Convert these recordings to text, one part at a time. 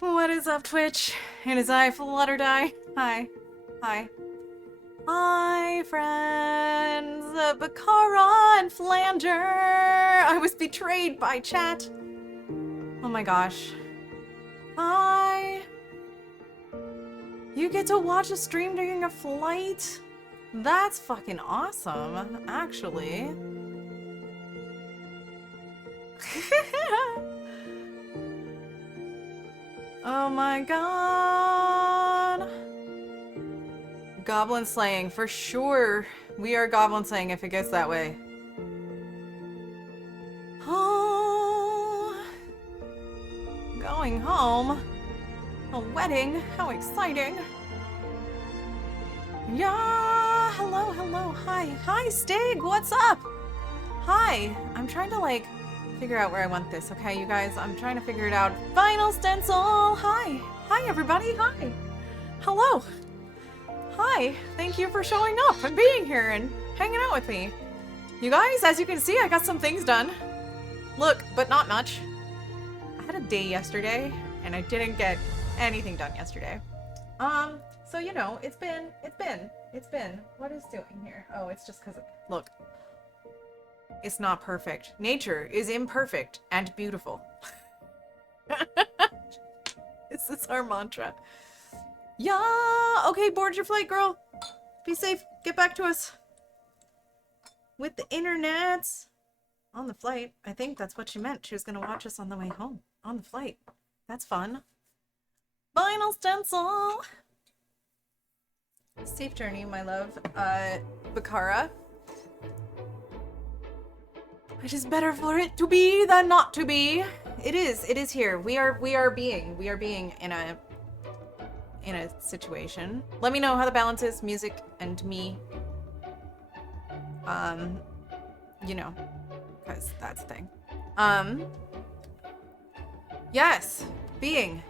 What is up, Twitch? It is I, Flutterdie. Hi. Hi. Hi, friends. Bakara and Flander. I was betrayed by chat. Oh my gosh. Hi. You get to watch a stream during a flight? That's fucking awesome, actually. Oh my god. Goblin slaying, for sure. We are goblin slaying if it gets that way. Oh. Going home. A wedding. How exciting. Yeah. Hello, hello. Hi. Hi, Stig. What's up? Hi. I'm trying to, like, figure out where I want this, okay, you guys? I'm trying to figure it out. Vinyl stencil! Hi! Hi, everybody! Hi! Hello! Hi! Thank you for showing up and being here and hanging out with me. You guys, as you can see, I got some things done. Look, but not much. I had a day yesterday, and I didn't get anything done yesterday. So, you know, it's been. What is doing here? Oh, it's just because, look. It's not perfect. Nature is imperfect and beautiful. This is our mantra. Yeah! Okay, board your flight, girl. Be safe. Get back to us. With the internets. On the flight. I think that's what she meant. She was going to watch us on the way home. On the flight. That's fun. Vinyl stencil! Safe journey, my love. Bakara. It is better for it to be than not to be. It is here. We are being in a situation. Let me know how the balance is, music and me. You know, because that's the thing. Yes, being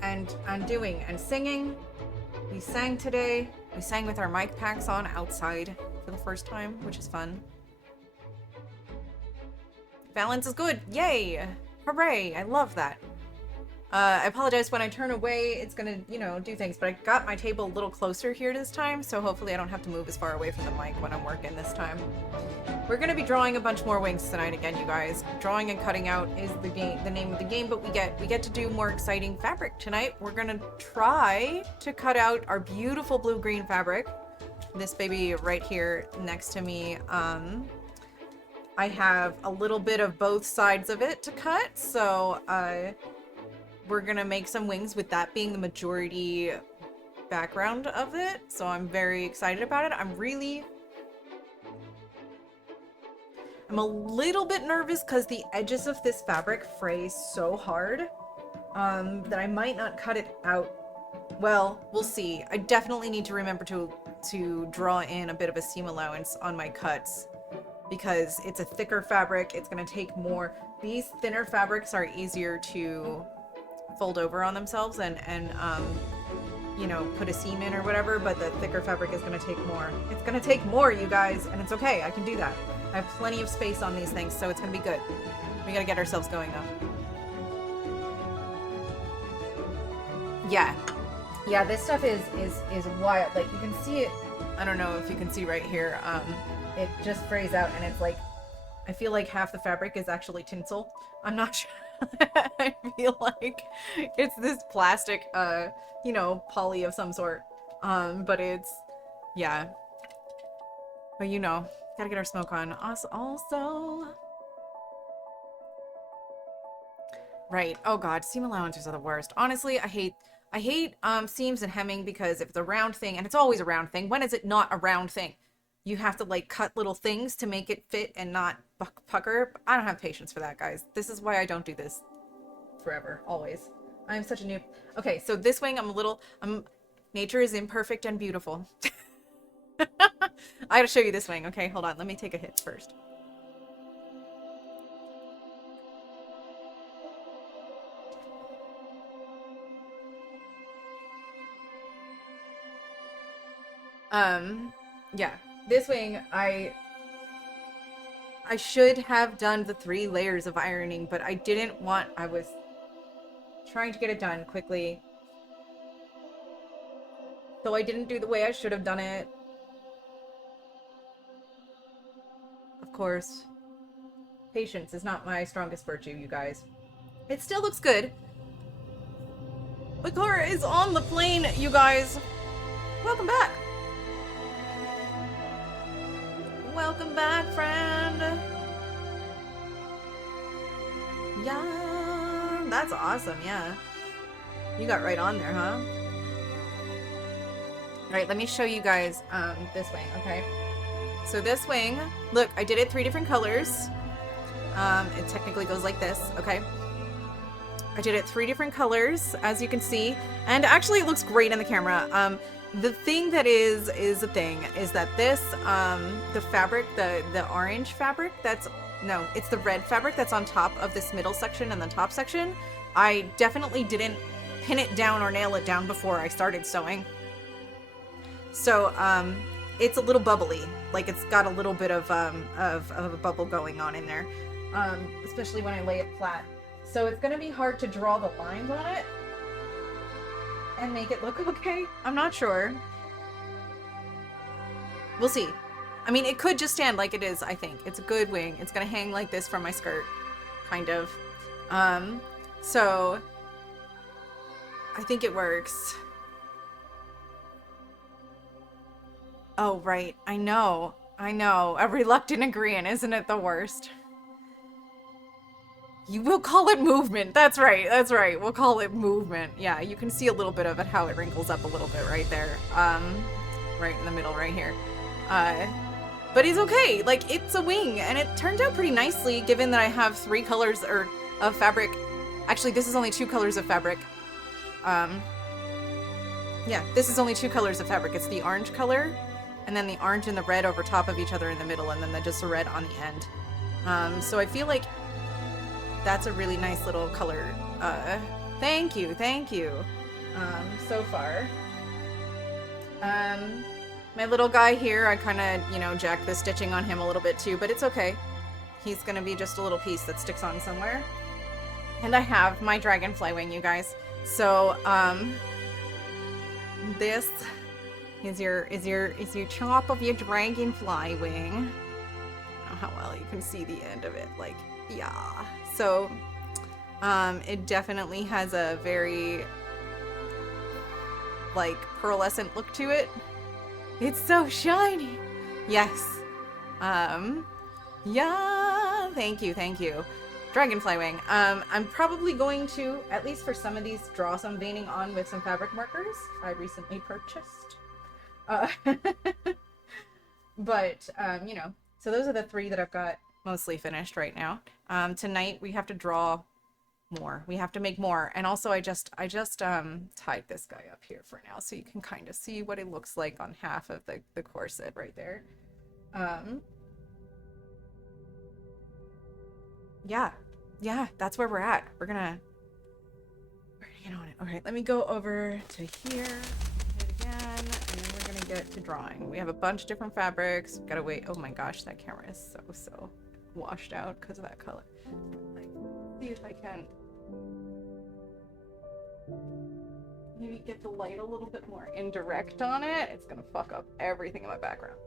and doing and singing. We sang today. We sang with our mic packs on outside for the first time, which is fun. Balance is good. Yay! Hooray! I love that. I apologize when I turn away, it's gonna, you know, do things, but I got my table a little closer here this time, so hopefully I don't have to move as far away from the mic when I'm working this time. We're gonna be drawing a bunch more wings tonight again, you guys. Drawing and cutting out is the name of the game, but we get to do more exciting fabric tonight. We're gonna try to cut out our beautiful blue-green fabric. This baby right here next to me, I have a little bit of both sides of it to cut, so we're gonna make some wings with that being the majority background of it, so I'm very excited about it. I'm a little bit nervous because the edges of this fabric fray so hard that I might not cut it out. Well, we'll see. I definitely need to remember to draw in a bit of a seam allowance on my cuts, because it's a thicker fabric. It's going to take more. These thinner fabrics are easier to fold over on themselves and you know, put a seam in or whatever, but the thicker fabric is going to take more. It's going to take more, you guys, and it's okay. I can do that. I have plenty of space on these things, so it's going to be good. We got to get ourselves going, though. Yeah. Yeah, this stuff is wild. Like, you can see it. I don't know if you can see right here. It just frays out, and it's like, I feel like half the fabric is actually tinsel. I'm not sure. I feel like it's this plastic, you know, poly of some sort. But it's, yeah. But you know, gotta get our smoke on. Us also. Right. Oh god, seam allowances are the worst. Honestly, I hate seams and hemming, because if it's a round thing, and it's always a round thing, when is it not a round thing? You have to, like, cut little things to make it fit and not pucker. I don't have patience for that, guys. This is why I don't do this forever, always. I'm such a noob. Okay, so this wing, nature is imperfect and beautiful. I gotta show you this wing. Okay, hold on. Let me take a hit first. Yeah. This wing, I should have done the 3 layers of ironing, but I didn't want, I was trying to get it done quickly. Though I didn't do the way I should have done it. Of course. Patience is not my strongest virtue, you guys. It still looks good. Bakura is on the plane, you guys. Welcome back. Welcome back, friend. Yeah, that's awesome, yeah. You got right on there, huh? Alright, let me show you guys this wing, okay? So this wing, look, I did it 3 different colors. It technically goes like this, okay? I did it 3 different colors, as you can see, and actually it looks great in the camera. The thing that is a thing is that this, the fabric, the orange fabric, no, it's the red fabric that's on top of this middle section and the top section. I definitely didn't pin it down or nail it down before I started sewing. So, it's a little bubbly, like it's got a little bit of a bubble going on in there, especially when I lay it flat. So it's gonna be hard to draw the lines on it and make it look okay. I'm not sure. We'll see. I mean, it could just stand like it is, I think. It's a good wing. It's gonna hang like this from my skirt, kind of. So I think it works. Oh, right. I know. A reluctant agreeant, isn't it the worst? You will call it movement. That's right. We'll call it movement. Yeah, you can see a little bit of it, how it wrinkles up a little bit right there. Right in the middle right here. But it's okay. Like, it's a wing, and it turned out pretty nicely, given that I have 3 colors of fabric. Actually, this is only 2 colors of fabric. Yeah, this is only 2 colors of fabric. It's the orange color, and then the orange and the red over top of each other in the middle, and then just the red on the end. So I feel like that's a really nice little color. Thank you. So far. My little guy here, I kind of, jacked the stitching on him a little bit too, but it's okay. He's gonna be just a little piece that sticks on somewhere. And I have my dragonfly wing, you guys. So, this is your top of your dragonfly wing. I don't know how well you can see the end of it, like, yeah. So, it definitely has a very, like, pearlescent look to it. It's so shiny. Yes. Yeah, thank you. Dragonfly wing. I'm probably going to, at least for some of these, draw some veining on with some fabric markers I recently purchased. But, so those are the 3 that I've got mostly finished right now. Tonight we have to draw more. We have to make more. And also I just tied this guy up here for now, so you can kind of see what it looks like on half of the corset right there. Yeah, that's where we're at. We're gonna get on it. Okay, let me go over to here, hit it again, and then we're gonna get to drawing. We have a bunch of different fabrics. Gotta wait. Oh my gosh, that camera is so washed out because of that color. Like, see if I can maybe get the light a little bit more indirect on it. It's gonna fuck up everything in my background.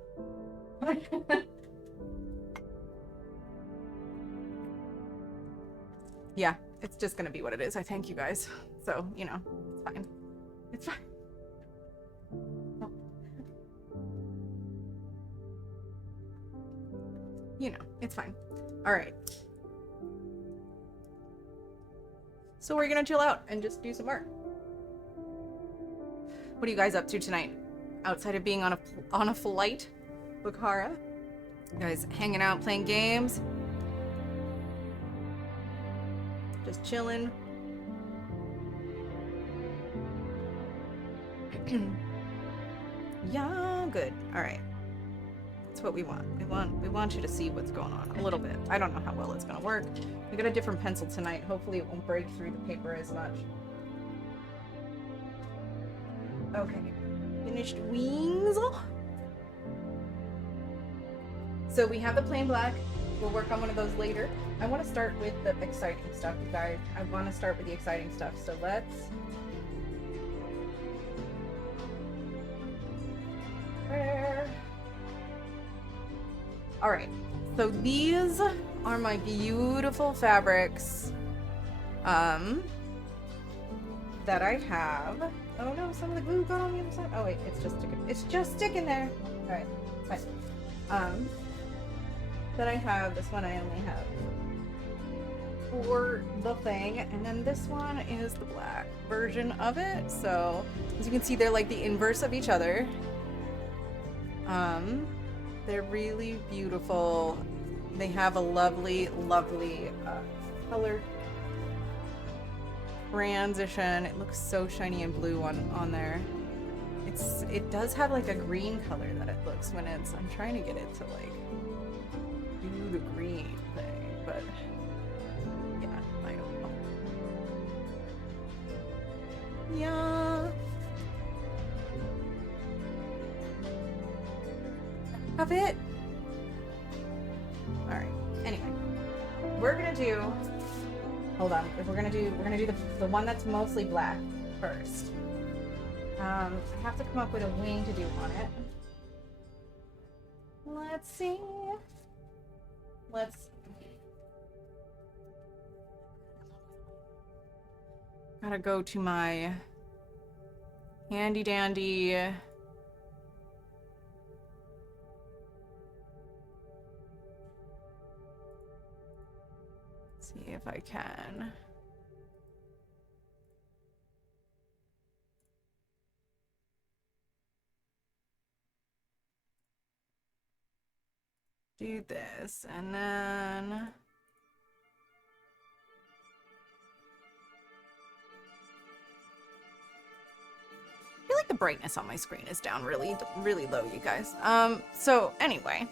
Yeah, it's just gonna be what it is. I thank you guys. So, it's fine. It's fine. Oh. It's fine. All right. So we're gonna chill out and just do some art. What are you guys up to tonight? Outside of being on a flight, Bakura? You guys hanging out, playing games? Just chilling. Yeah, good. All right. That's what we want. We want you to see what's going on a little bit. I don't know how well it's gonna work. We got a different pencil tonight. Hopefully it won't break through the paper as much. Okay. Finished wings. So we have the plain black. We'll work on one of those later. I want to start with the exciting stuff, you guys. I want to start with the exciting stuff. So let's... Where? Alright. So these are my beautiful fabrics. That I have. Oh no, some of the glue got on the other side. Oh wait, it's just sticking there. Alright, fine. That I have, this one I only have for the thing, and then this one is the black version of it. So as you can see, they're like the inverse of each other. They're really beautiful. They have a lovely, lovely color transition. It looks so shiny and blue on there. It does have like a green color that it looks when it's... I'm trying to get it to like do the green thing, but yeah, I don't know. Yeah. Have it. All right. Anyway, we're gonna do... Hold on. We're gonna do the one that's mostly black first. I have to come up with a wing to do on it. Let's see. Gotta go to my handy dandy see if I can. Do this, and then... I feel like the brightness on my screen is down really, really low, you guys. So anyway.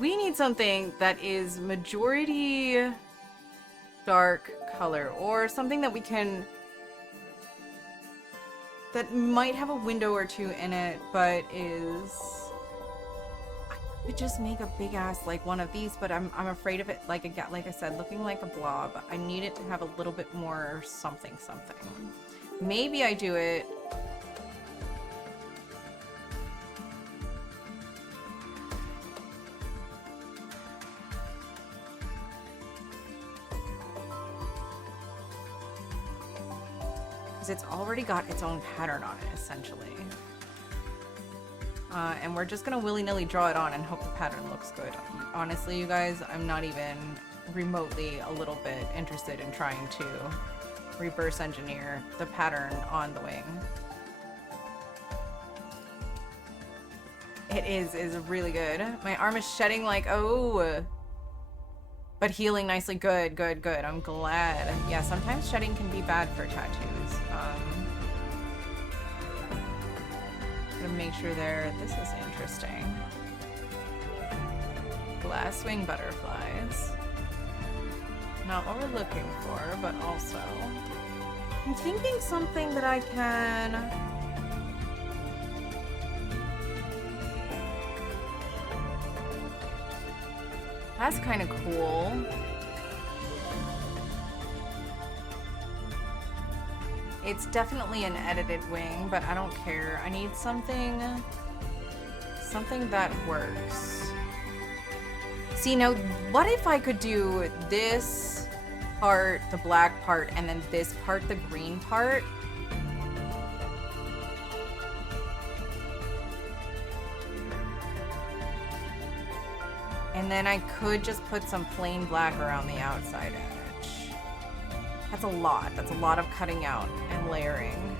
We need something that is majority dark color, or something that we can... that might have a window or two in it, but is... I could just make a big ass like one of these, but I'm afraid of it, like I said, looking like a blob. I need it to have a little bit more something. Maybe I do it... it's already got its own pattern on it, essentially. And we're just gonna willy-nilly draw it on and hope the pattern looks good. Honestly, you guys, I'm not even remotely a little bit interested in trying to reverse engineer the pattern on the wing. It is really good. My arm is shedding like, oh, but healing nicely. Good. I'm glad. Yeah, sometimes shedding can be bad for tattoos. Gonna make sure there. This is interesting. Glasswing butterflies. Not what we're looking for, but also I'm thinking something that I can... That's kind of cool. It's definitely an edited wing, but I don't care. I need something that works. See, now, what if I could do this part, the black part, and then this part, the green part? And then I could just put some plain black around the outside edge. That's a lot. That's a lot of cutting out and layering.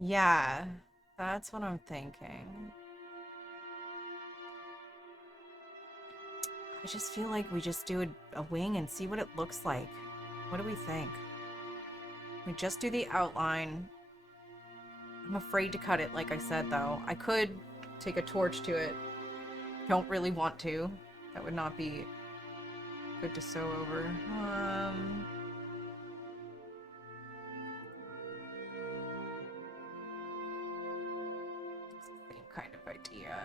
Yeah, that's what I'm thinking. I just feel like we just do a wing and see what it looks like. What do we think? We just do the outline. I'm afraid to cut it, like I said, though. I could take a torch to it. Don't really want to. That would not be good to sew over. Same kind of idea.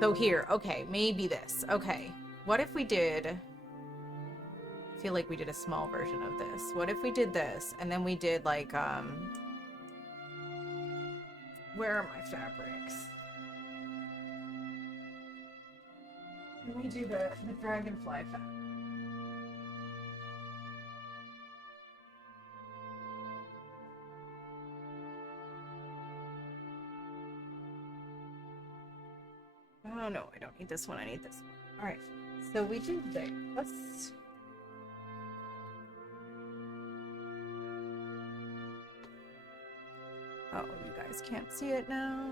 So here, okay, maybe this. Okay, what if we did... I feel like we did a small version of this. What if we did this, and then we did, like, where are my fabrics? Let me do the dragonfly fabric. Oh no, I don't need this one, I need this one. Alright, so we do this. Oh, you guys can't see it now.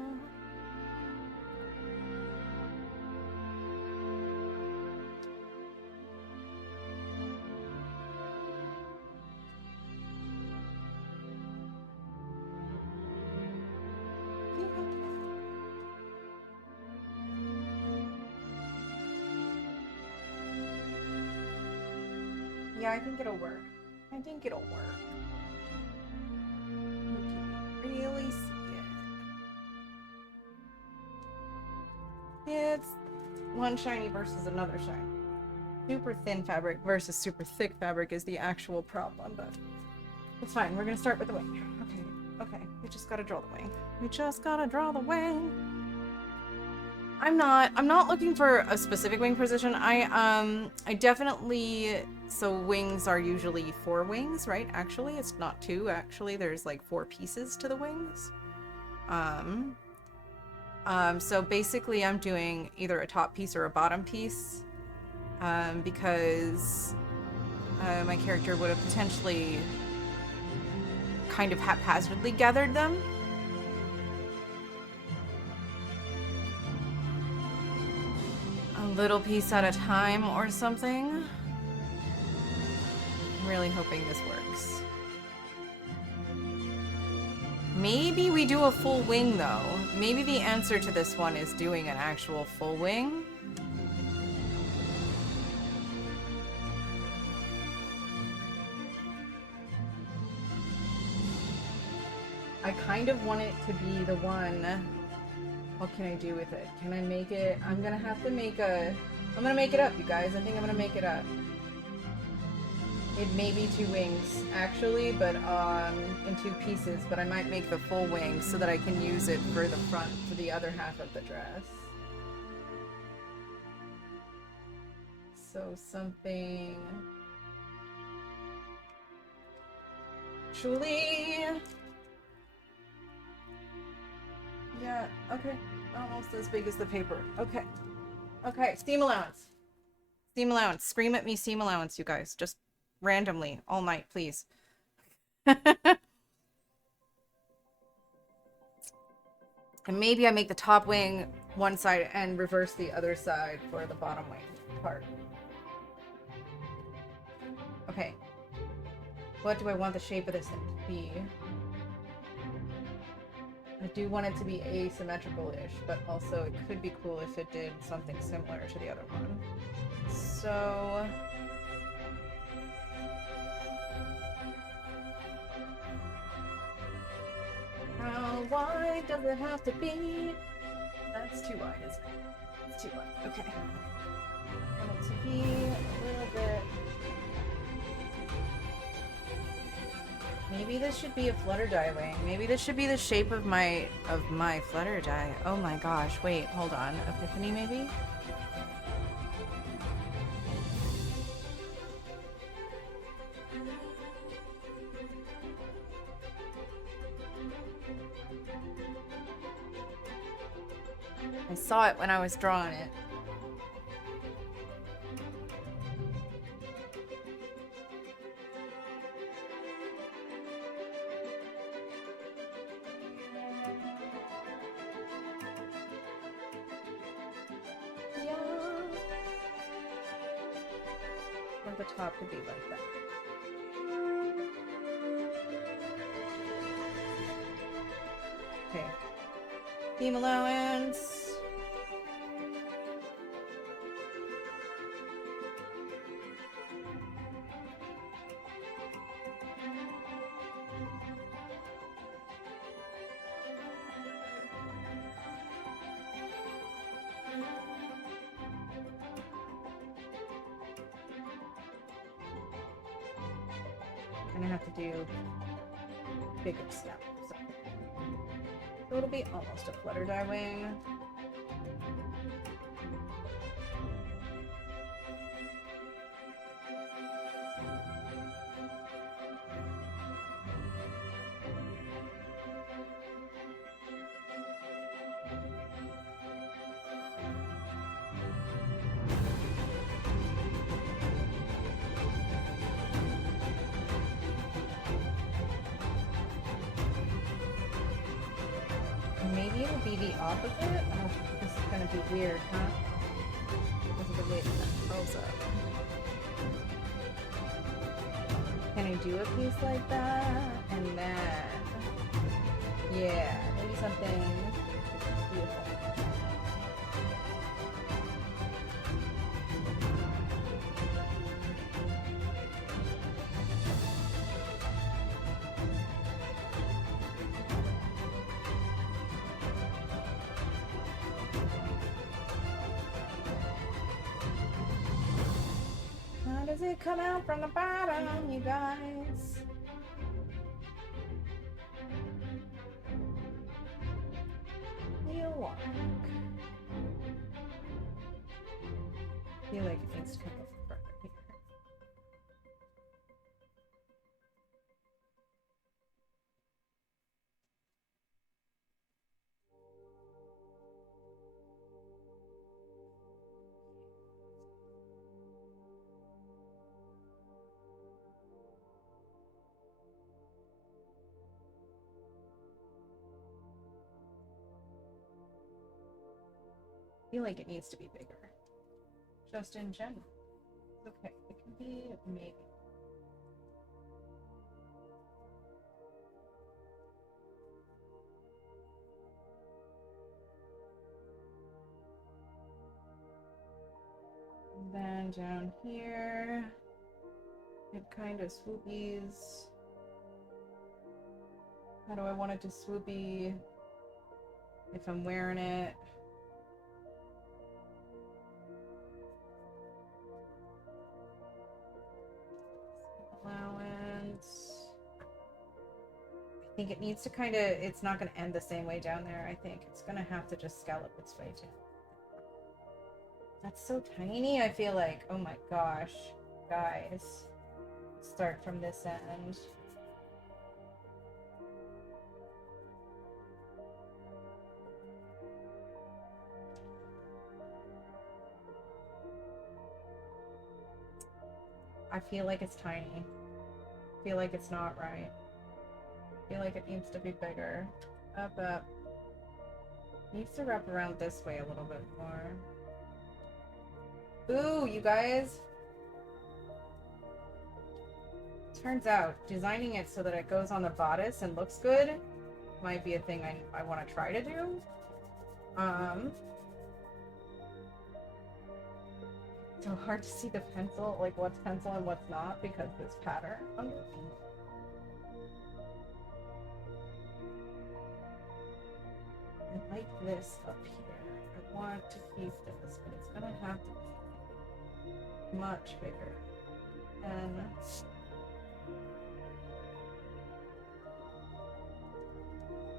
Yeah, I think it'll work. I think it'll work. You can really see it. It's one shiny versus another shiny. Super thin fabric versus super thick fabric is the actual problem, but it's fine. We're gonna start with the wing. Okay. We just gotta draw the wing. We just gotta draw the wing. I'm not looking for a specific wing position. I definitely, so wings are usually 4 wings, right? Actually, it's not 2. Actually, there's like 4 pieces to the wings. So basically I'm doing either a top piece or a bottom piece, because my character would have potentially kind of haphazardly gathered them. A little piece at a time or something. I'm really hoping this works. Maybe we do a full wing though. Maybe the answer to this one is doing an actual full wing. I kind of want it to be the one. What can I do with it? Can I make it? I'm gonna have to make a... I'm gonna make it up, you guys. I think I'm gonna make it up. It may be 2 wings, actually, but in 2 pieces. But I might make the full wing so that I can use it for the front, for the other half of the dress. So something... Truly... Yeah, okay. Almost as big as the paper. Okay. Okay, steam allowance. Steam allowance. Scream at me, steam allowance, you guys. Just randomly, all night, please. And maybe I make the top wing one side and reverse the other side for the bottom wing part. Okay. What do I want the shape of this thing to be? I do want it to be asymmetrical-ish, but also it could be cool if it did something similar to the other one. So... how wide does it have to be? That's too wide, isn't it? It's too wide. Okay. I want it to be a little bit... Maybe this should be a flutter dye wing. Maybe this should be the shape of my flutter dye. Oh my gosh, wait, hold on. Epiphany maybe? I saw it when I was drawing it. The top could be like that. Team allowance. Gonna have to do bigger stuff. So it'll be almost a flutter dye wing. Maybe it'll be the opposite? Oh, this is gonna be weird, huh? Because of the way that curls up. Can I do a piece like that? And then... yeah, maybe something beautiful. How does it come out from the bottom, you guys? Feel like it needs to come up further here. I feel like it needs to be bigger. Just in general. Okay, it can be maybe. And then down here, it kind of swoopies. How do I want it to swoopy if I'm wearing it? Allowance. I think it needs to kind of, it's not going to end the same way down there. I think it's going to have to just scallop its way down. That's so tiny, I feel like. Oh my gosh. Guys. Start from this end. I feel like it's tiny. I feel like it's not right. I feel like it needs to be bigger. Up, up. Needs to wrap around this way a little bit more. Ooh, you guys. Turns out, designing it so that it goes on the bodice and looks good might be a thing I want to try to do. So hard to see the pencil, like what's pencil and what's not, because this pattern underneath. I like this up here. I want to keep this, but it's gonna have to be much bigger. And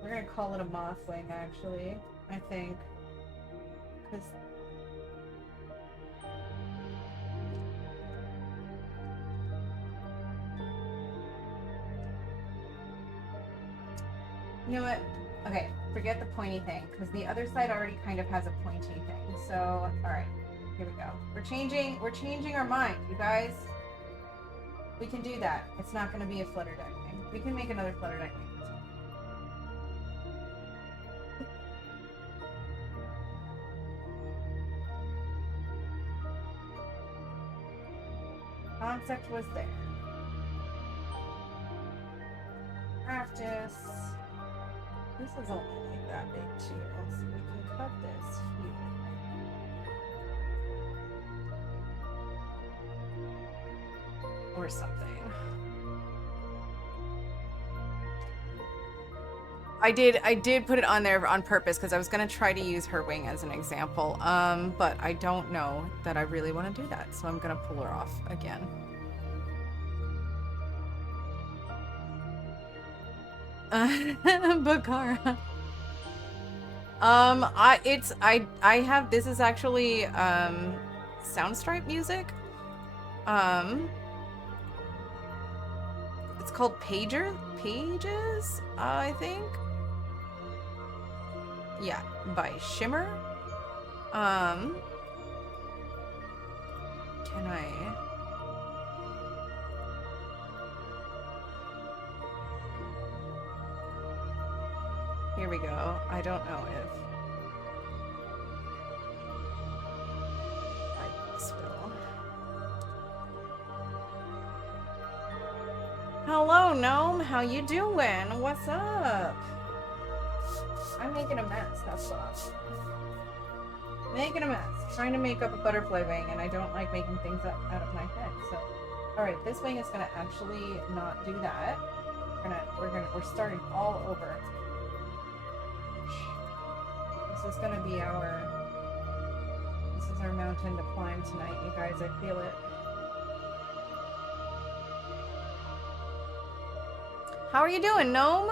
we're gonna call it a moth wing, actually, I think. Because you know what? Okay, forget the pointy thing, because the other side already kind of has a pointy thing. So, alright, here we go. We're changing our mind, you guys. We can do that. It's not going to be a flutter dye thing. We can make another flutter dye thing. Concept was there. Practice. This is only like that big too, so we can cut this here. Or something. I did put it on there on purpose because I was gonna try to use her wing as an example. But I don't know that I really want to do that, so I'm gonna pull her off again. Bakara. I have, this is actually Soundstripe music. It's called Pages, I think. Yeah, by Shimmer. Can I? Here we go. I don't know if this will. Hello, Gnome. How you doing? What's up? I'm making a mess. That's what I'm making a mess. Trying to make up a butterfly wing, and I don't like making things up out of my head. So, all right, this wing is gonna actually not do that. We're starting all over. This is gonna be this is our mountain to climb tonight, you guys. I feel it. How are you doing, Gnome?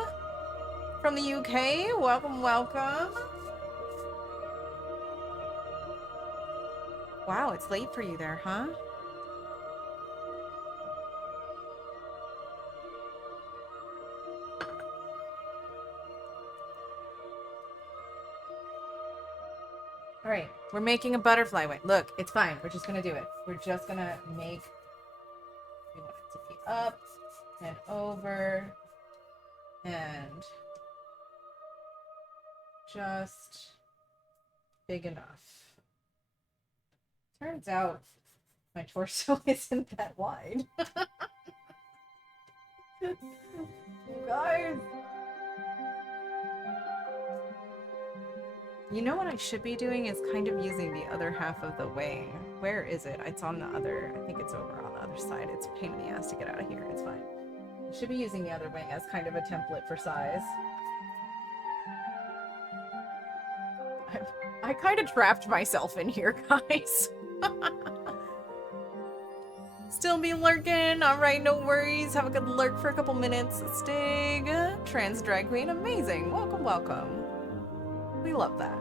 From the UK? Welcome, welcome. Wow, it's late for you there, huh? All right, we're making a butterfly wing. Look, it's fine. We're just gonna do it. We're just gonna make. We want it to be up and over and just big enough. Turns out my torso isn't that wide. You guys. You know what I should be doing is kind of using the other half of the wing. Where is it? It's on the other, I think it's over on the other side. It's a pain in the ass to get out of here. It's fine. I should be using the other wing as kind of a template for size. I kind of trapped myself in here, guys. Still be lurking. All right, no worries. Have a good lurk for a couple minutes. Stig, trans drag queen, amazing. Welcome, welcome. We love that.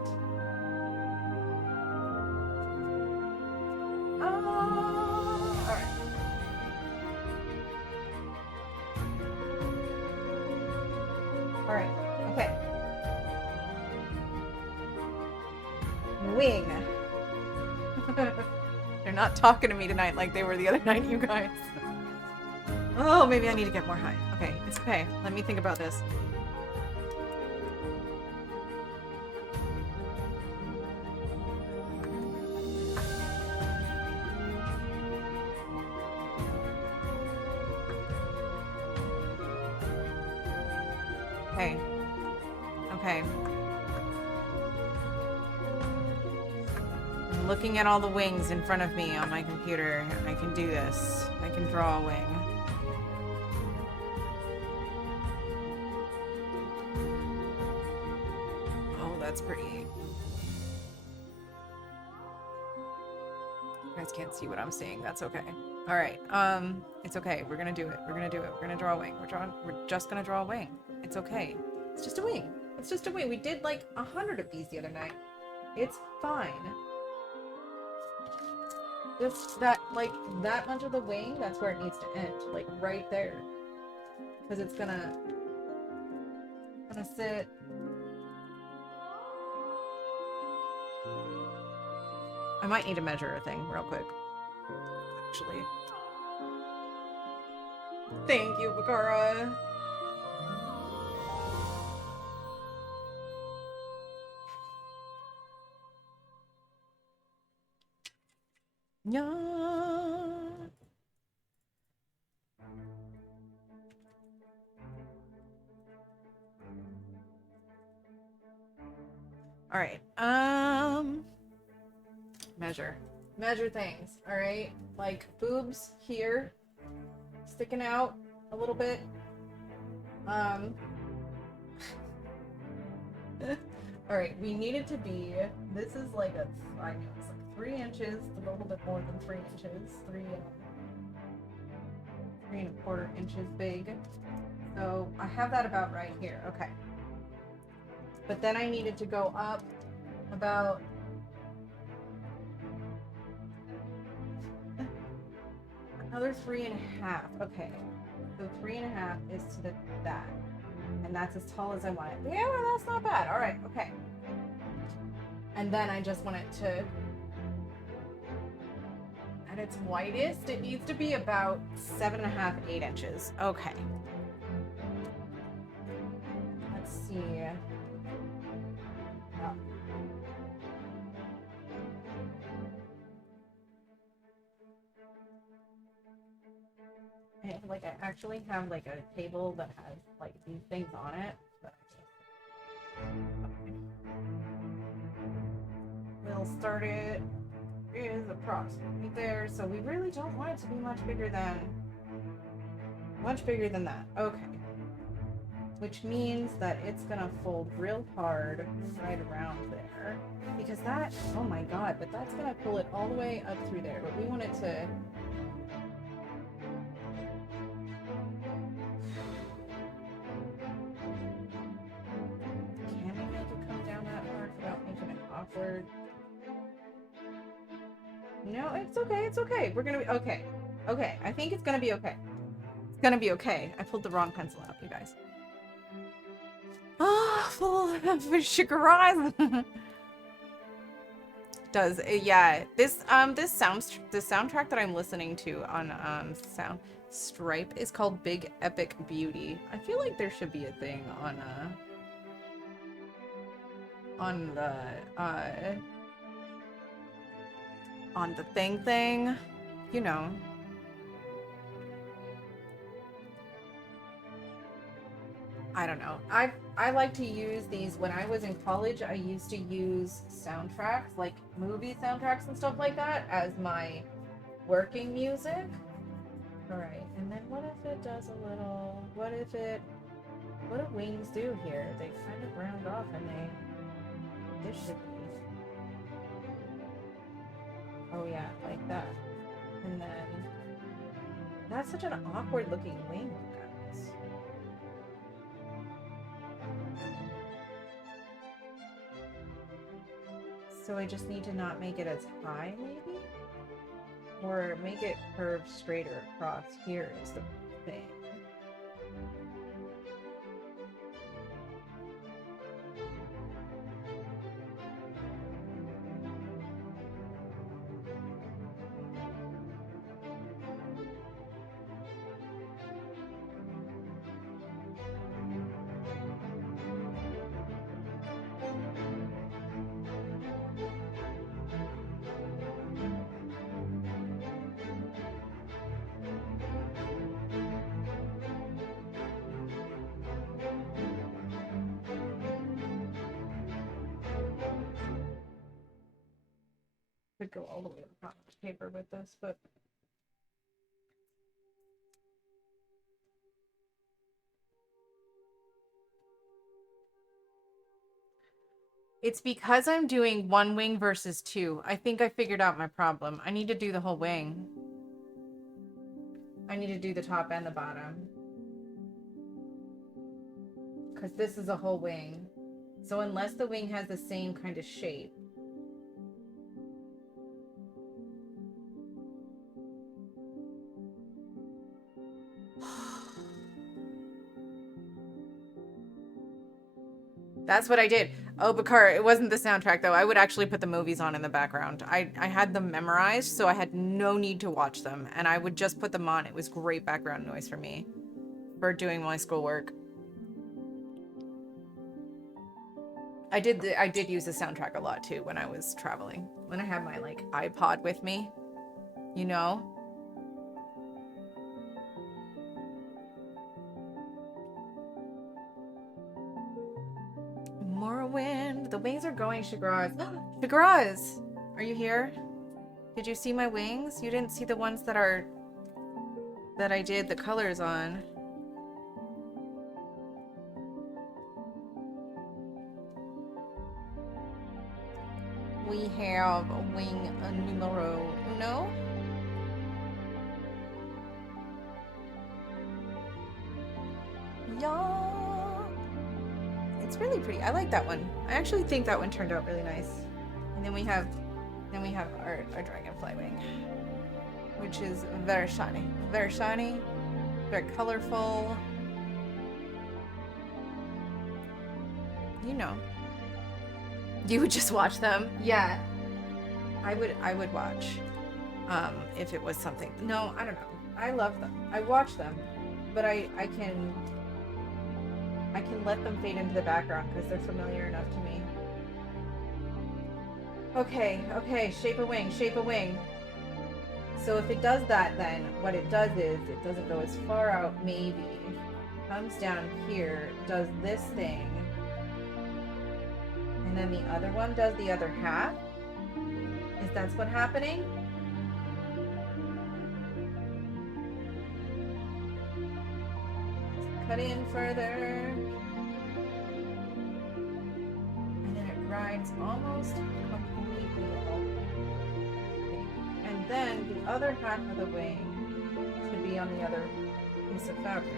Alright. Alright, okay. Wing. They're not talking to me tonight like they were the other night, you guys. Oh, maybe I need to get more high. Okay, it's okay. Let me think about this. Okay. Okay. I'm looking at all the wings in front of me on my computer. I can do this. I can draw a wing. Oh, that's pretty. You guys can't see what I'm seeing. That's okay. All right. It's okay. We're gonna do it. We're gonna do it. We're gonna draw a wing. We're just gonna draw a wing. It's okay. It's just a wing. It's just a wing. We did like 100 of these the other night. It's fine. Just that, like, that much of the wing, that's where it needs to end. Like, right there. Because it's gonna sit. I might need to measure a thing real quick. Actually. Thank you, Bakara. Yeah. All right. Measure things. All right. Like boobs here, sticking out a little bit. All right. We need it to be. This is like I know it's like 3 inches, a little bit more than 3 inches, 3.25 inches big. So I have that about right here. Okay. But then I needed to go up about another 3.5. Okay. So 3.5 is to that. And that's as tall as I want it. Yeah, well, that's not bad. All right. Okay. And then I just want it to, at its widest, it needs to be about 7.5, 8 inches. Okay. Let's see. Oh. Like I actually have like a table that has like these things on it. But okay. We'll start it. Is approximately there, so we really don't want it to be much bigger than that. Okay. Which means that it's gonna fold real hard right around there. Because that, oh my god, but that's gonna pull it all the way up through there. But we want it to... Can we make it come down that hard without making it awkward? No, it's okay, it's okay. We're gonna be okay. Okay, I think it's gonna be okay. It's gonna be okay. I pulled the wrong pencil out, you guys. Ah, full of sugar eyes. Does yeah, this soundtrack that I'm listening to on Stripe is called Big Epic Beauty. I feel like there should be a thing on the thing, you know. I don't know. I like to use these when I was in college. I used to use soundtracks, like movie soundtracks and stuff like that, as my working music. All right, and then what if it does a little? What do wings do here? They kind of round off, and this should be. Oh yeah, like that, and then that's such an awkward looking wing, guys. So I just need to not make it as high, maybe? Or make it curve straighter across here is the thing. Could go all the way across paper with this, but it's because I'm doing one wing versus two. I think I figured out my problem. I need to do the whole wing. I need to do the top and the bottom. Because this is a whole wing. So unless the wing has the same kind of shape. That's what I did. Oh, Bakar, it wasn't the soundtrack, though. I would actually put the movies on in the background. I had them memorized, so I had no need to watch them. And I would just put them on. It was great background noise for me for doing my schoolwork. I did use the soundtrack a lot, too, when I was traveling. When I had my, like, iPod with me, you know? Morrowind, but the wings are going, Shagraz. Shagraz! Are you here? Did you see my wings? You didn't see the ones that I did the colors on. We have wing numero uno. Yeah. It's really pretty. I like that one. I actually think that one turned out really nice. And then we have our dragonfly wing, which is very shiny, very colorful. You know. You would just watch them? Yeah. I would watch. If it was something. No, I don't know. I love them. I watch them. But I can let them fade into the background because they're familiar enough to me. Okay, shape a wing. So if it does that, then what it does is it doesn't go as far out, maybe. Comes down here, does this thing. And then the other one does the other half? Is that what's happening? Cut in further. And then it rides almost completely open. And then the other half of the wing should be on the other piece of fabric.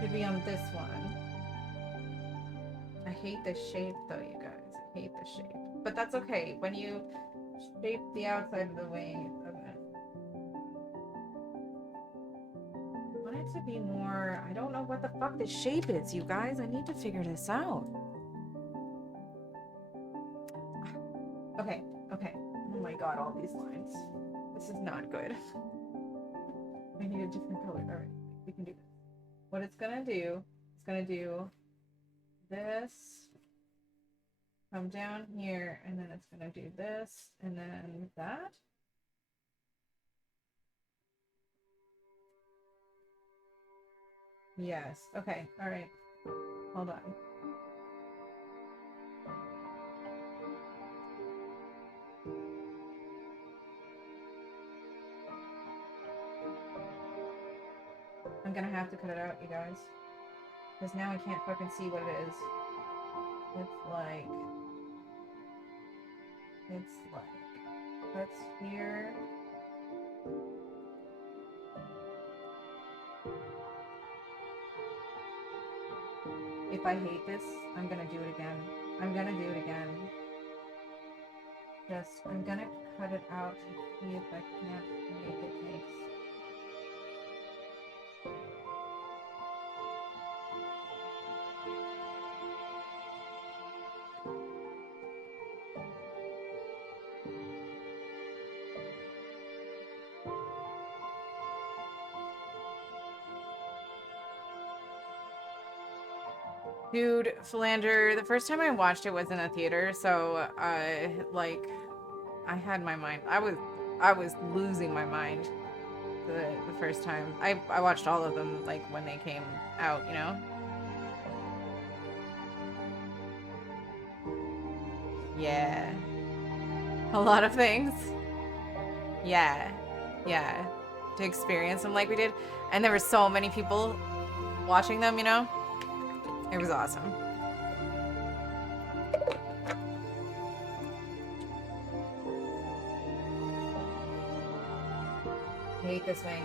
Should be on this one. I hate this shape though, you guys. I hate this shape. But that's okay. When you shape the outside of the wing, I want it to be more... I don't know what the fuck this shape is, you guys. I need to figure this out. Okay. Oh my god, all these lines. This is not good. I need a different color. Alright, we can do this. What it's gonna do, this, come down here, and then it's gonna do this, and then that. Yes. Okay. All right. Hold on. I'm gonna have to cut it out, you guys. Because now I can't fucking see what it is. It's like cuts here. If I hate this, I'm gonna do it again. I'm gonna cut it out and see if I can't make it make sense. Dude, Philander, the first time I watched it was in a theater, so like I had my mind. I was losing my mind the first time. I watched all of them like when they came out, you know? Yeah. A lot of things. Yeah. To experience them like we did. And there were so many people watching them, you know? It was awesome. I hate this wing.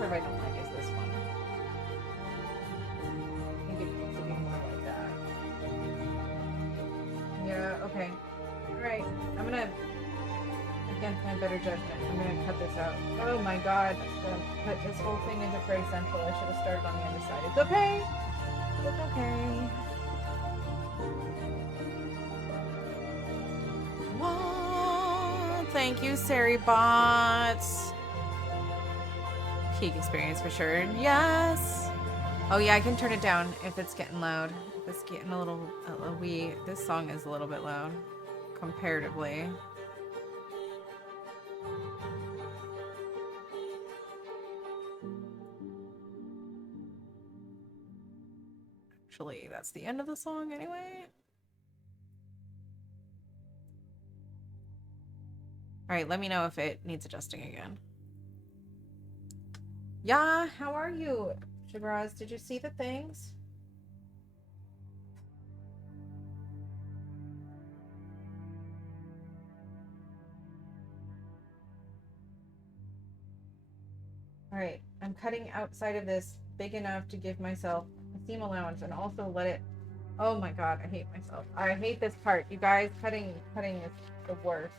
curve I don't like is this one. I think it needs to be more like that. Yeah, okay. Alright, I'm gonna, against my better judgment, I'm gonna cut this out. Oh my god, I'm gonna put this whole thing into Prey Central. I should have started on the other side. It's okay! It's okay. Whoa, thank you, Saribots. Peak experience for sure. Yes! Oh yeah, I can turn it down if it's getting loud. If it's getting a little wee. This song is a little bit loud, comparatively. Actually, that's the end of the song anyway. Alright, let me know if it needs adjusting again. Yeah, how are you, Shiraz? Did you see the things? Alright, I'm cutting outside of this big enough to give myself a seam allowance and also let it... Oh my god, I hate myself. I hate this part. You guys, cutting is the worst.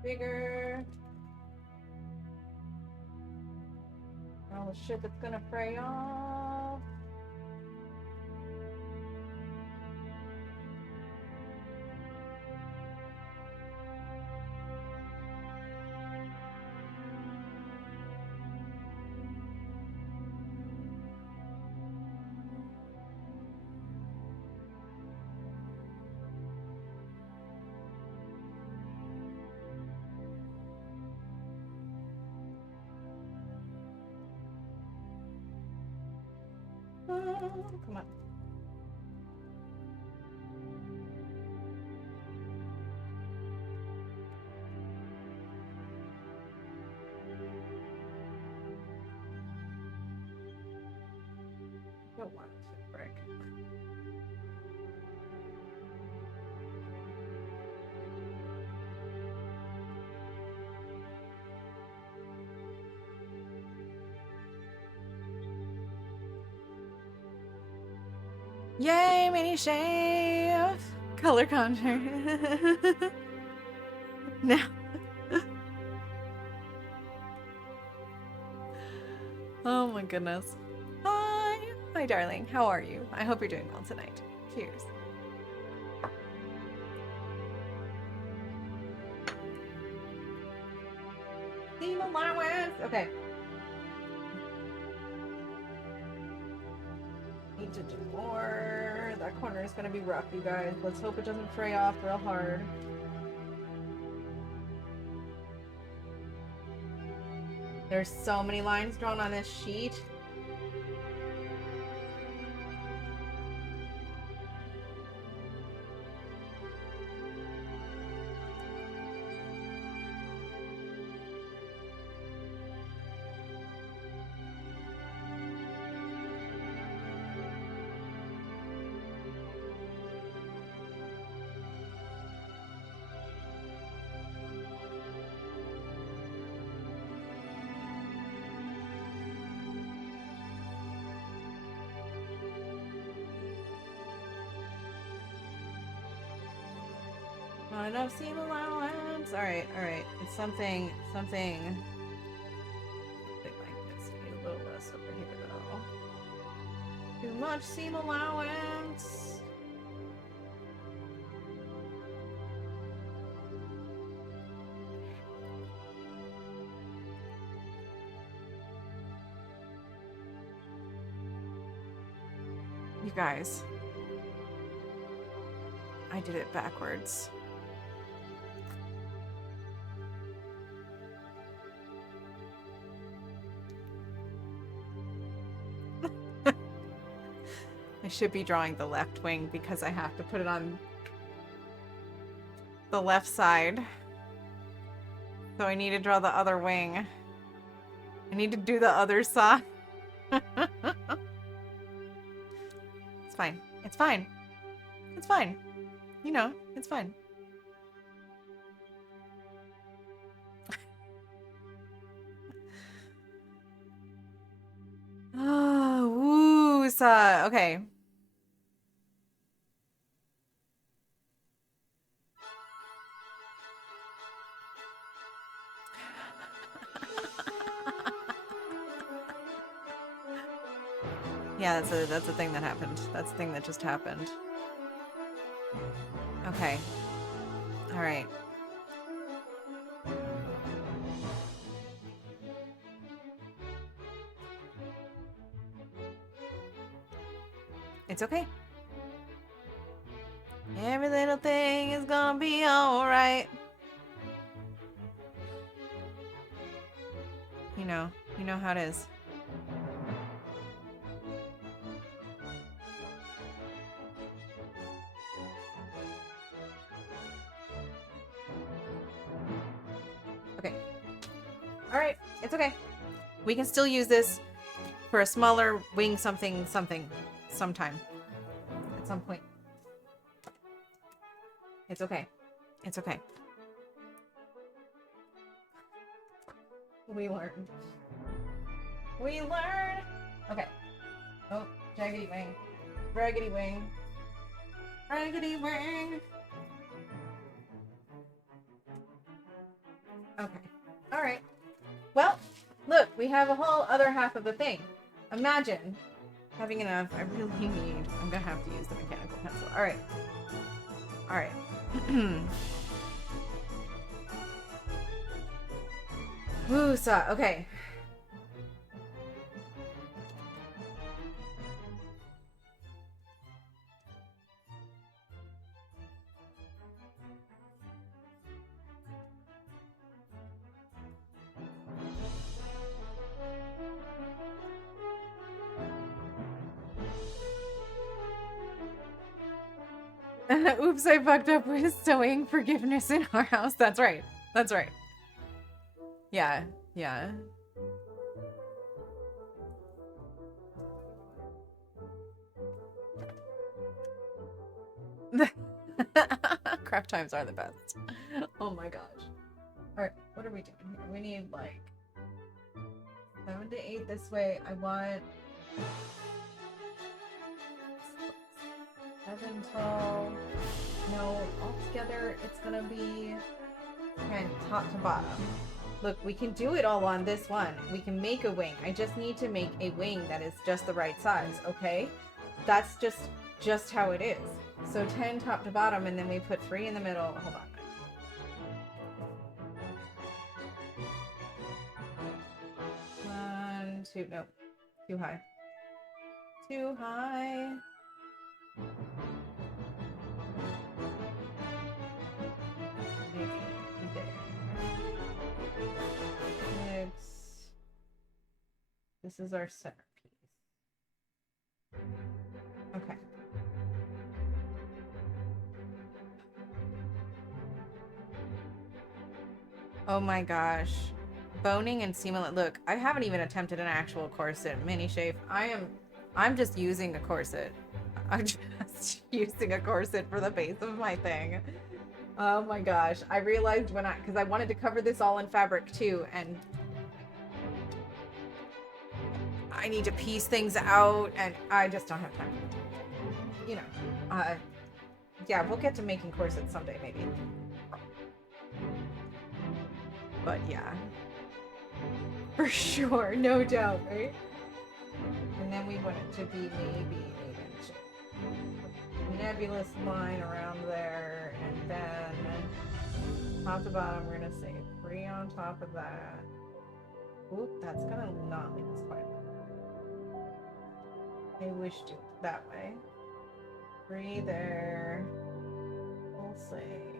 Bigger. All the shit that's gonna fray off. Oh, come on. Don't want to break. Yay, mini shave! Color contour. Now. Oh my goodness. Hi! Hi, darling. How are you? I hope you're doing well tonight. Cheers. Seam allowance! Okay. Need to do more. That corner is gonna be rough, you guys. Let's hope it doesn't fray off real hard. There's so many lines drawn on this sheet. Not enough seam allowance. Alright, alright. It's something like this. Need a little less over here though. Too much seam allowance. You guys, I did it backwards. I should be drawing the left wing because I have to put it on the left side. So I need to draw the other wing. I need to do the other side. It's fine. It's fine. It's fine. You know, it's fine. Oh, woo-sa. Okay. Yeah, that's a thing that happened. That's a thing that just happened. Okay. All right. It's okay. Every little thing is gonna be alright. You know how it is. Okay. Alright, it's okay. We can still use this for a smaller wing something sometime. At some point. It's okay. It's okay. We learned. We learn! Okay. Oh, jaggedy wing. Raggedy wing. Raggedy wing! Okay. Alright. Well, look, we have a whole other half of the thing. Imagine having enough. I really need... I'm gonna have to use the mechanical pencil. Alright. Alright. Woo-sa. Okay. Oops, I fucked up with sewing forgiveness in our house. That's right. That's right. Yeah, yeah. Craft times are the best. Oh my gosh. Alright, what are we doing here? We need like 7 to 8 this way. I want 7 tall. No, altogether it's gonna be 10 top to bottom. Look, we can do it all on this one. We can make a wing. I just need to make a wing that is just the right size, okay? That's just how it is. So 10 top to bottom, and then we put 3 in the middle. Hold on. 1, 2, nope. Too high. Too high. Maybe there. This is our centerpiece. Okay. Oh my gosh. Boning and seamless. Look, I haven't even attempted an actual corset mini shape. I'm just using a corset. I'm just using a corset for the base of my thing. Oh my gosh. I realized because I wanted to cover this all in fabric too, and I need to piece things out, and I just don't have time. You know, yeah, we'll get to making corsets someday, maybe. But yeah. For sure, no doubt, right? And then we want it to be maybe 8-inch. Nebulous line around there, and then top to bottom, we're gonna say 3 on top of that. Oop, that's gonna not leave us quite. Maybe we should do it that way. 3 there. We'll say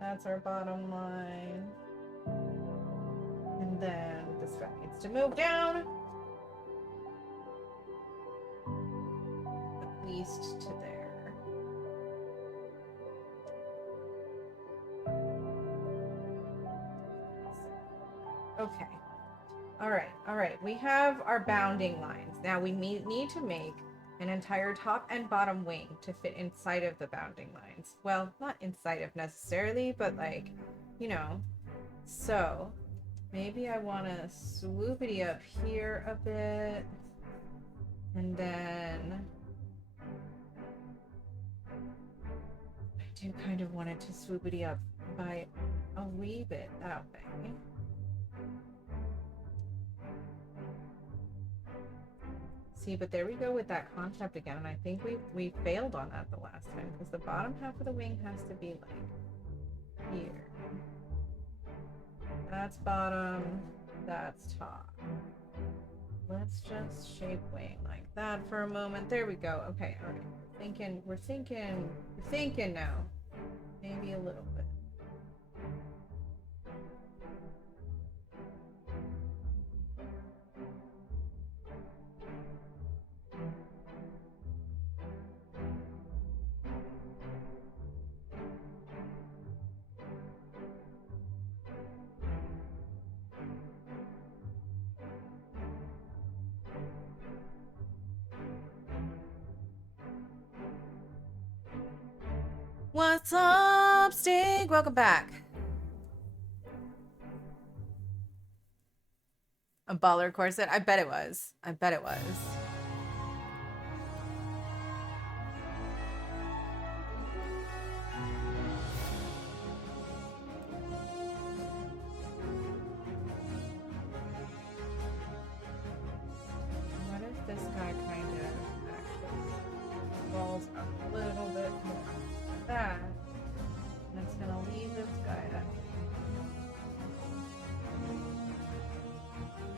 that's our bottom line. And then this guy needs to move down. At least to there. Okay. All right. We have our bounding lines. Now we need to make an entire top and bottom wing to fit inside of the bounding lines. Well, not inside of necessarily, but like, you know. So maybe I want to swoopity up here a bit. And then I do kind of want it to swoopity up by a wee bit that way. See, but there we go with that concept again, and I think we failed on that the last time, because the bottom half of the wing has to be like here. That's bottom, that's top. Let's just shape wing like that for a moment. There we go. Okay, all right. We're thinking now. Maybe a little bit. What's up, Stig? Welcome back. A baller corset? I bet it was. I bet it was. What if this guy kind of actually rolls up a little bit more like that? And it's gonna leave this guy up.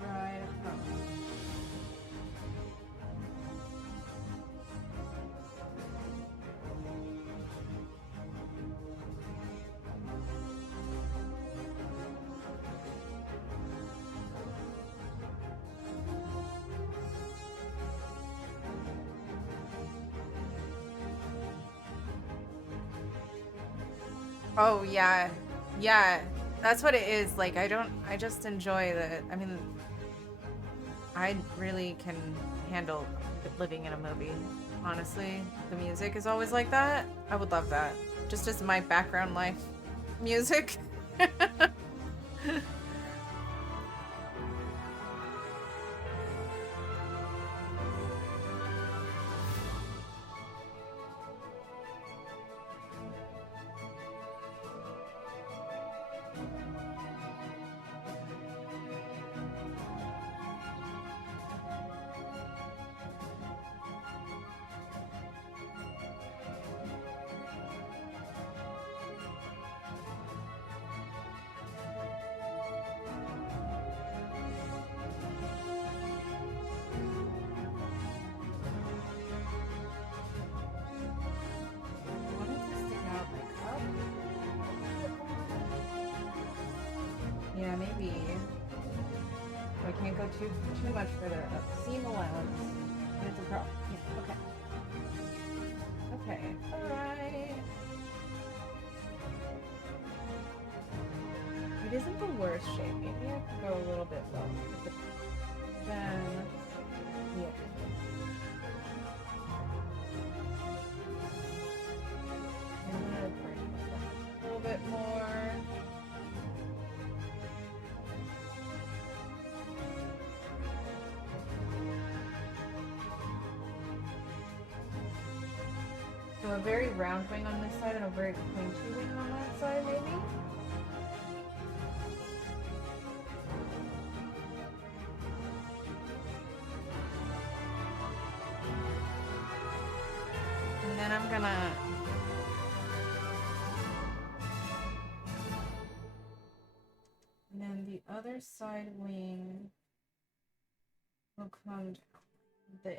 Right across. Oh yeah. Yeah. That's what it is. Like I just enjoy I mean I really can handle living in a movie. Honestly, the music is always like that. I would love that. Just as my background life music. Yeah, maybe. I can't go too much further up. Seam allowance. It's a problem. Yeah, okay. Okay, alright. It isn't the worst shape. Maybe I could go a little bit low. Then, yeah. A little bit more. So a very round wing on this side and a very pointy wing on that side, maybe? And then I'm gonna... And then the other side wing will come down there.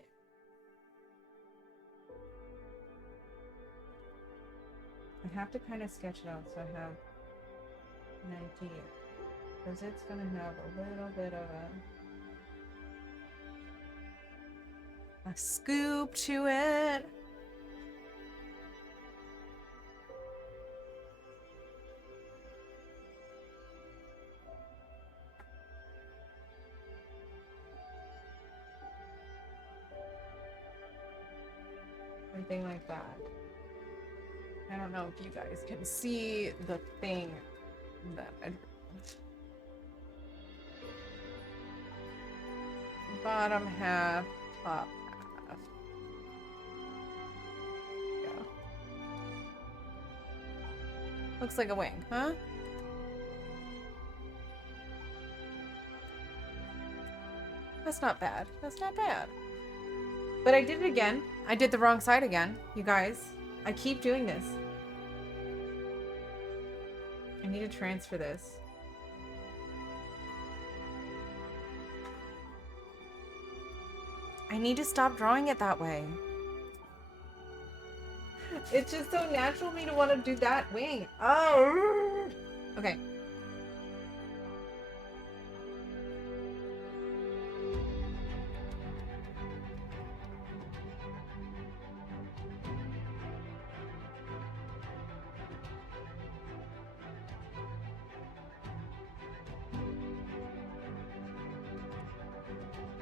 I have to kind of sketch it out so I have an idea. Because it's going to have a little bit of a scoop to it. something like that. I don't know if you guys can see the thing that I drew. Bottom half, top half. Yeah. Looks like a wing, huh? That's not bad. That's not bad. But I did it again. I did the wrong side again, you guys. I keep doing this. I need to transfer this. I need to stop drawing it that way. It's just so natural for me to want to do that wing. Oh! Okay.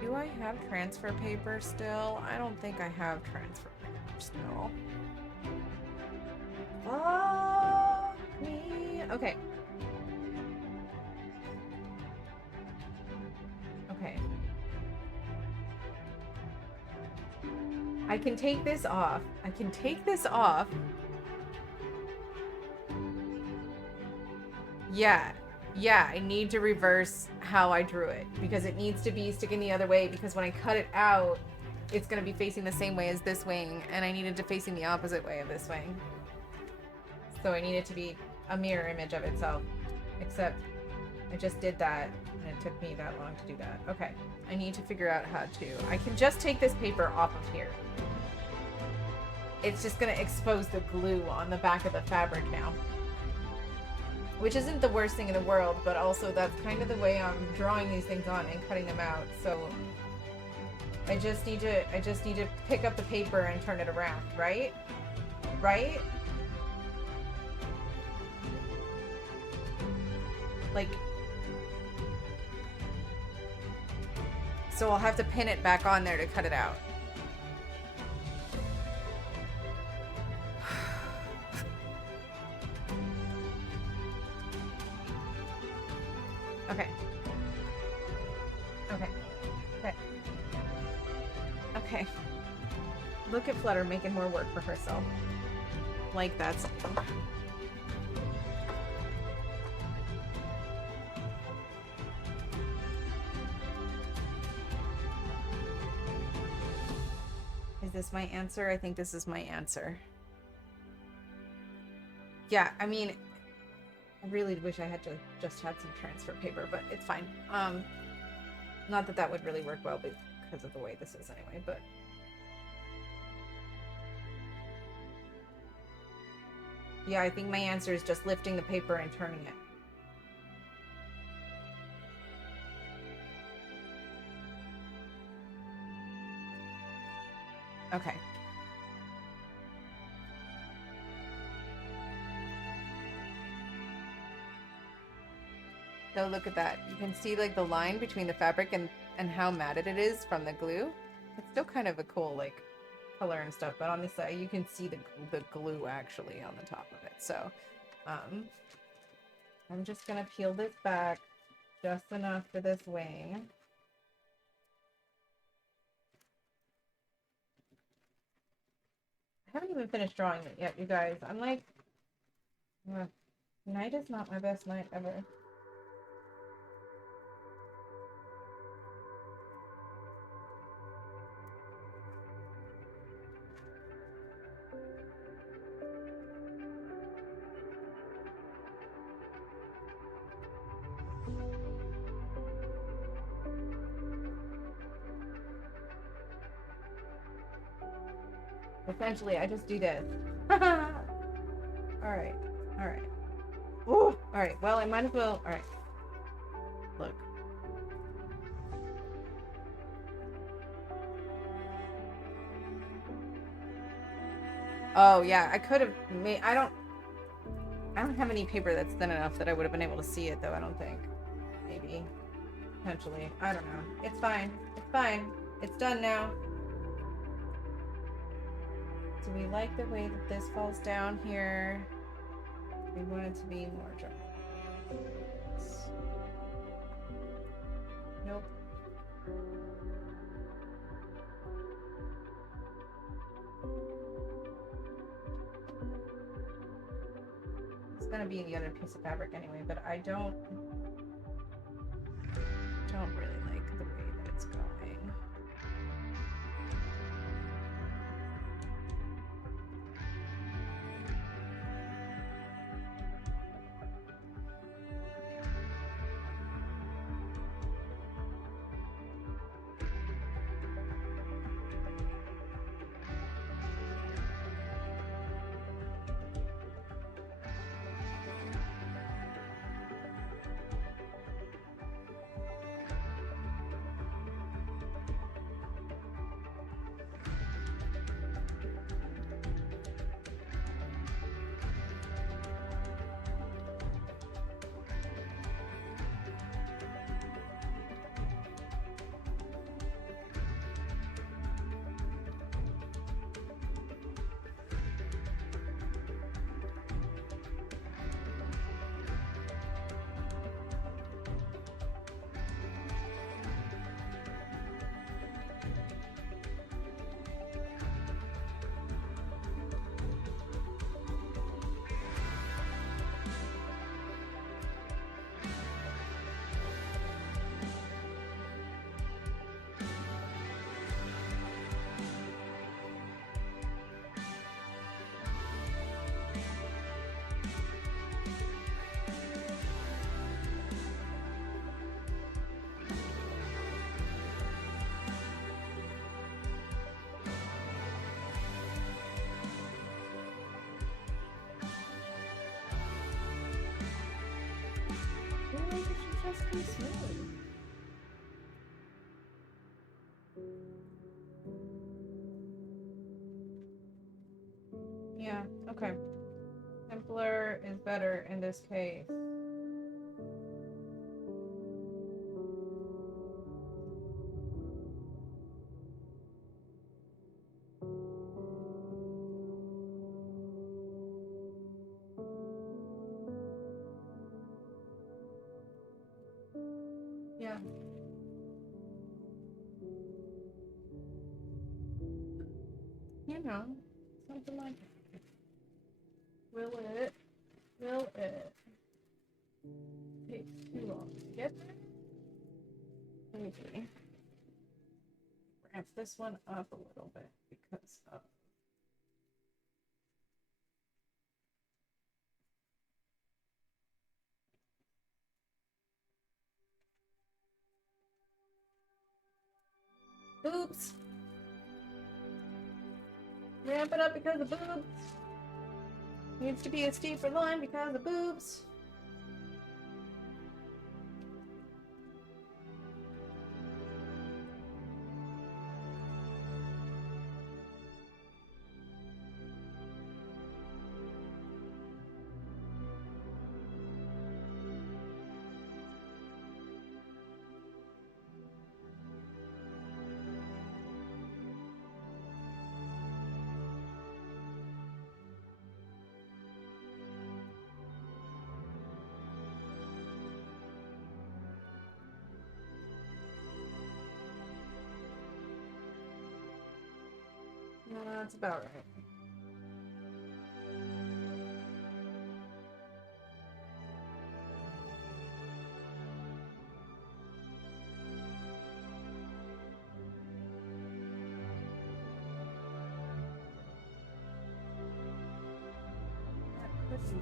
Do I have transfer paper still? I don't think I have transfer paper still. Fuck me. Okay. Okay. I can take this off. I can take this off. Yeah. Yeah, I need to reverse how I drew it because it needs to be sticking the other way because when I cut it out, it's going to be facing the same way as this wing and I needed to facing the opposite way of this wing. So I need it to be a mirror image of itself, except I just did that and it took me that long to do that. Okay, I need to figure out how to. I can just take this paper off of here. It's just going to expose the glue on the back of the fabric now. Which isn't the worst thing in the world, but also that's kind of the way I'm drawing these things on and cutting them out. So I just need to pick up the paper and turn it around, right? Right? Like, so I'll have to pin it back on there to cut it out. Okay. Okay. Okay. Okay. Look at Flutter making more work for herself. Like that's... Is this my answer? I think this is my answer. Yeah, I mean... I really wish I had just had some transfer paper, but it's fine. Not that that would really work well because of the way this is anyway, but... Yeah, I think my answer is just lifting the paper and turning it. Okay. So look at that. You can see like the line between the fabric and how matted it is from the glue. It's still kind of a cool like color and stuff, but on this side you can see the glue actually on the top of it. So I'm just gonna peel this back just enough for this wing. I haven't even finished drawing it yet, you guys. I'm like, night is not my best night ever. Essentially, I just do this. Alright. Alright. Ooh! Alright, well, I might as well... Alright. Look. Oh, yeah, I could have made... I don't have any paper that's thin enough that I would have been able to see it, though, I don't think. Maybe. Potentially. I don't know. It's fine. It's fine. It's done now. Do we like the way that this falls down here? We want it to be more dry. Nope. It's gonna be the other piece of fabric anyway, but I don't really like the way that it's going. Maybe it should just be smooth. Yeah, okay. Simpler is better in this case. Yeah. You know, something like that. Will it take too long to get there? Maybe. Ramp this one up a little bit because of boobs. Ramp it up because of boobs. Needs to be a steeper line because of boobs. No, that's about right. That could be.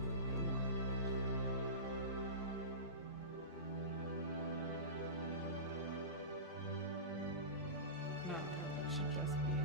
No, that should just be it.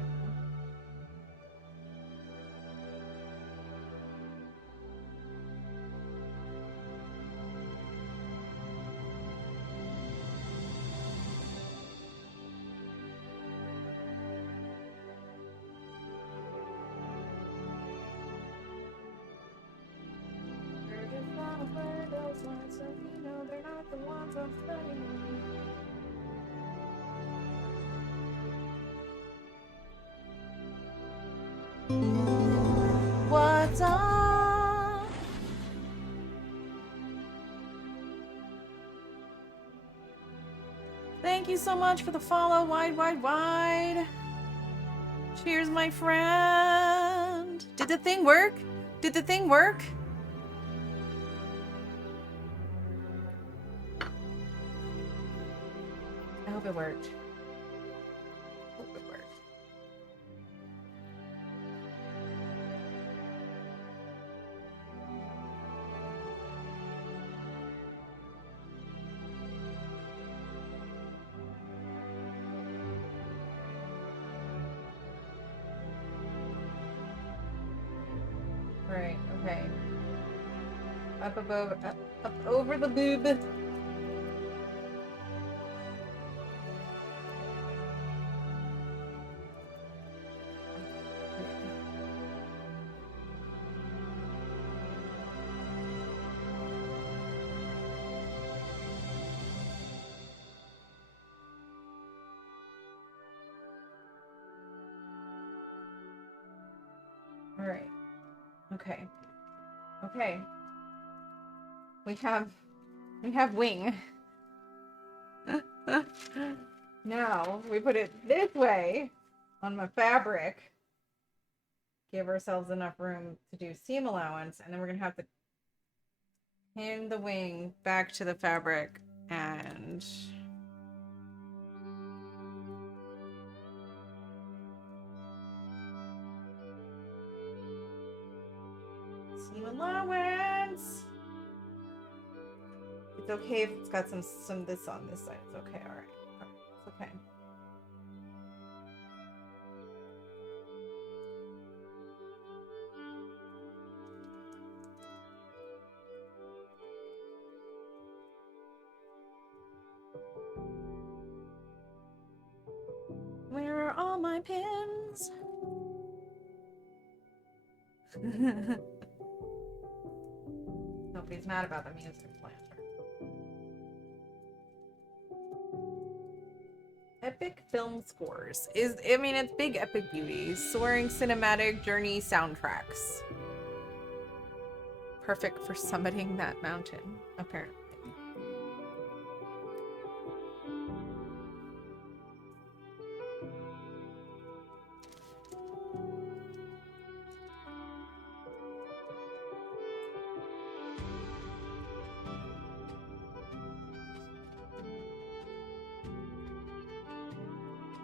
They're just gonna play those lines, so you know they're not the ones I'm studying. ta. Thank you so much for the follow, wide, wide, wide. Cheers, my friend. Did the thing work? Did the thing work? I hope it worked. Hope it worked. Right, okay. Up above, up over the boob. All right. Okay. Okay. We have wing. Now we put it this way on my fabric. Give ourselves enough room to do seam allowance, and then we're gonna have to pin the wing back to the fabric and seam allowance. It's okay if it's got some this on this side. It's okay. All right. It's okay. Where are all my pins? Nobody's mad about the music planter. Epic film scores I mean, it's big epic beauties. Soaring cinematic journey soundtracks. Perfect for summiting that mountain, apparently.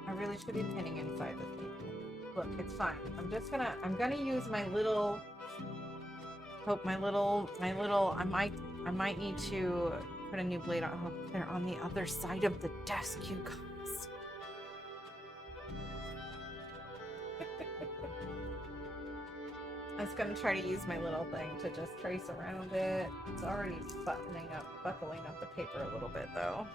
I really should be pinning inside this thing. Look, it's fine. I'm gonna use my little, I might need to put a new blade on. Oh, they're on the other side of the desk, you guys. I was gonna try to use my little thing to just trace around it. It's already buckling up the paper a little bit though.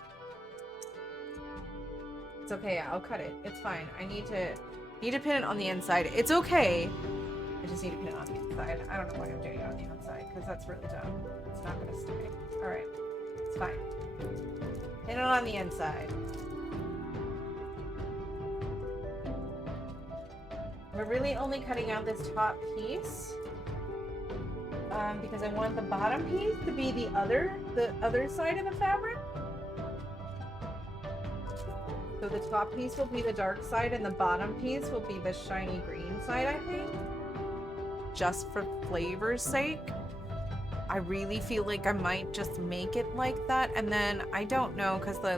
It's okay, I'll cut it. It's fine. I need to pin it on the inside. It's okay. I just need to pin it on the inside. I don't know why I'm doing it on the outside, because that's really dumb. It's not gonna stay. Alright. It's fine. Pin it on the inside. We're really only cutting out this top piece. Because I want the bottom piece to be the other side of the fabric. So the top piece will be the dark side and the bottom piece will be the shiny green side, I think. Just for flavor's sake. I really feel like I might just make it like that. And then I don't know, because I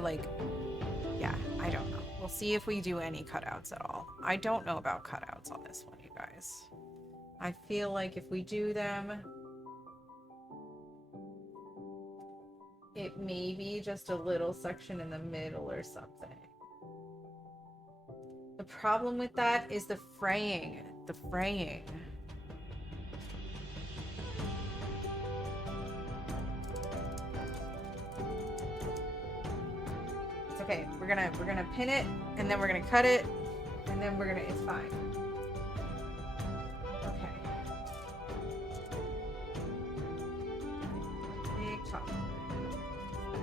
don't know. We'll see if we do any cutouts at all. I don't know about cutouts on this one, you guys. I feel like if we do them, it may be just a little section in the middle or something. The problem with that is the fraying. The fraying. It's okay. We're gonna pin it, and then we're gonna cut it, and then it's fine. Okay. Big top.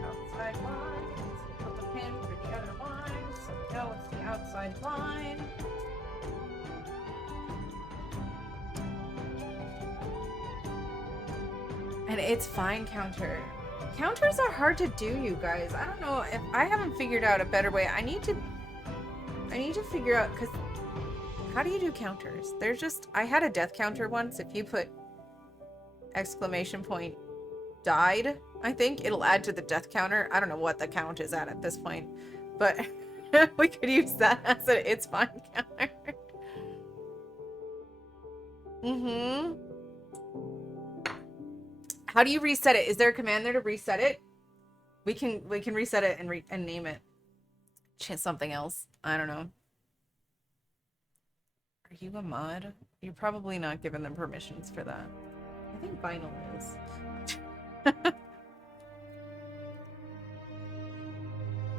Outside lines. Put the pin for the other lines, so we know it's the outside line. And it's fine counter. Counters are hard to do, you guys. I don't know if I haven't figured out a better way. I need to figure out, because how do you do counters? There's just, I had a death counter once. If you put exclamation point died, I think it'll add to the death counter. I don't know what the count is at this point, but we could use that as a it's fine counter. Mm-hmm. How do you reset it? Is there a command there to reset it? We can reset it and name it something else. I don't know. Are you a mod? You're probably not giving them permissions for that. I think vinyl is.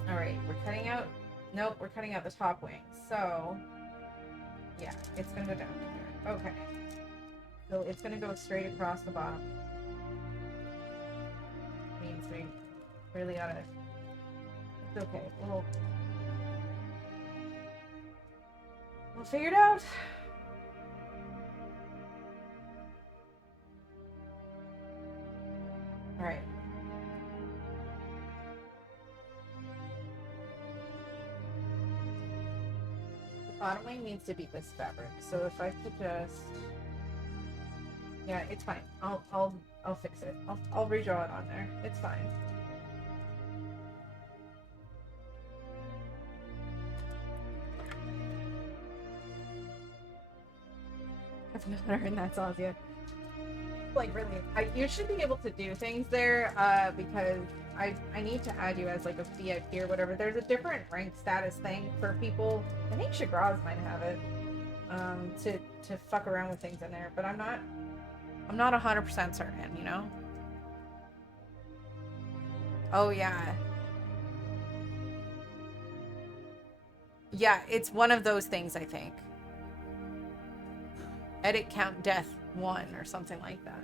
Alright, we're cutting out... Nope, we're cutting out the top wing. So, yeah, it's gonna go down here. Okay. So it's gonna go straight across the bottom. Means we really gotta... It's okay. We'll figure it out. Alright. The bottom wing needs to be this fabric. So if I could just... Yeah, it's fine. I'll fix it. I'll redraw it on there. It's fine. I've not earned that sauce yet. Like, really, you should be able to do things there, because I need to add you as, like, a VIP or whatever. There's a different rank status thing for people. I think Shagraz might have it, to fuck around with things in there, but I'm not 100% certain, you know? Oh, yeah. Yeah, it's one of those things, I think. Edit count death 1 or something like that.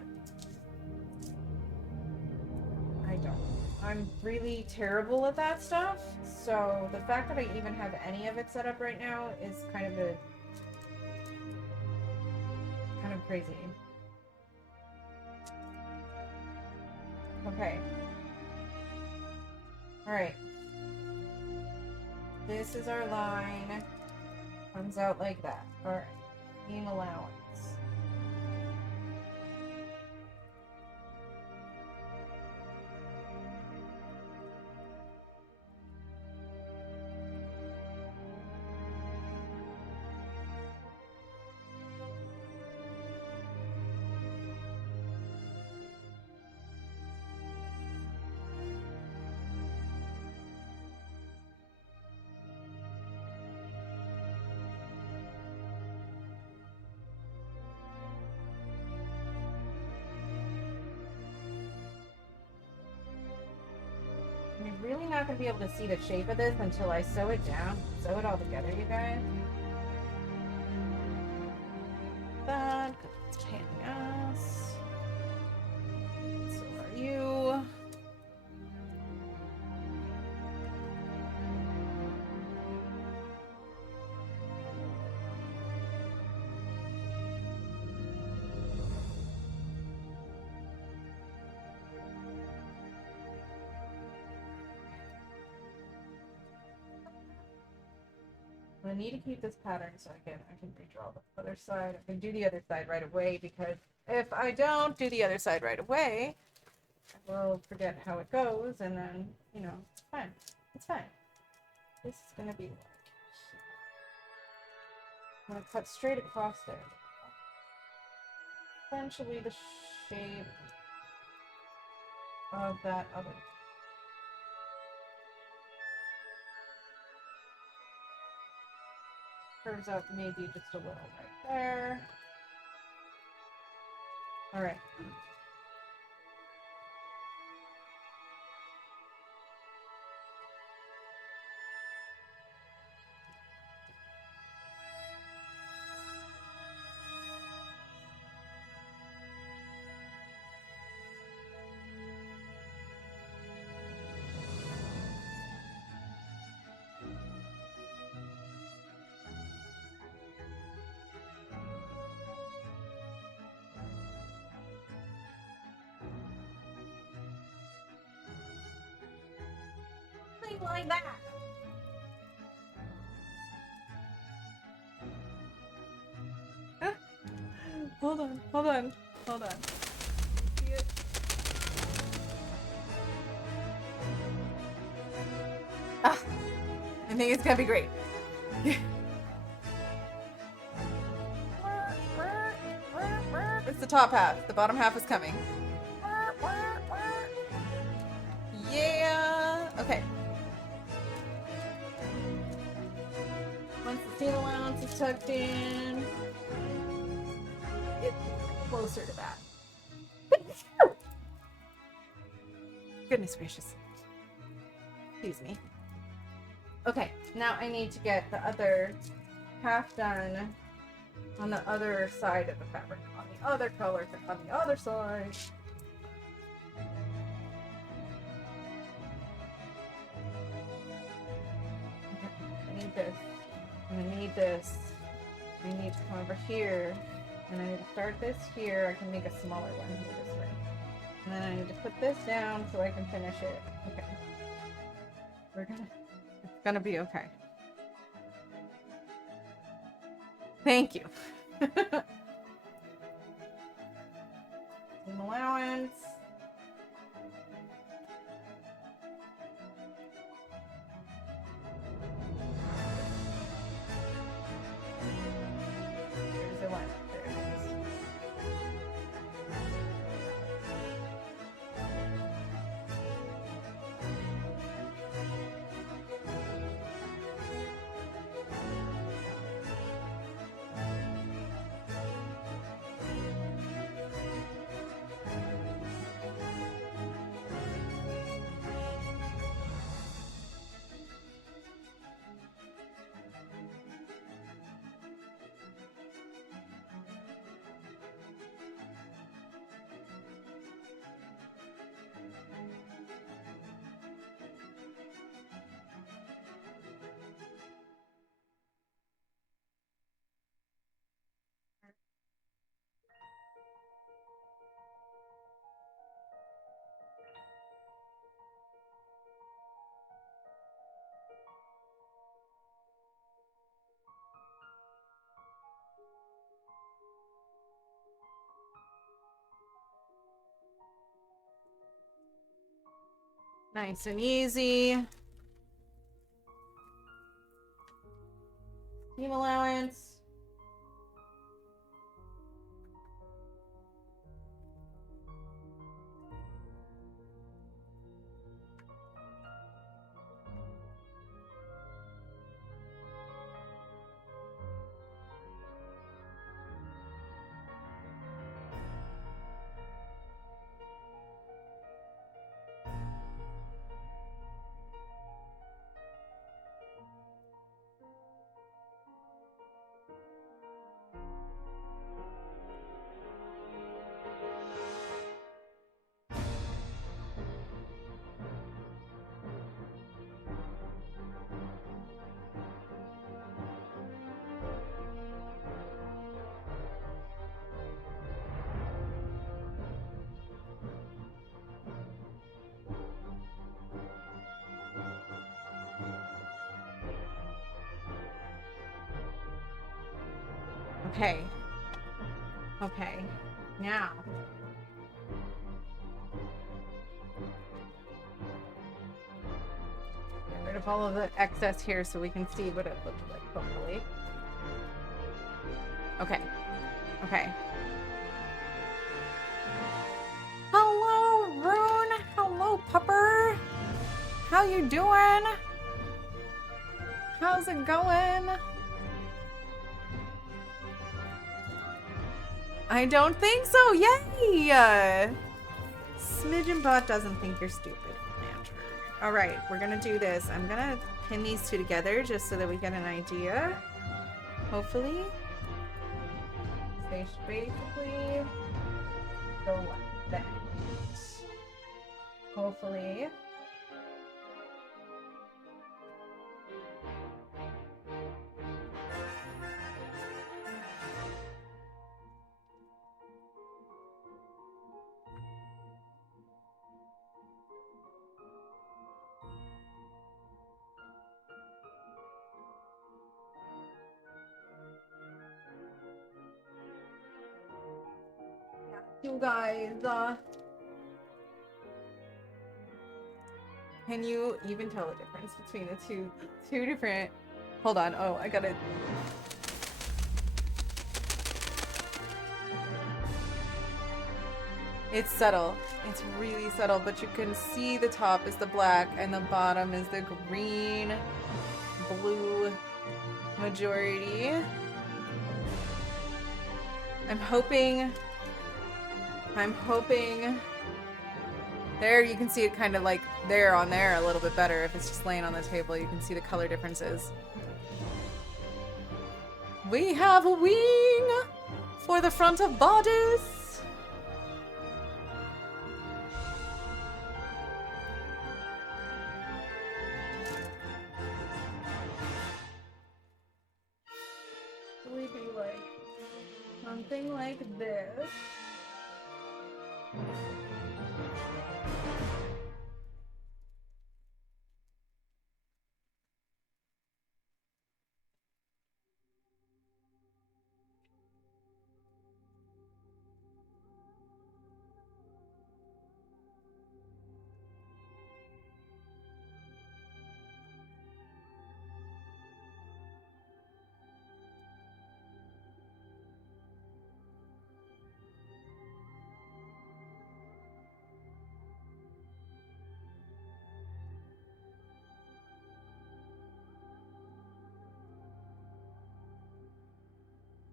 I don't. I'm really terrible at that stuff, so the fact that I even have any of it set up right now is kind of crazy. Okay. Alright. This is our line. Comes out like that. Alright. Beam allowance. I'm really not going to be able to see the shape of this until I sew it down. Sew it all together, you guys. That, it's pain in the ass. So are you. I need to keep this pattern so I can redraw the other side. I can do the other side right away, because if I don't do the other side right away, I will forget how it goes, and then, you know, it's fine. It's fine. This is gonna be like, I'm gonna cut straight across there. Essentially the shape of that other. Curves out maybe just a little right there. All right. like that. Hold on, hold on, hold on. See it? Ah, I think it's gonna be great. It's the top half. The bottom half is coming. Yeah. Okay. Once the steam allowance is tucked in, it's closer to that. Goodness gracious. Excuse me. Okay, now I need to get the other half done on the other side of the fabric, on the other color, on the other side. Okay, I need this. And I need this. I need to come over here. And I need to start this here. I can make a smaller one here this way. And then I need to put this down so I can finish it. Okay. It's gonna be okay. Thank you. Team allowance. There's the one. There it is. Nice and easy. Team allowance. Okay. Okay. Now. Get rid of all of the excess here so we can see what it looks like, hopefully. Okay. Okay. Hello, Rune. Hello, Pupper. How you doing? How's it going? I don't think so. Yay! Smidgenbot doesn't think you're stupid. All right, we're gonna do this. I'm gonna pin these two together just so that we get an idea. Hopefully. They should basically go like that. Hopefully. You guys, can you even tell the difference between the two different... Hold on. Oh, I gotta... It's subtle. It's really subtle, but you can see the top is the black and the bottom is the green, blue majority. I'm hoping... There, you can see it kind of like there on there a little bit better. If it's just laying on the table, you can see the color differences. We have a wing for the front of bodice. We do like something like this.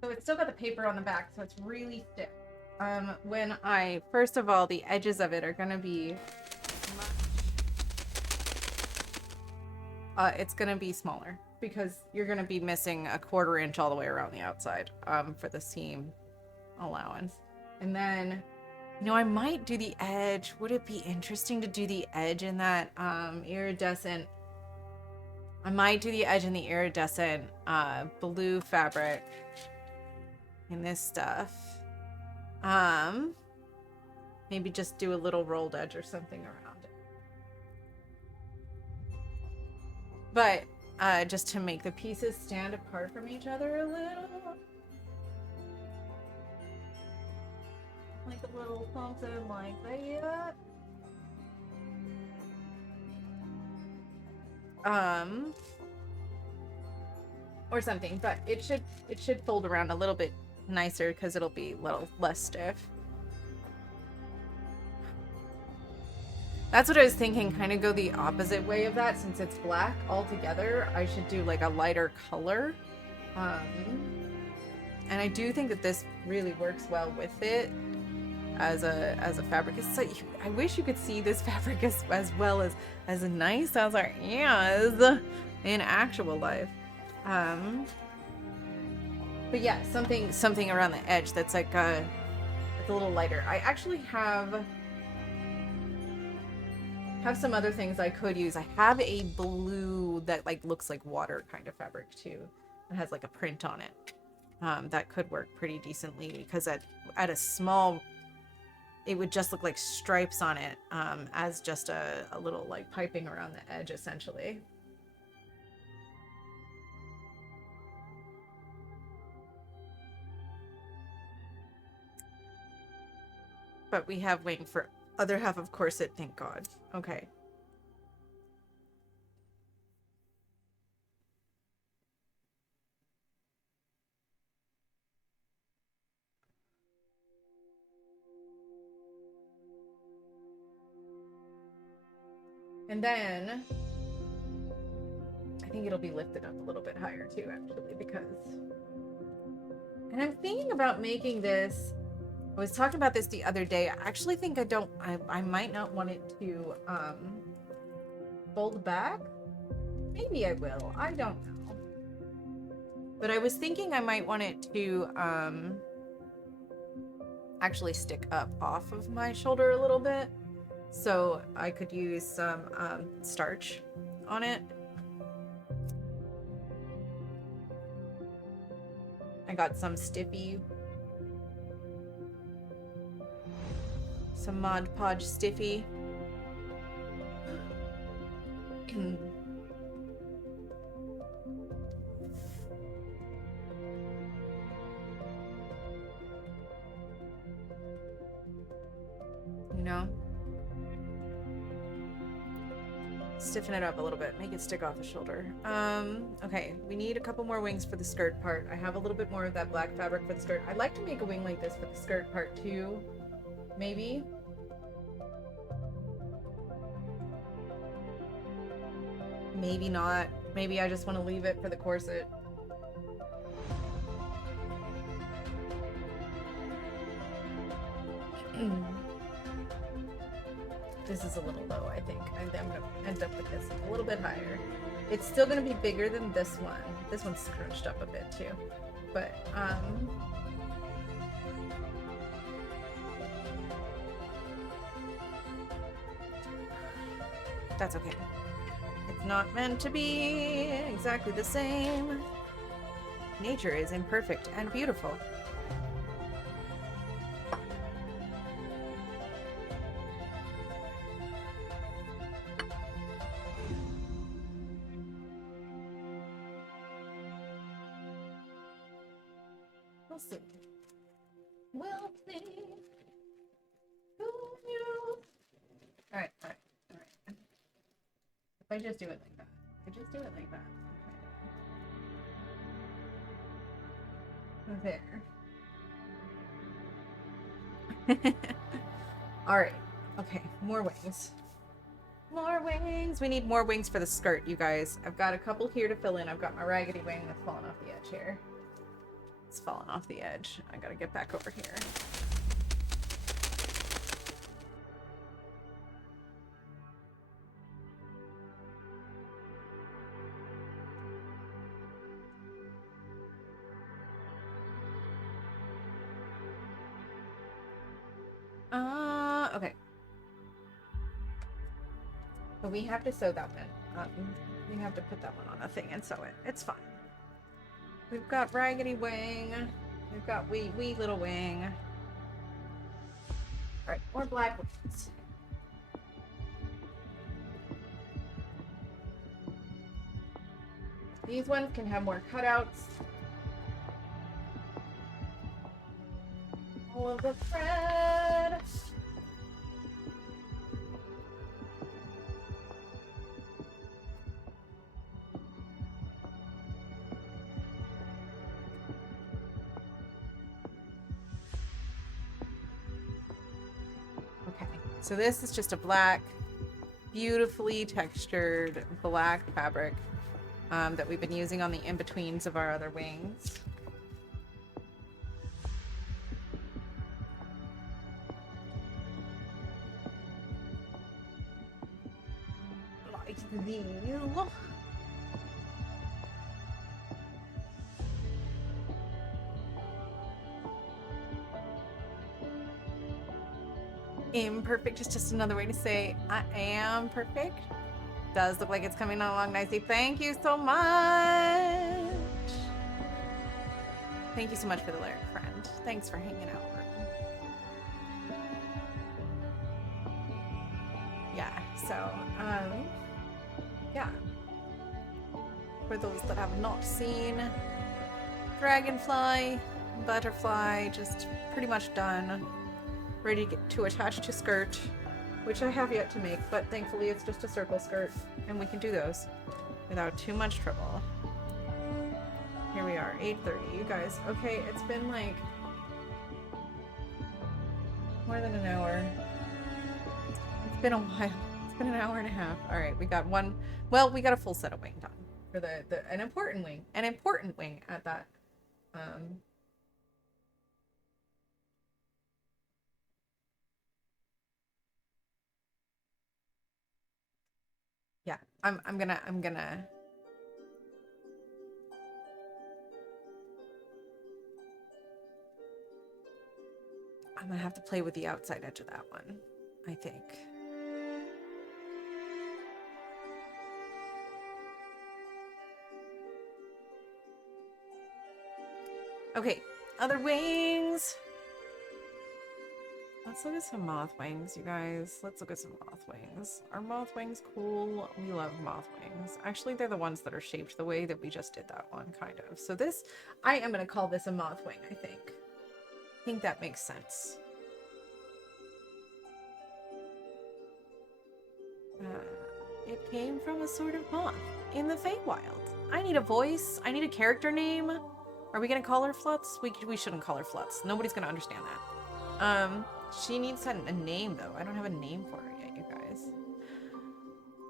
So it's still got the paper on the back, so it's really stiff. First of all, the edges of it are gonna be it's gonna be smaller because you're gonna be missing a 1/4 inch all the way around the outside for the seam allowance. And then, you know, I might do the edge. Would it be interesting to do the edge in that iridescent? I might do the edge in the iridescent blue fabric in this stuff. Maybe just do a little rolled edge or something around it. But just to make the pieces stand apart from each other a little. Like a little something like that. Or something, but it should fold around a little bit nicer because it'll be a little less stiff. That's what I was thinking, kind of go the opposite way of that. Since it's black altogether, I should do like a lighter color. And I do think that this really works well with it as a fabric. So I wish you could see this fabric as well as nice as it is in actual life. But yeah, something around the edge that's like it's a little lighter. I actually have some other things I could use. I have a blue that like looks like water kind of fabric too. It has like a print on it. That could work pretty decently because at a small, it would just look like stripes on it as just a little like piping around the edge essentially. But we have wing for other half of corset, thank God. Okay. And then I think it'll be lifted up a little bit higher too, actually, because... And I'm thinking about making this... I was talking about this the other day. I actually think I might not want it to fold back. Maybe I will. I don't know. But I was thinking I might want it to actually stick up off of my shoulder a little bit. So I could use some starch on it. I got some Stiffy. Some Mod Podge Stiffy. Stiffen it up a little bit. Make it stick off the shoulder. Okay. We need a couple more wings for the skirt part. I have a little bit more of that black fabric for the skirt. I'd like to make a wing like this for the skirt part too. Maybe. Maybe not. Maybe I just want to leave it for the corset. This is a little low, I think. I'm gonna end up with this a little bit higher. It's still gonna be bigger than this one. This one's scrunched up a bit too. But, that's okay. It's not meant to be exactly the same. Nature is imperfect and beautiful. We'll see. We'll see. Who knew? Alright. If I just do it like that. There. Alright. Okay, more wings. More wings! We need more wings for the skirt, you guys. I've got a couple here to fill in. I've got my raggedy wing that's falling off the edge here. It's falling off the edge. I gotta get back over here. Okay. But we have to sew that one. We have to put that one on a thing and sew it. It's fine. We've got raggedy wing. We've got wee little wing. Alright, more black wings. These ones can have more cutouts. All of the thread. So this is just a black, beautifully textured black fabric that we've been using on the in-betweens of our other wings. Like these. Imperfect is just another way to say I am perfect. Does look like it's coming along nicely. Thank you so much. Thank you so much for the lyric, friend. Thanks for hanging out. Yeah, so, yeah. For those that have not seen, dragonfly, butterfly, just pretty much done. Ready to attach to skirt, which I have yet to make, but thankfully it's just a circle skirt and we can do those without too much trouble. Here we are, 8:30, you guys. Okay, it's been like more than an hour. It's been a while. It's been an hour and a half. All right, we got one. Well, we got a full set of wing done for an important wing at that. Yeah, I'm gonna have to play with the outside edge of that one, I think. Okay, other wings. Let's look at some moth wings, you guys. Let's look at some moth wings. Are moth wings cool? We love moth wings. Actually, they're the ones that are shaped the way that we just did that one, kind of. So this, I am going to call this a moth wing, I think. I think that makes sense. It came from a sort of moth in the Feywild. I need a voice. I need a character name. Are we gonna call her Flutz? We shouldn't call her Flutz. Nobody's gonna understand that. She needs a name though. I don't have a name for her yet, you guys.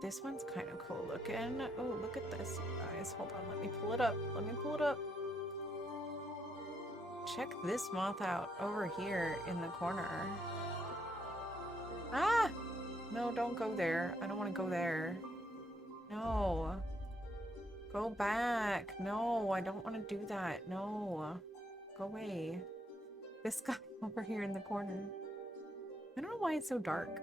This one's kind of cool looking. Oh, look at this, you guys. Hold on, let me pull it up. Let me pull it up. Check this moth out over here in the corner. Ah! No, don't go there. I don't want to go there. No. Go back. No, I don't want to do that. No. Go away. This guy over here in the corner. I don't know why it's so dark.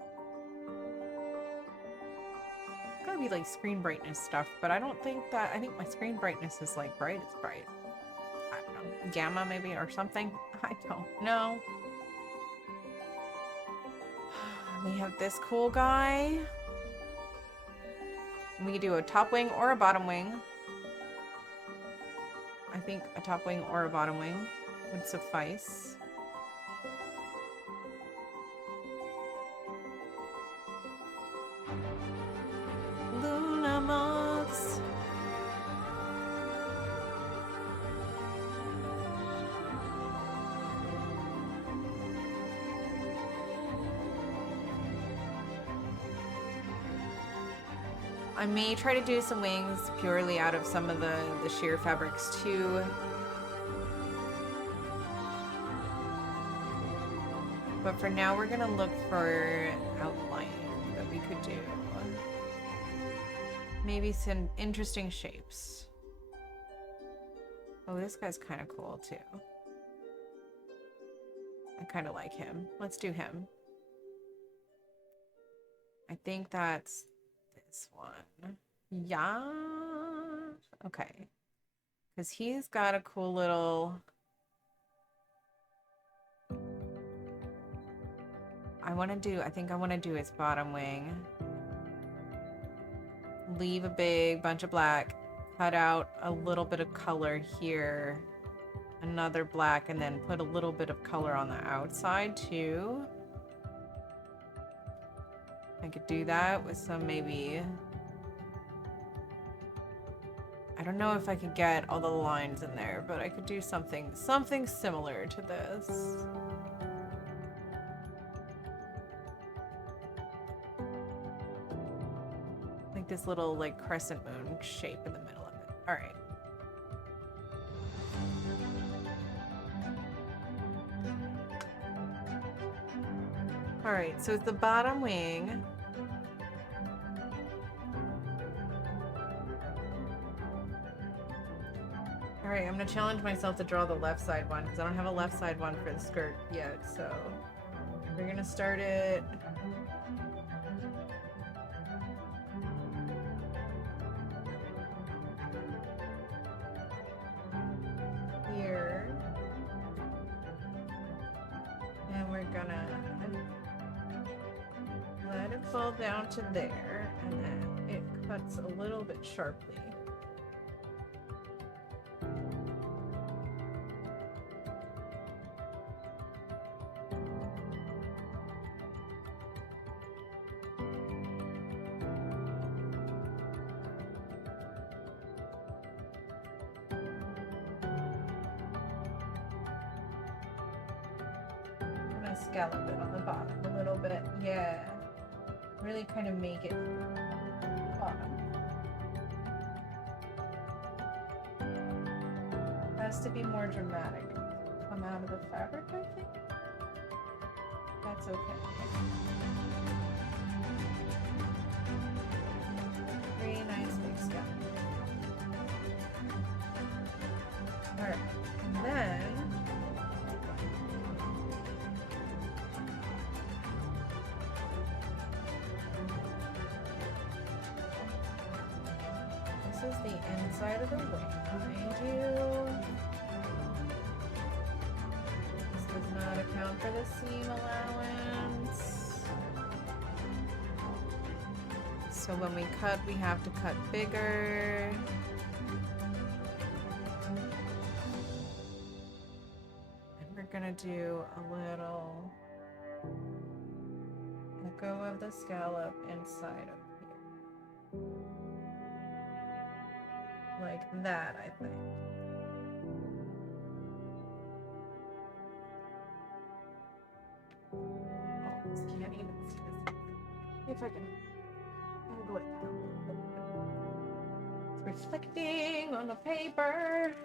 It's gotta be like screen brightness stuff, but I don't think that... I think my screen brightness is like bright. It's bright. I don't know. Gamma maybe or something? I don't know. We have this cool guy. We could do a top wing or a bottom wing. I think a top wing or a bottom wing would suffice. Luna moths. I may try to do some wings purely out of some of the sheer fabrics too. But for now, we're gonna look for outline that we could do. Maybe some interesting shapes. Oh, this guy's kind of cool too. I kind of like him. Let's do him. I think that's this one. Yeah. Okay. Because he's got a cool little... I think I want to do his bottom wing. Leave a big bunch of black. Cut out a little bit of color here. Another black, and then put a little bit of color on the outside too. I could do that with some maybe... I don't know if I could get all the lines in there, but I could do something similar to this. Like this little like crescent moon shape in the middle of it. All right. All right, so it's the bottom wing. All right, I'm gonna challenge myself to draw the left side one because I don't have a left side one for the skirt yet. So we're gonna start it. Here. And we're gonna let it fall down to there, and then it cuts a little bit sharply. Scallop it on the bottom a little bit. Yeah. Really kind of make it bottom. Has to be more dramatic. Come out of the fabric, I think. That's okay. Very nice big scallop. Alright. And then is the inside of the wing behind you. This does not account for the seam allowance. So when we cut, we have to cut bigger. And we're gonna do a little echo of the scallop inside of here. Like that, I think. Oh, can't even see this. If I can angle it down. It's reflecting on the paper.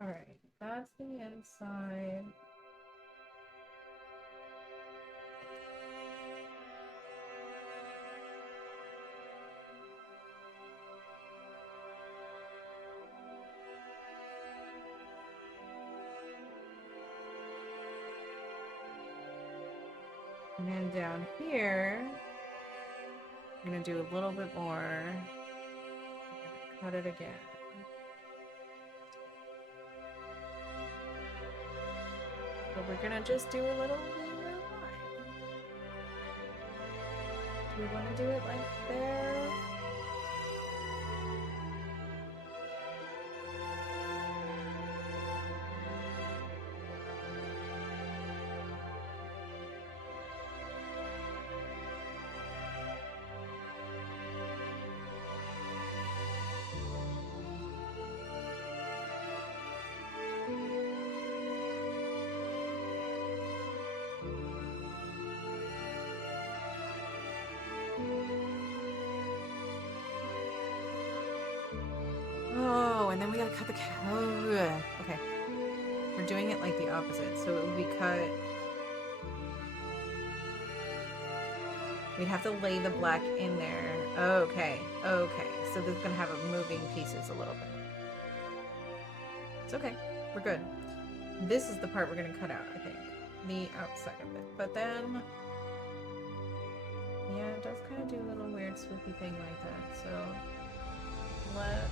All right, that's the inside. And then down here, I'm gonna do a little bit more. I'm gonna cut it again. But we're gonna just do a little line. Do we want to do it like there? Oh, and then we gotta cut the oh, okay. We're doing it like the opposite, so it would be cut. We'd have to lay the black in there. Okay, okay. So this is gonna have a moving pieces a little bit. It's okay. We're good. This is the part we're gonna cut out, I think. The outside of it. But then yeah, it does kind of do a little weird swoopy thing like that, so let's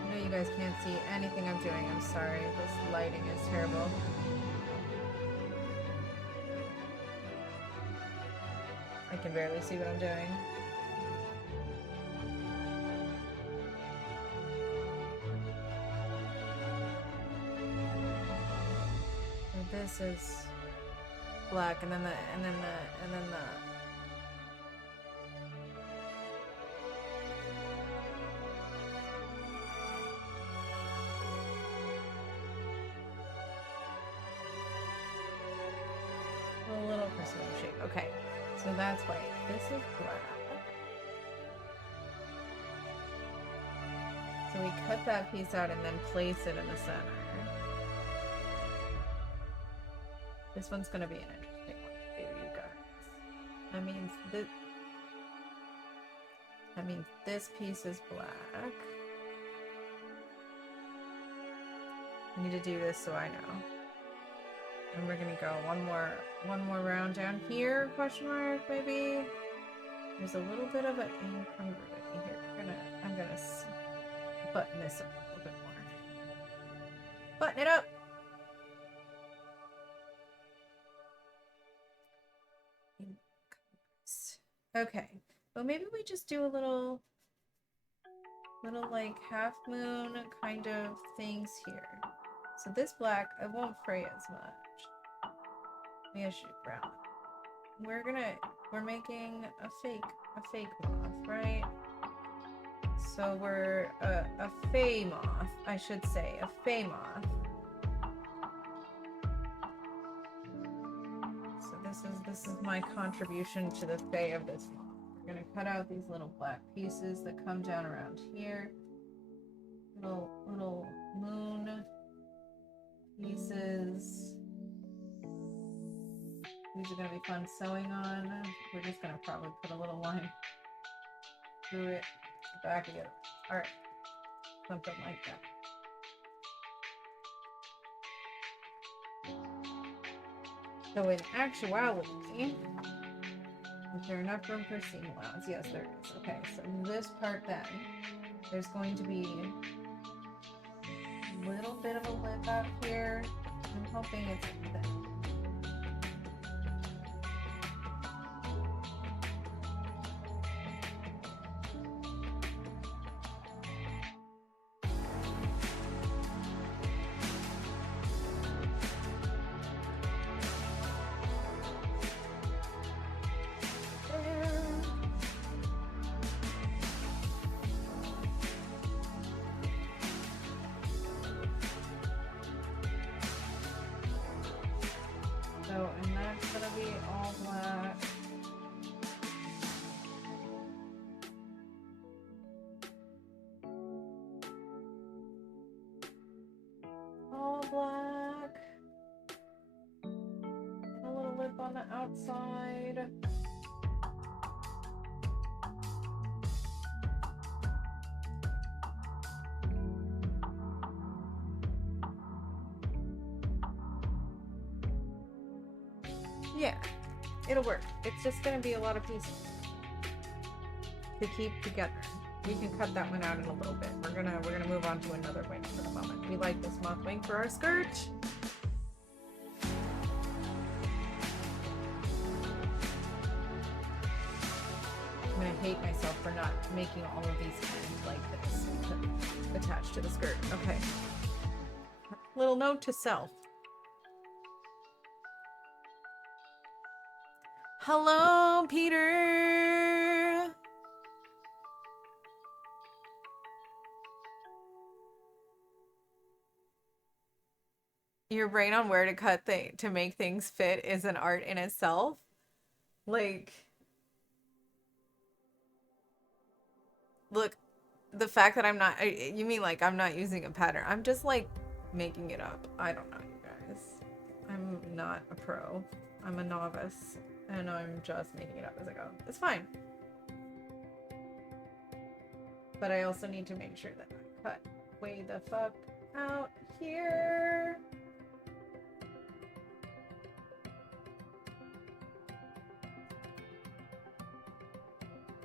I know you guys can't see anything I'm doing. I'm sorry. This lighting is terrible. I can barely see what I'm doing. So this is black, and then the a little personal shape. Okay, so that's white. This is black. So we cut that piece out and then place it in the center. This one's gonna be an interesting one for you guys. That means this piece is black. I need to do this so I know. And we're gonna go one more round down here, question mark, maybe. There's a little bit of an incongruity here. I'm gonna button this up a little bit more. Button it up! Okay. Well, maybe we just do a little like half moon kind of things here. So this black, I won't fray as much. Maybe I should brown. We're making a fake moth, right? So we're a fey moth, I should say, a fey moth. So this is my contribution to the fey of this moth. We're gonna cut out these little black pieces that come down around here. Little moon pieces. These are gonna be fun sewing on. We're just gonna probably put a little line through it, back of it. All right, something like that. So in actuality, is there enough room for seam allowance? Yes, there is. Okay, so this part then, there's going to be little bit of a lip out here. I'm hoping it's thick. So, and that's gonna be all black. All black. And a little lip on the outside. Yeah, it'll work. It's just gonna be a lot of pieces to keep together. We can cut that one out in a little bit. We're gonna move on to another wing for the moment. We like this moth wing for our skirt. I'm gonna hate myself for not making all of these ends like this attached to the skirt. Okay. Little note to self. Hello, Peter. Your brain on where to cut to make things fit is an art in itself. Like, look, the fact that I'm not, you mean like I'm not using a pattern. I'm just like making it up. I don't know, you guys. I'm not a pro. I'm a novice. And I'm just making it up as I go. It's fine. But I also need to make sure that I cut way the fuck out here.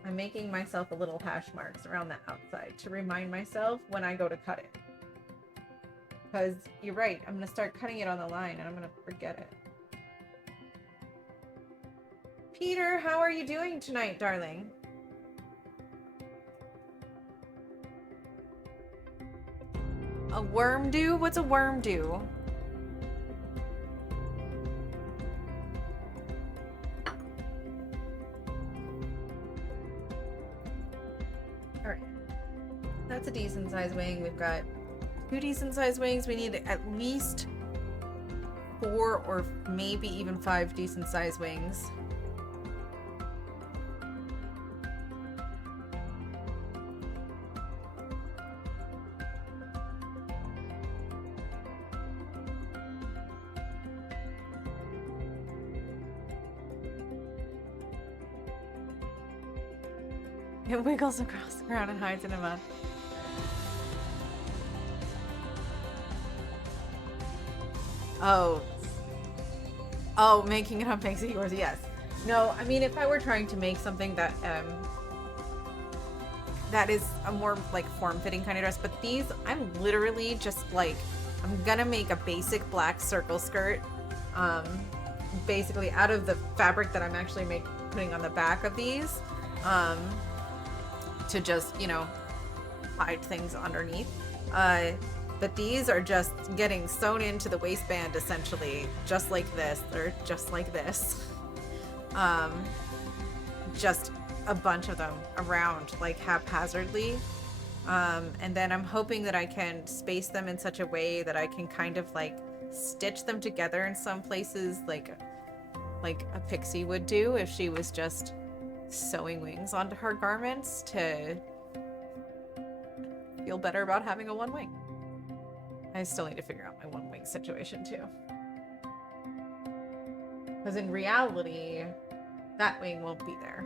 I'm making myself a little hash marks around the outside to remind myself when I go to cut it. Because you're right, I'm going to start cutting it on the line and I'm going to forget it. Peter, how are you doing tonight, darling? A worm do? What's a worm do? Alright. That's a decent sized wing. We've got 2 decent sized wings. We need at least 4 or maybe even 5 decent sized wings. It wiggles across the ground and hides in a mud. Oh. Oh, making it up makes it yours, yes. No, I mean, if I were trying to make something that, that is a more, like, form-fitting kind of dress, but these, I'm literally just, like, I'm gonna make a basic black circle skirt, basically out of the fabric that I'm actually putting on the back of these, to just, you know, hide things underneath. But these are just getting sewn into the waistband, essentially, just like this. They're just like this. Just a bunch of them around, like, haphazardly. And then I'm hoping that I can space them in such a way that I can kind of, like, stitch them together in some places, like a pixie would do if she was just sewing wings onto her garments to feel better about having a one wing. I still need to figure out my one wing situation too. Because in reality, that wing won't be there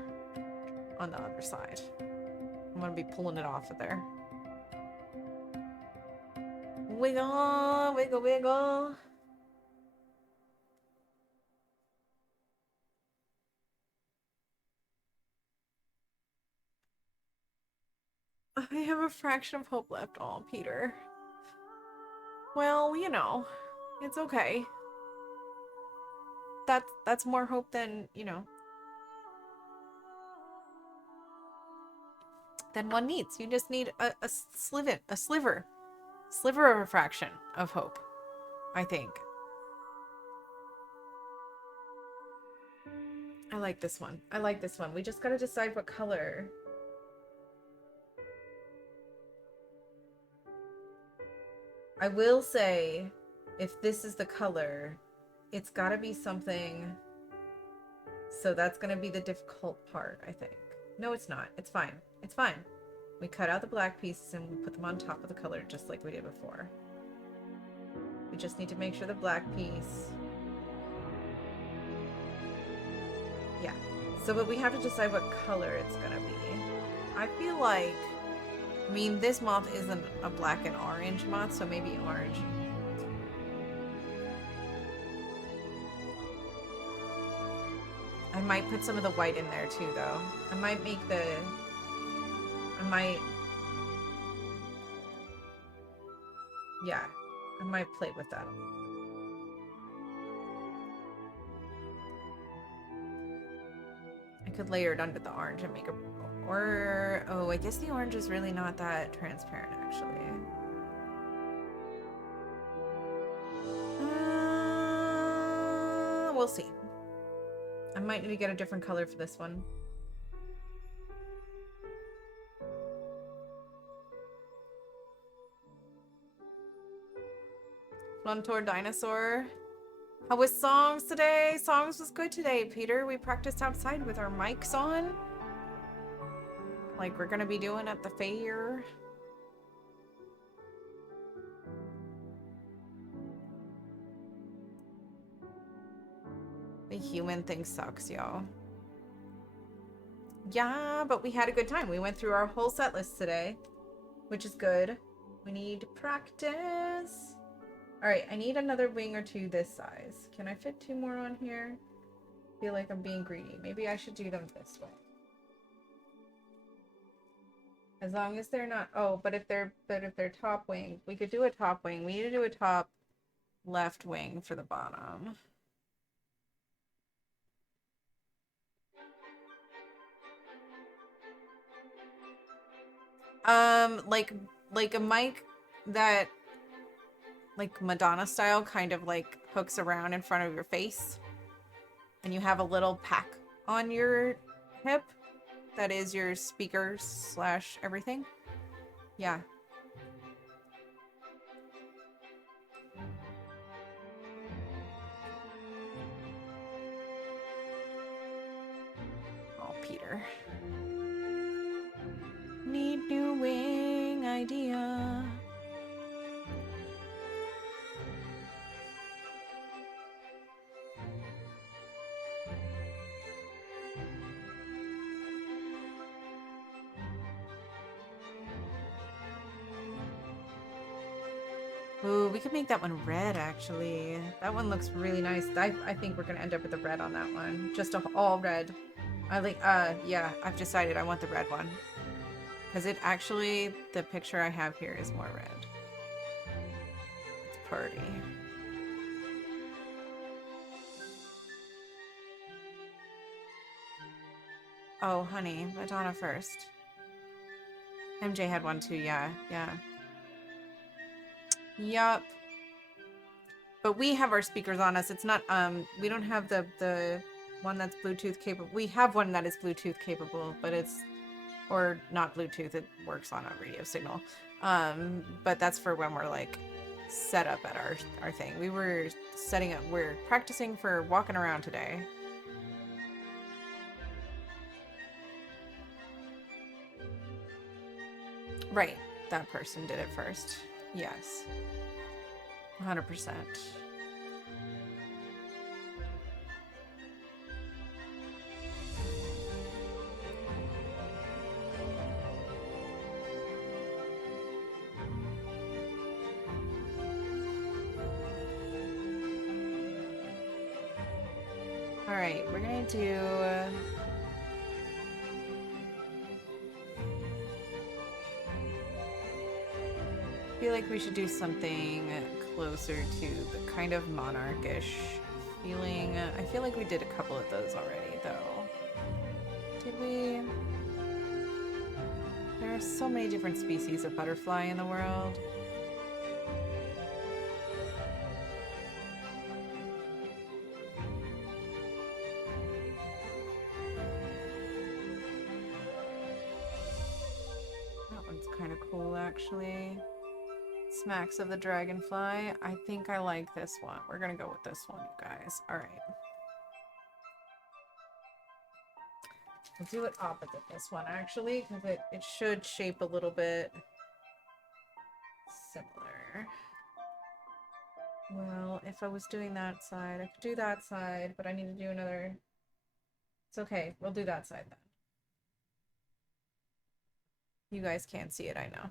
on the other side. I'm gonna be pulling it off of there. Wiggle, wiggle, wiggle. I have a fraction of hope left. Oh, Peter. Well, you know, it's okay. That's more hope than, you know, than one needs. You just need a sliver of a fraction of hope, I think. I like this one. I like this one. We just gotta decide what color. I will say, if this is the color, it's gotta be something. So that's gonna be the difficult part, I think. No, it's not. It's fine. It's fine. We cut out the black pieces and we put them on top of the color just like we did before. We just need to make sure the black piece... Yeah. So, but we have to decide what color it's gonna be. I feel like... I mean, this moth isn't a black and orange moth, so maybe orange. I might put some of the white in there too, though. I might make the... Yeah, I might play with that. I could layer it under the orange and make a... Or... Oh, I guess the orange is really not that transparent, actually. We'll see. I might need to get a different color for this one. Fluntor Dinosaur. How was songs today? Songs was good today, Peter. We practiced outside with our mics on. Like we're gonna be doing at the fair. The human thing sucks, y'all. Yeah, but we had a good time. We went through our whole set list today, which is good. We need to practice. All right, I need another wing or two this size. Can I fit 2 more on here? I feel like I'm being greedy. Maybe I should do them this way. As long as they're not... Oh, but if they're top wing, we could do a top wing. We need to do a top left wing for the bottom. Like a mic that, like Madonna style, kind of like hooks around in front of your face, and you have a little pack on your hip that is your speakers slash everything. Yeah. Oh, Peter. Need new wing idea. Ooh, we could make that one red, actually. That one looks really nice. I think we're gonna end up with the red on that one. Just all red. I like, yeah, I've decided I want the red one. Because it actually, the picture I have here is more red. It's pretty. Oh, honey, Madonna first. MJ had one too, yeah, yeah. Yup. But we have our speakers on us. It's not, we don't have the one that's Bluetooth capable. We have one that is Bluetooth capable, but it's, or not Bluetooth, it works on a radio signal. But that's for when we're like set up at our thing. We were setting up, we're practicing for walking around today. Right, that person did it first. Yes. 100%. All right, we're gonna do... I feel like we should do something closer to the kind of monarchish feeling. I feel like we did a couple of those already, though. Did we? There are so many different species of butterfly in the world. That one's kind of cool, actually. Smacks of the Dragonfly. I think I like this one. We're gonna go with this one, you guys. Alright. We'll do it opposite this one, actually, because it should shape a little bit similar. Well, if I was doing that side, I could do that side, but I need to do another... It's okay. We'll do that side then. You guys can't see it, I know.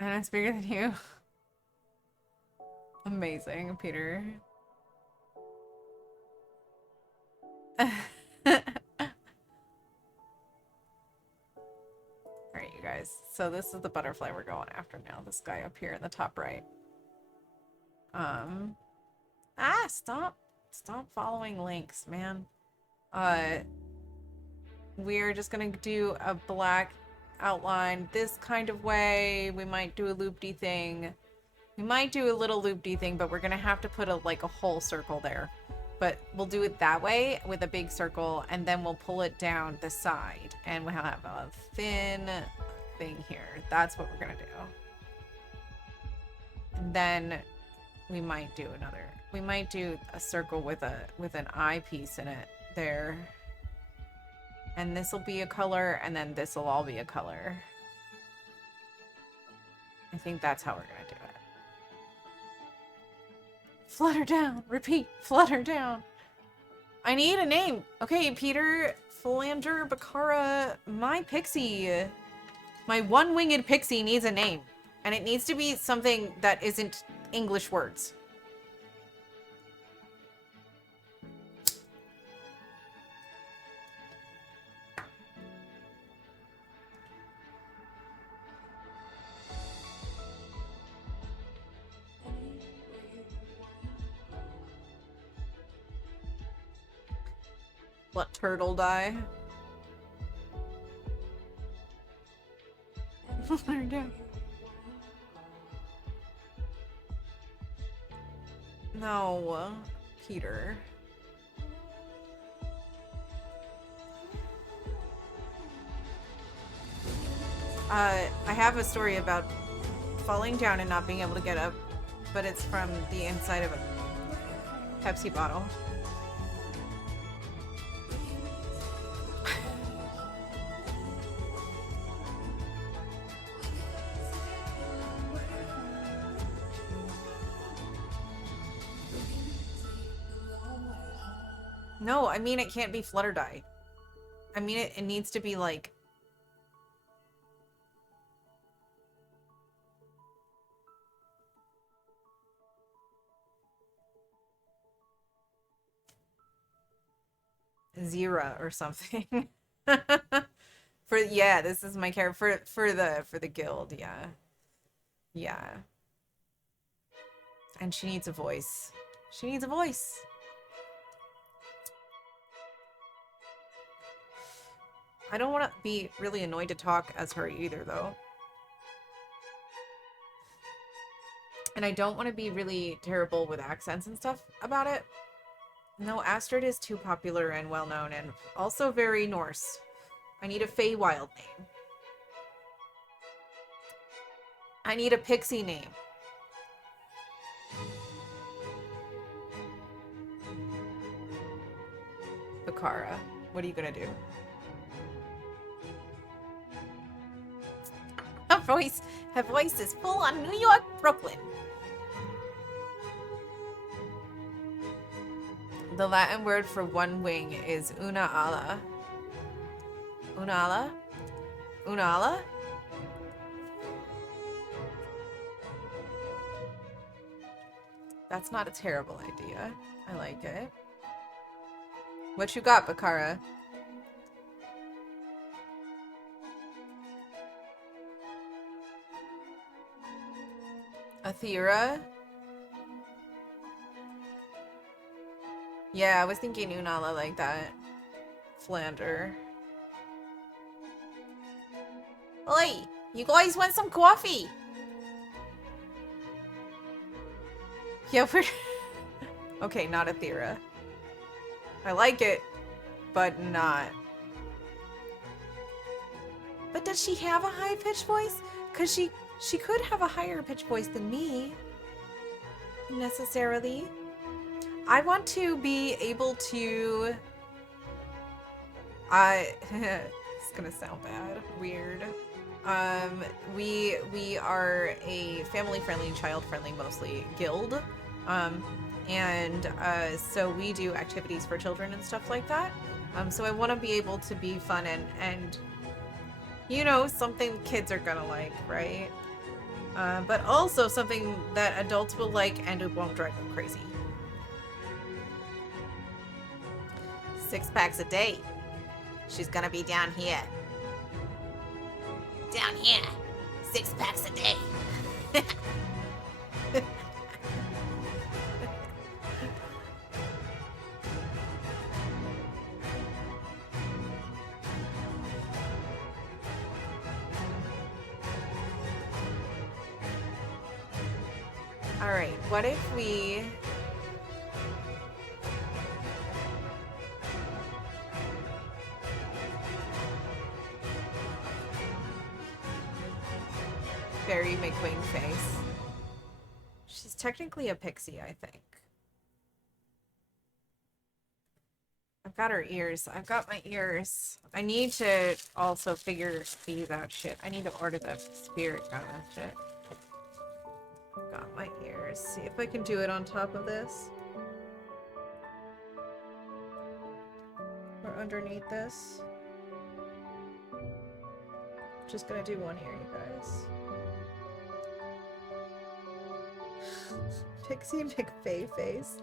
And it's bigger than you. Amazing, Peter. Alright, you guys. So this is the butterfly we're going after now. This guy up here in the top right. Stop. Stop following links, man. We're just gonna do a black outline this kind of way. We might do a loop-de thing. We might do a little loop-de thing, but we're gonna have to put a whole circle there. But we'll do it that way with a big circle, and then we'll pull it down the side, and we'll have a thin thing here. That's what we're gonna do. And then we might do another. We might do a circle with an eyepiece in it there. And this will be a color, and then this will all be a color. I think that's how we're gonna do it. Flutter down. Repeat. Flutter down. I need a name. Okay, Peter, Philander, Bakara, my pixie. My one-winged pixie needs a name. And it needs to be something that isn't English words. Let turtle die. Flutter down. No, Peter. I have a story about falling down and not being able to get up, but it's from the inside of a Pepsi bottle. No, I mean it can't be Flutter Die. I mean it needs to be like... Zira or something. Yeah, this is my character for the guild, yeah. Yeah. And she needs a voice. She needs a voice. I don't want to be really annoyed to talk as her either, though. And I don't want to be really terrible with accents and stuff about it. No, Astrid is too popular and well-known, and also very Norse. I need a Feywild name. I need a pixie name. Bakara, what are you gonna do? Her voice is full on New York, Brooklyn. The Latin word for one wing is una ala. Una ala? Una ala? That's not a terrible idea. I like it. What you got, Bakara? Athera? Yeah, I was thinking Unala like that. Flander. Oi! You guys want some coffee? Yeah, we're... Okay, not Athera. I like it, but not. But does she have a high-pitched voice? Because she could have a higher pitched voice than me. Necessarily. I want to be able to... it's gonna sound bad. Weird. We are a family-friendly, child-friendly, mostly guild. So we do activities for children and stuff like that. So I want to be able to be fun and you know, something kids are gonna like, right? But also something that adults will like and it won't drive them crazy. 6 packs a day. She's gonna be down here. Down here. 6 packs a day. Alright, what if we... Barry McWing face. She's technically a pixie, I think. I've got her ears. I've got my ears. I need to also figure these out shit. I need to order the spirit gun and shit. Got my ears. See if I can do it on top of this. Or underneath this. Just gonna do one ear, you guys. Pixie McFay face.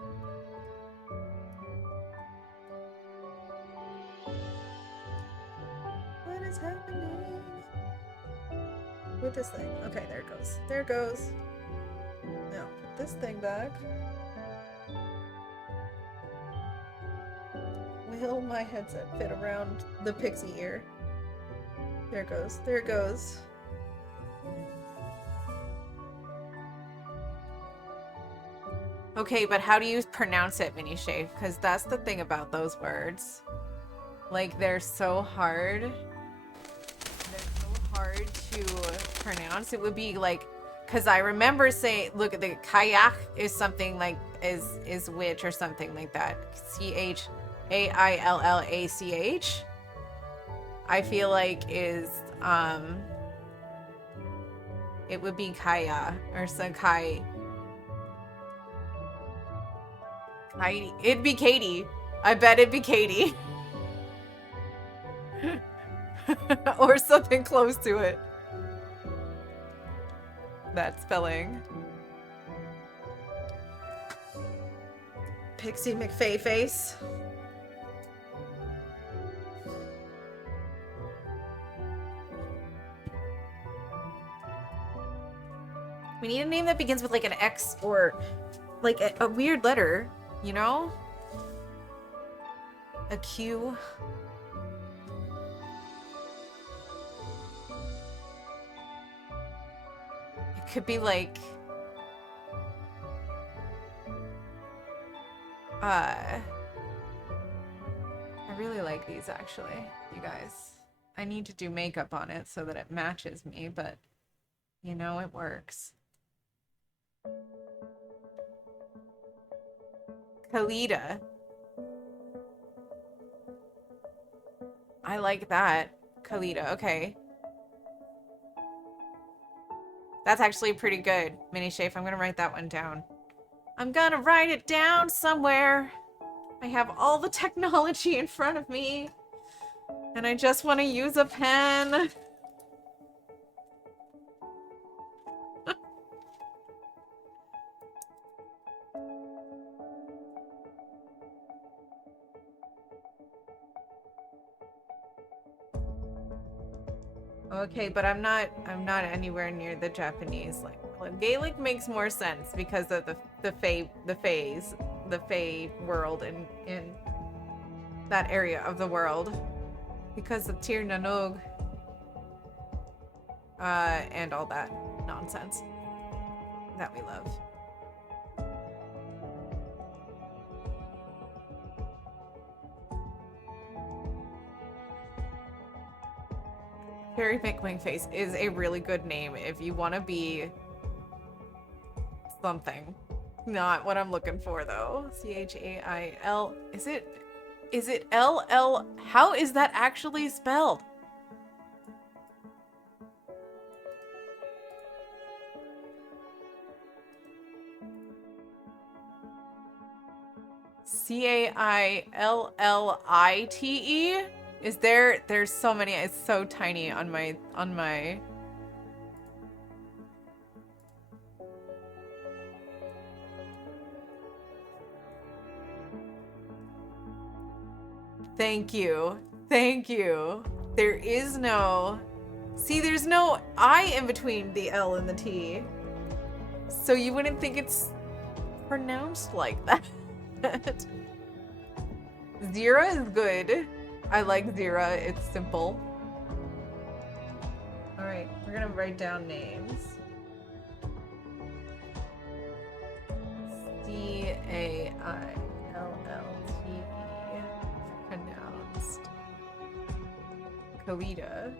What is happening with this thing? Okay, there it goes. There it goes. Now, put this thing back. Will my headset fit around the pixie ear? There it goes. There it goes. Okay, but how do you pronounce it, Mini Shave? Because that's the thing about those words. Like, they're so hard. They're so hard to pronounce. It would be like, because I remember saying, look at the kayak is something like, is witch or something like that. CHAILLACH. I feel like is, it would be Kaya or some Kai. It'd be Katie. I bet it'd be Katie. Or something close to it. That spelling. Pixie McFay face. We need a name that begins with like an X or like a weird letter, you know? A Q. It could be like I really like these actually, you guys. I need to do makeup on it so that it matches me, but you know, it works. Kalita. I like that. Kalita, okay. That's actually pretty good, Mini Shafe. I'm gonna write that one down. I'm gonna write it down somewhere. I have all the technology in front of me. And I just want to use a pen. Okay, but I'm not anywhere near the Japanese language. Gaelic makes more sense because of the Fae world in that area of the world. Because of Tir na Nog. And all that nonsense that we love. Fairy McWingface is a really good name if you want to be something. Not what I'm looking for though. Chail. Is it LL? How is that actually spelled? Caillite? Is there's so many, it's so tiny on my Thank you. Thank you. There is no See, there's no I in between the L and the T. So you wouldn't think it's pronounced like that. Zira is good. I like Zira. It's simple. Alright, we're gonna write down names. Caillte. Pronounced. Kalita.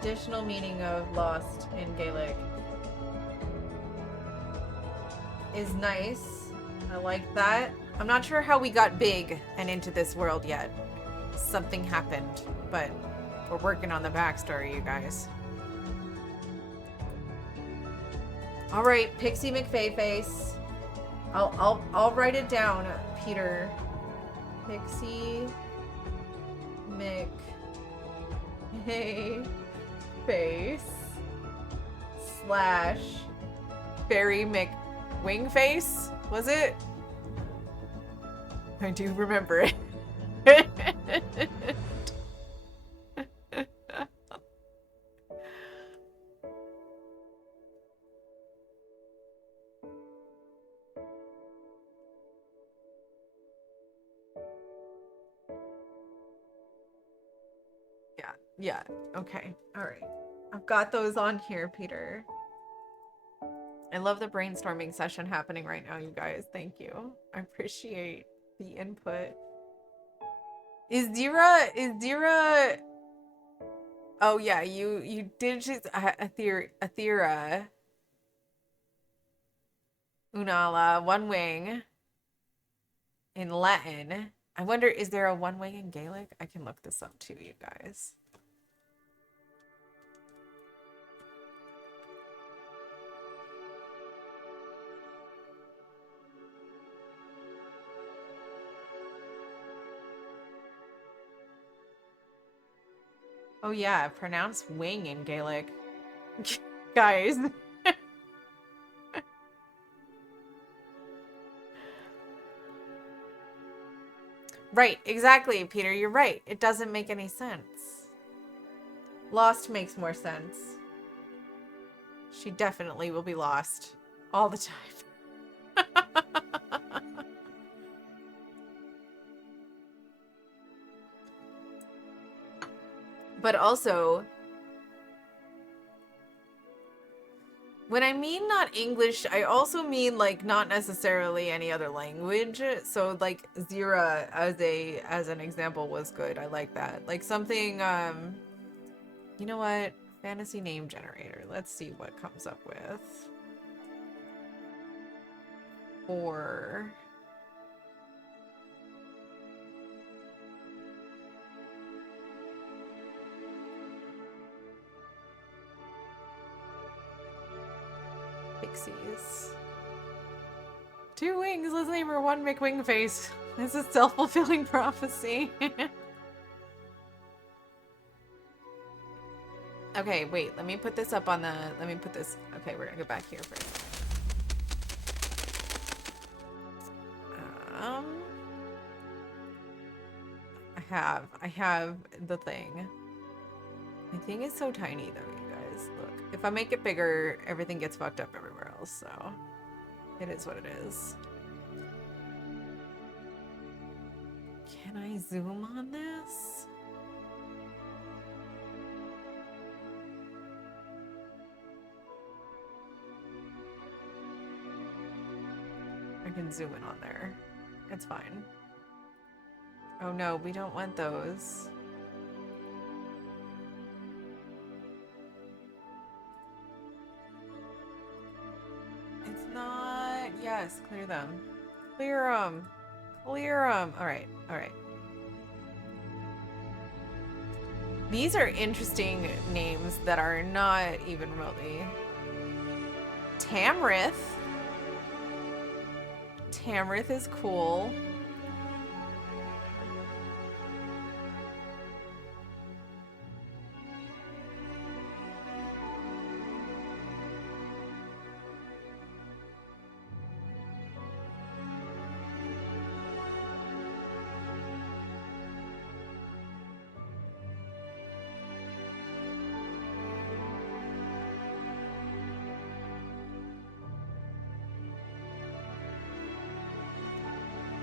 Additional meaning of lost in Gaelic is nice. I like that. I'm not sure how we got big and into this world yet. Something happened, but we're working on the backstory, you guys. All right, Pixie McFayface. I'll write it down, Peter. Pixie McFayface / Fairy McWingface, was it? I do remember it. Yeah, okay, all right. I've got those on here, Peter. I love the brainstorming session happening right now, you guys. Thank you. I appreciate the input. Is Zira... Oh yeah, you did just Athera. Unala, one wing in Latin. I wonder, is there a one wing in Gaelic? I can look this up too, you guys. Oh yeah, pronounce wing in Gaelic. Guys. Right, exactly, Peter, you're right. It doesn't make any sense. Lost makes more sense. She definitely will be lost all the time. But also, when I mean not English, I also mean like not necessarily any other language. So like Zira as an example was good. I like that. Like something you know what? Fantasy name generator. Let's see what comes up with. Or Pixies. 2 wings, let's name her one McWingface. This is self-fulfilling prophecy. Okay, wait, let me put this up on the, let me put this, okay, we're gonna go back here first. Um, I have the thing. My thing is so tiny though, you guys. Look, if I make it bigger, everything gets fucked up everywhere else, so it is what it is. Can I zoom on this? I can zoom in on there. It's fine. Oh no, we don't want those. It's not... Yes, clear them. Clear them. Clear them. Alright, alright. These are interesting names that are not even remotely... Tamrith. Tamrith is cool.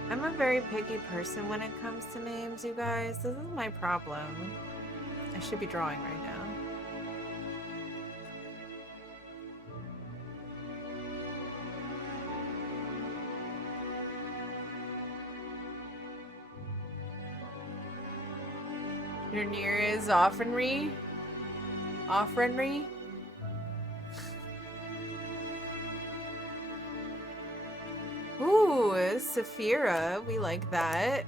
I'm a very picky person when it comes to names, you guys. This is my problem. I should be drawing right now. Your nearest Offenry? Offenry? Ooh, Saphira. We like that.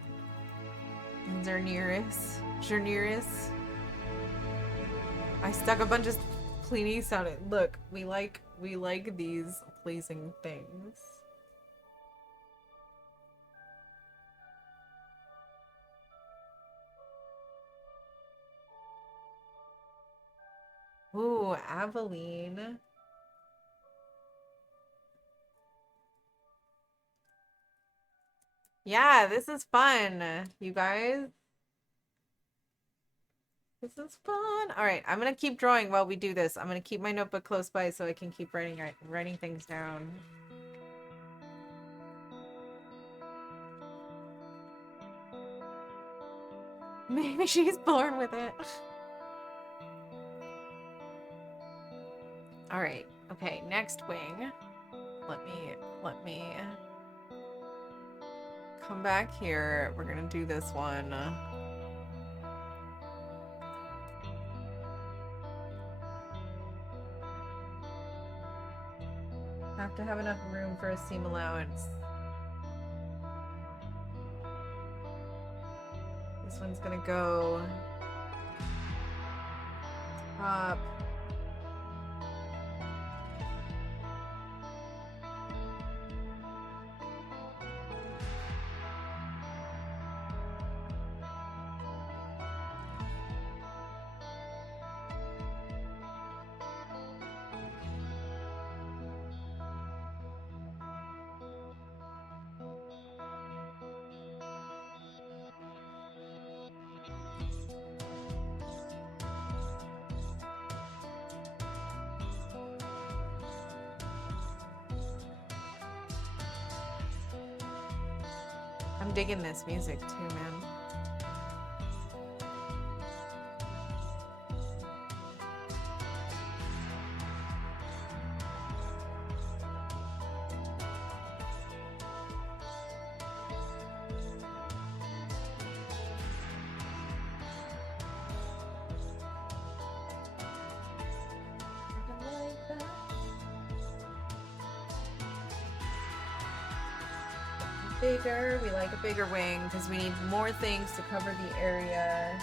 Zerneris. Zerneris. I stuck a bunch of please on it. Look, we like these pleasing things. Ooh, Aveline. Yeah, this is fun, you guys. This is fun. All right, I'm gonna keep drawing while we do this. I'm gonna keep my notebook close by so I can keep writing things down. Maybe she's born with it. All right. Okay, next wing. Let me come back here. We're gonna do this one. Have to have enough room for a seam allowance. This one's gonna go up. I'm digging this music too, man. Bigger. We like a bigger wing because we need more things to cover the area.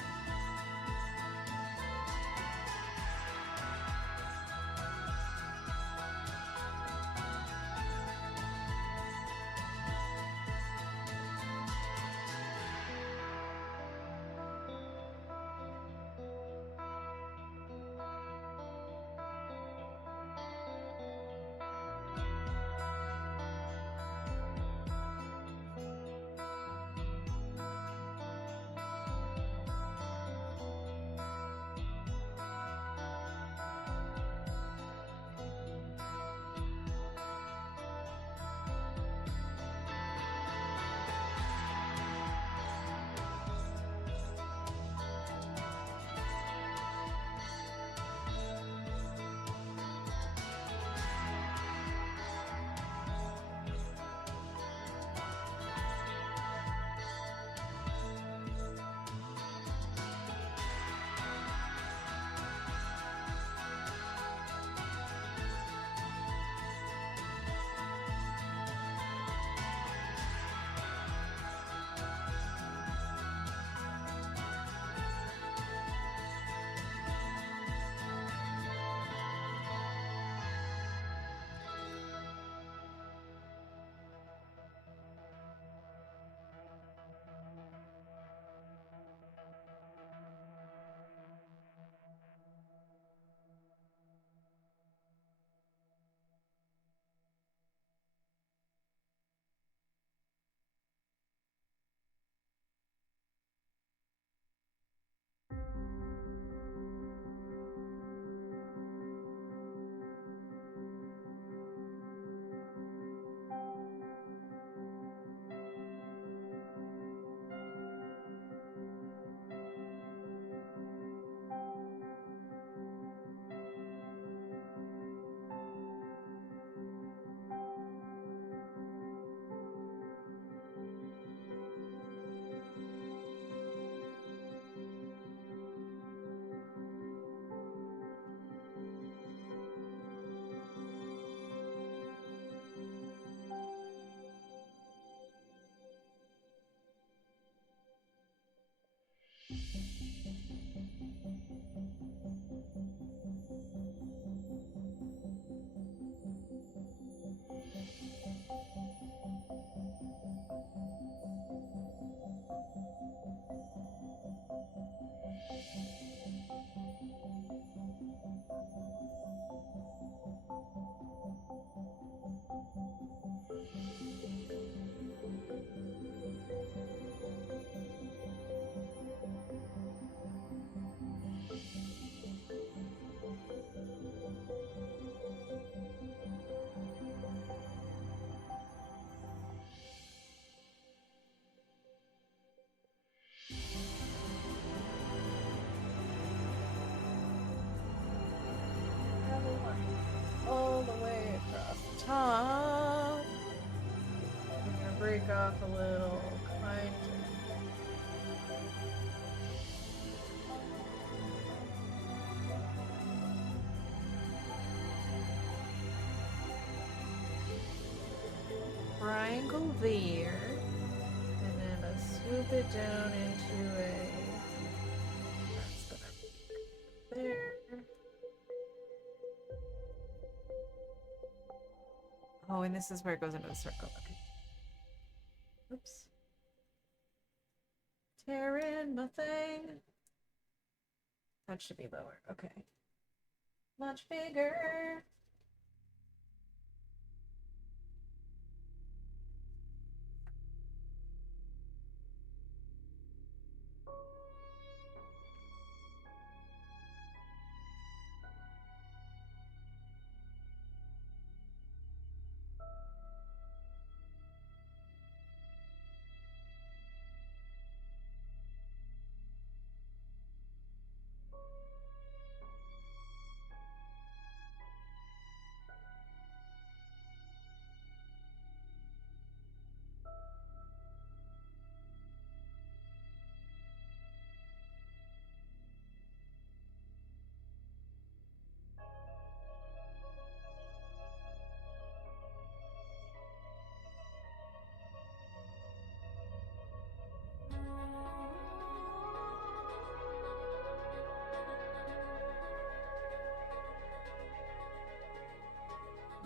it off a little, kind of. Triangle there, and then a swoop it down into a. That's gonna be there. Oh, and this is where it goes into the circle. Okay. Oops. Tearing my thing. That should be lower. Okay. Much bigger.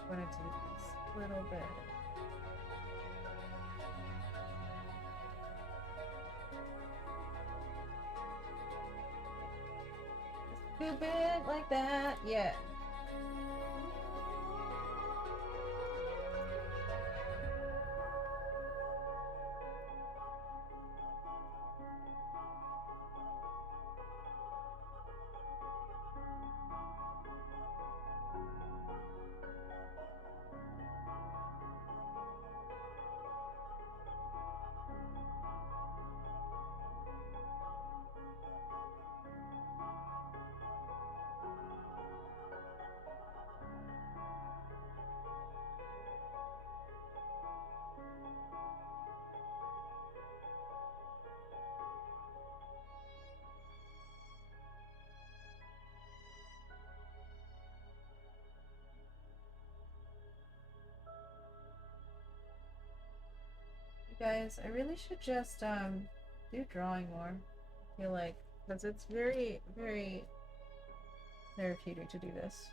I'm gonna do this a little bit. Scoop it like that. Yeah. You guys, I really should just do drawing more. I feel like because it's very, very therapeutic to do this.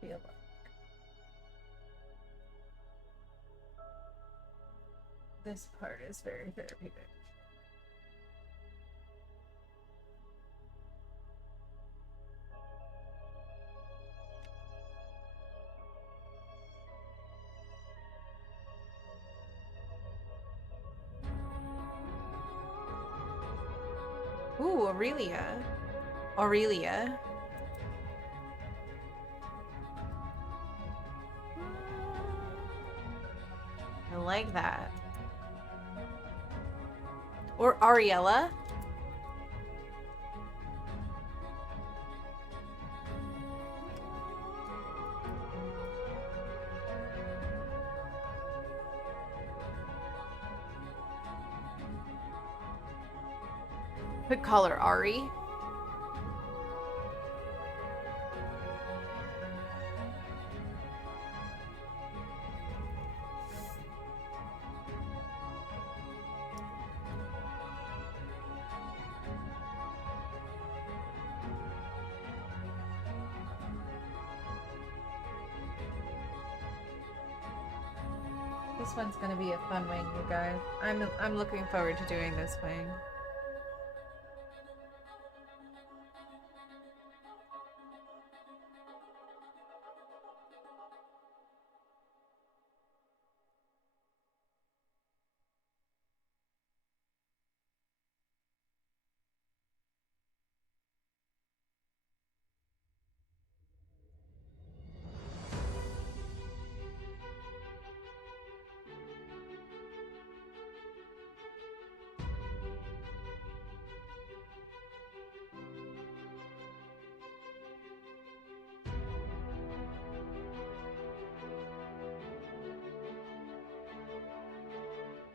Feel like. This part is very therapeutic. Ooh, Aurelia. Aurelia. I like that. Or Ariella. Could call her Ari. This one's gonna be a fun wing, you guys. I'm looking forward to doing this wing.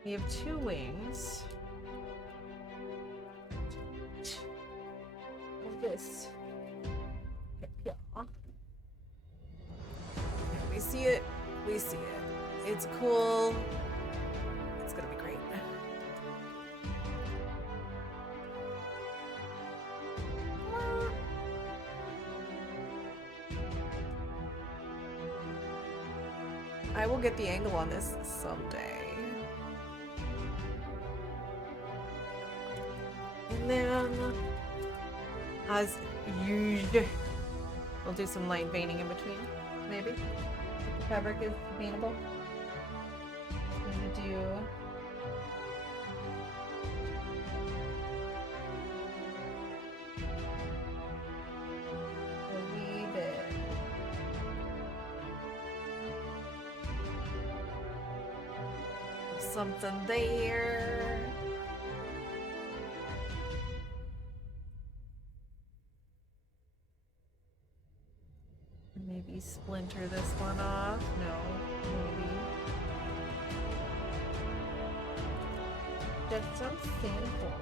We have 2 wings. This. Yeah. We see it. We see it. It's cool. It's gonna be great. I will get the angle on this someday. And then, as usual, we'll do some light veining in between, maybe. If the fabric is veinable. We do a wee bit. Something there. Maybe splinter this one off. No, maybe. Just some sample.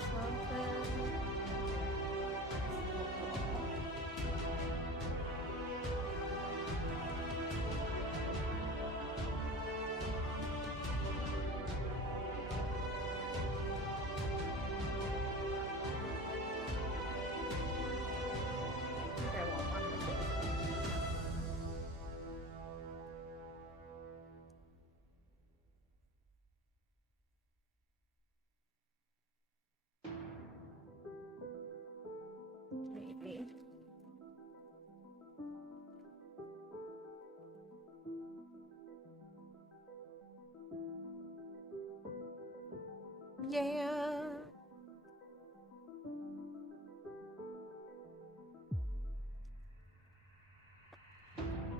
Something. Maybe. Yeah.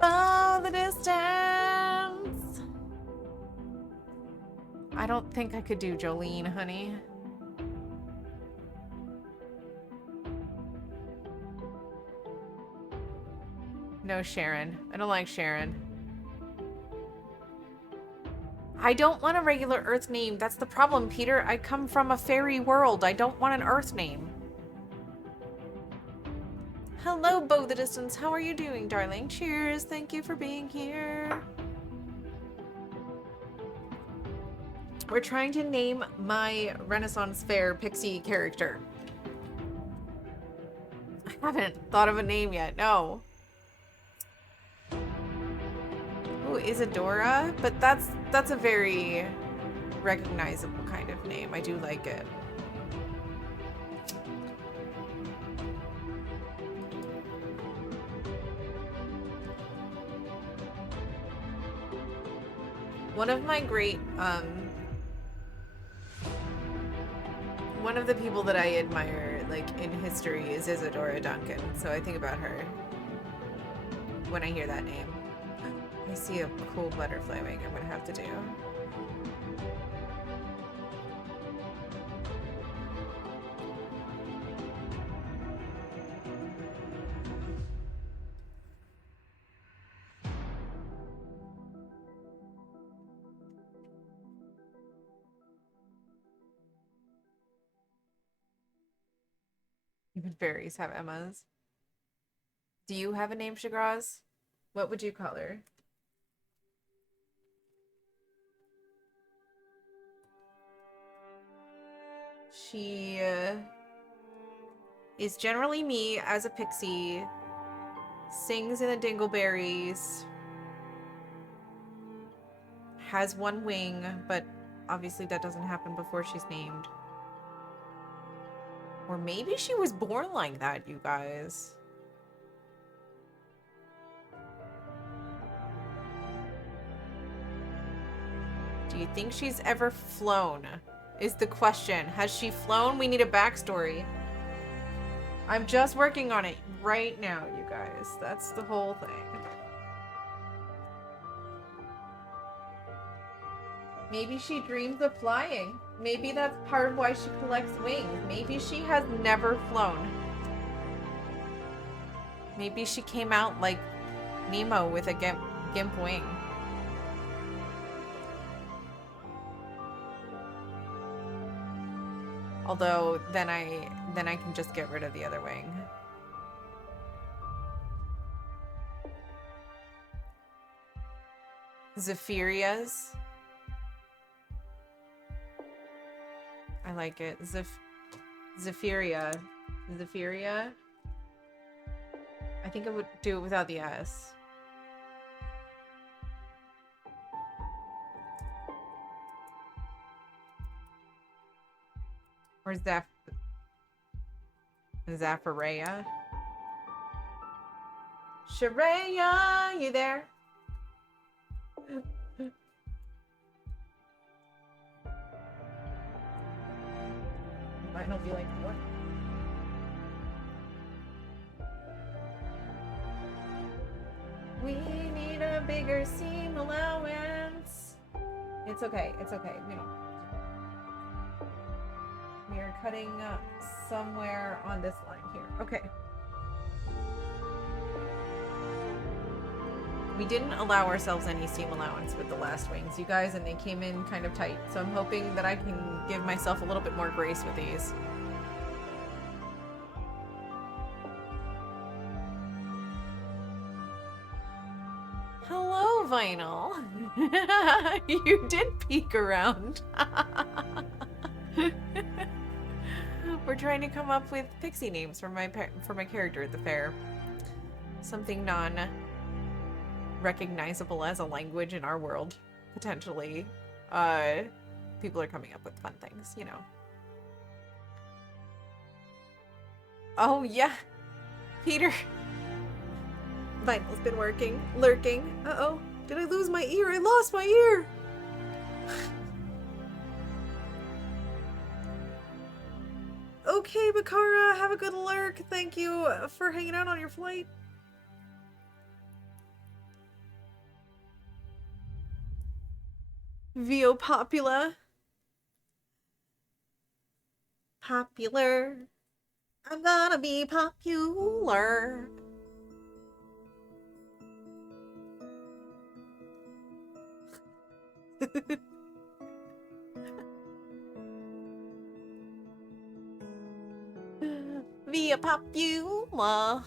Oh, the distance. I don't think I could do Jolene, honey. No, Sharon. I don't like Sharon. I don't want a regular Earth name. That's the problem, Peter. I come from a fairy world. I don't want an Earth name. Hello, Bo the Distance. How are you doing, darling? Cheers. Thank you for being here. We're trying to name my Renaissance Fair pixie character. I haven't thought of a name yet. No. Ooh, Isadora? But that's a very recognizable kind of name. I do like it. One of my great, one of the people that I admire, like, in history is Isadora Duncan. So I think about her when I hear that name. I see a cool butterfly wing I'm gonna have to do. Even fairies have Emmas. Do you have a name, Shagraz? What would you call her? She is generally me as a pixie, sings in the Dingleberries, has 1 wing, but obviously that doesn't happen before she's named. Or maybe she was born like that, you guys. Do you think she's ever flown? Is the question. Has she flown? We need a backstory. I'm just working on it right now, you guys. That's the whole thing. Maybe she dreams of flying. Maybe that's part of why she collects wings. Maybe she has never flown. Maybe she came out like Nemo with a gimp wing. Although then I can just get rid of the other wing. Zephyrias. I like it. Zephyria. Zephyria. I think I would do it without the S. Or Zapharia. Shareya, you there? Might not be like, what? We need a bigger seam allowance. It's okay. It's okay. We are cutting somewhere on this line here. Okay. We didn't allow ourselves any seam allowance with the last wings, you guys, and they came in kind of tight. So I'm hoping that I can give myself a little bit more grace with these. Hello, Vinyl. You did peek around. We're trying to come up with pixie names for my character at the fair. Something non-recognizable as a language in our world, potentially. People are coming up with fun things, you know. Oh, yeah. Peter. Vinyl's been lurking. Uh-oh. Did I lose my ear? I lost my ear! Okay, Bakara, have a good lurk. Thank you for hanging out on your flight. Vio Popula. Popular. I'm gonna be popular. Via Popula.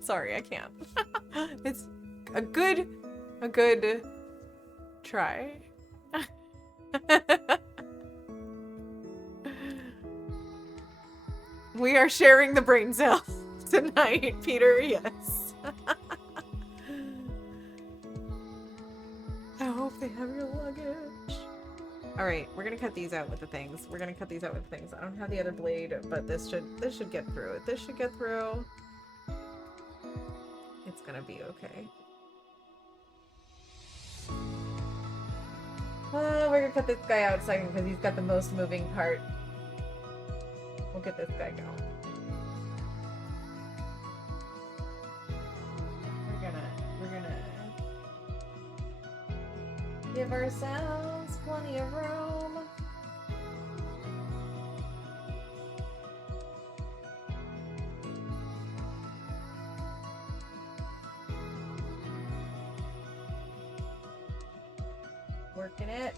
Sorry, I can't. It's a good try. We are sharing the brain cell tonight, Peter, yes. I hope they have your luggage. Alright, we're gonna cut these out with the things. I don't have the other blade, but this should get through. This should get through. It's gonna be okay. We're gonna cut this guy out second because he's got the most moving part. We'll get this guy going. We're gonna give ourselves plenty of room. Working it.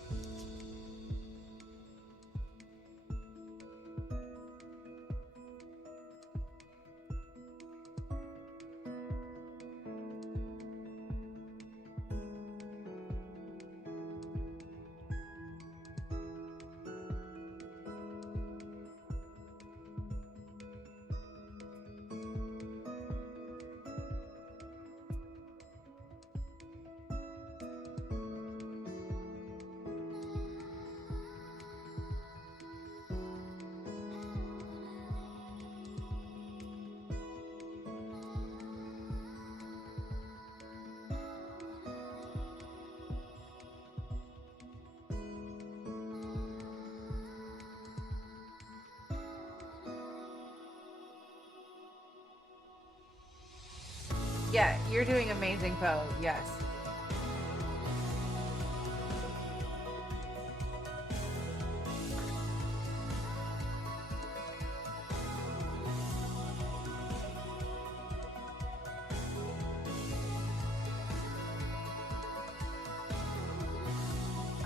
Yeah, you're doing amazing, Poe. Yes.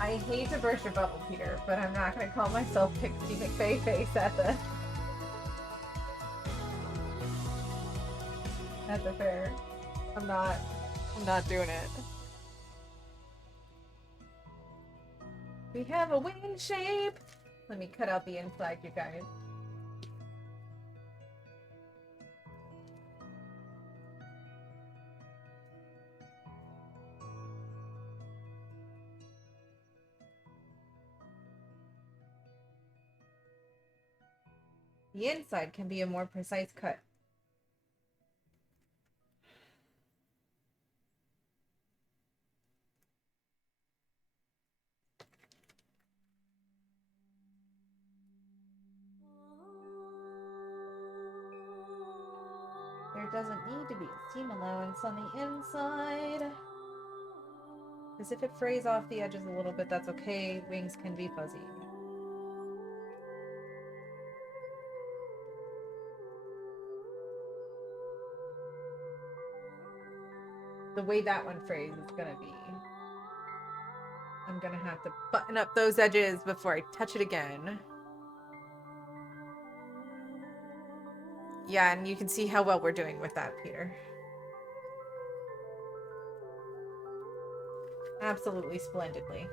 I hate to burst your bubble, Peter, but I'm not gonna call myself Pixie McFay face at the fair. I'm not doing it. We have a wing shape. Let me cut out the inside, you guys. The inside can be a more precise cut. There doesn't need to be a seam allowance on the inside. Because if it frays off the edges a little bit, that's okay. Wings can be fuzzy. The way that one frays is gonna be... I'm gonna have to button up those edges before I touch it again. Yeah, and you can see how well we're doing with that, Peter. Absolutely splendidly.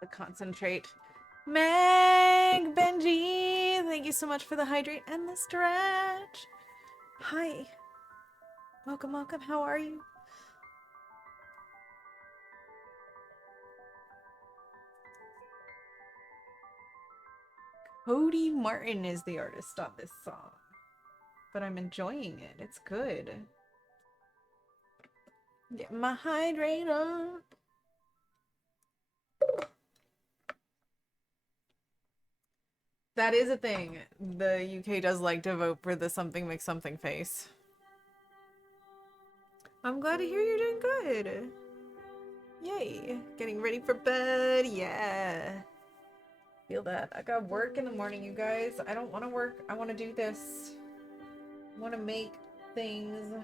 The concentrate. Meg, Benji, thank you so much for the hydrate and the stretch. Hi. Welcome, welcome. How are you? Cody Martin is the artist on this song, but I'm enjoying it. It's good. Get my hydrate on. That is a thing. The UK does like to vote for the something makes something face. I'm glad to hear you're doing good. Yay. Getting ready for bed. Yeah. Feel that. I got work in the morning, you guys. I don't want to work. I want to do this. I want to make things.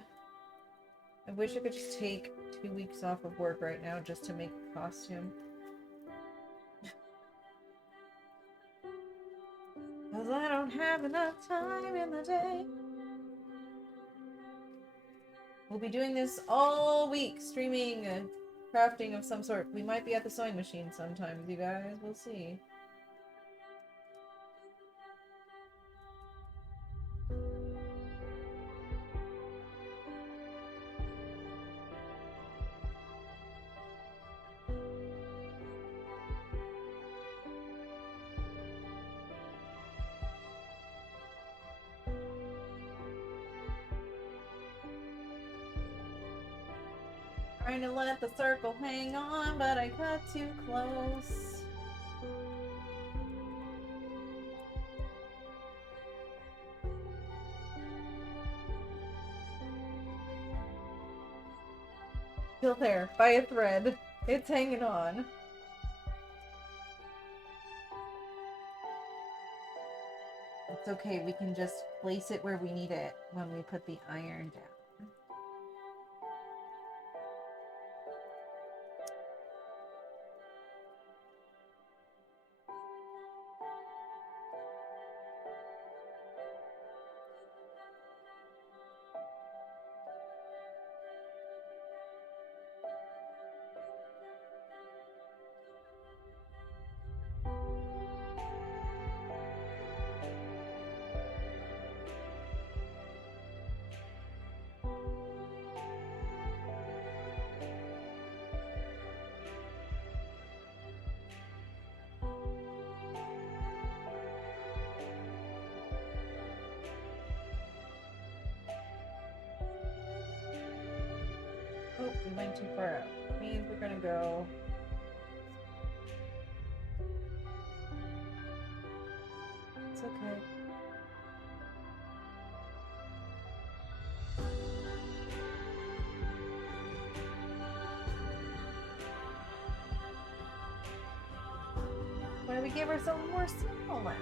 I wish I could just take 2 weeks off of work right now just to make a costume. Cause I don't have enough time in the day. We'll be doing this all week, streaming crafting of some sort. We might be at the sewing machine sometimes, you guys. We'll see. Trying to let the circle hang on, but I got too close. Still there, by a thread. It's hanging on. It's okay, we can just place it where we need it when we put the iron down. Oh, we went too far out. It means we're gonna go. It's okay. Why do we give ourselves more signal then?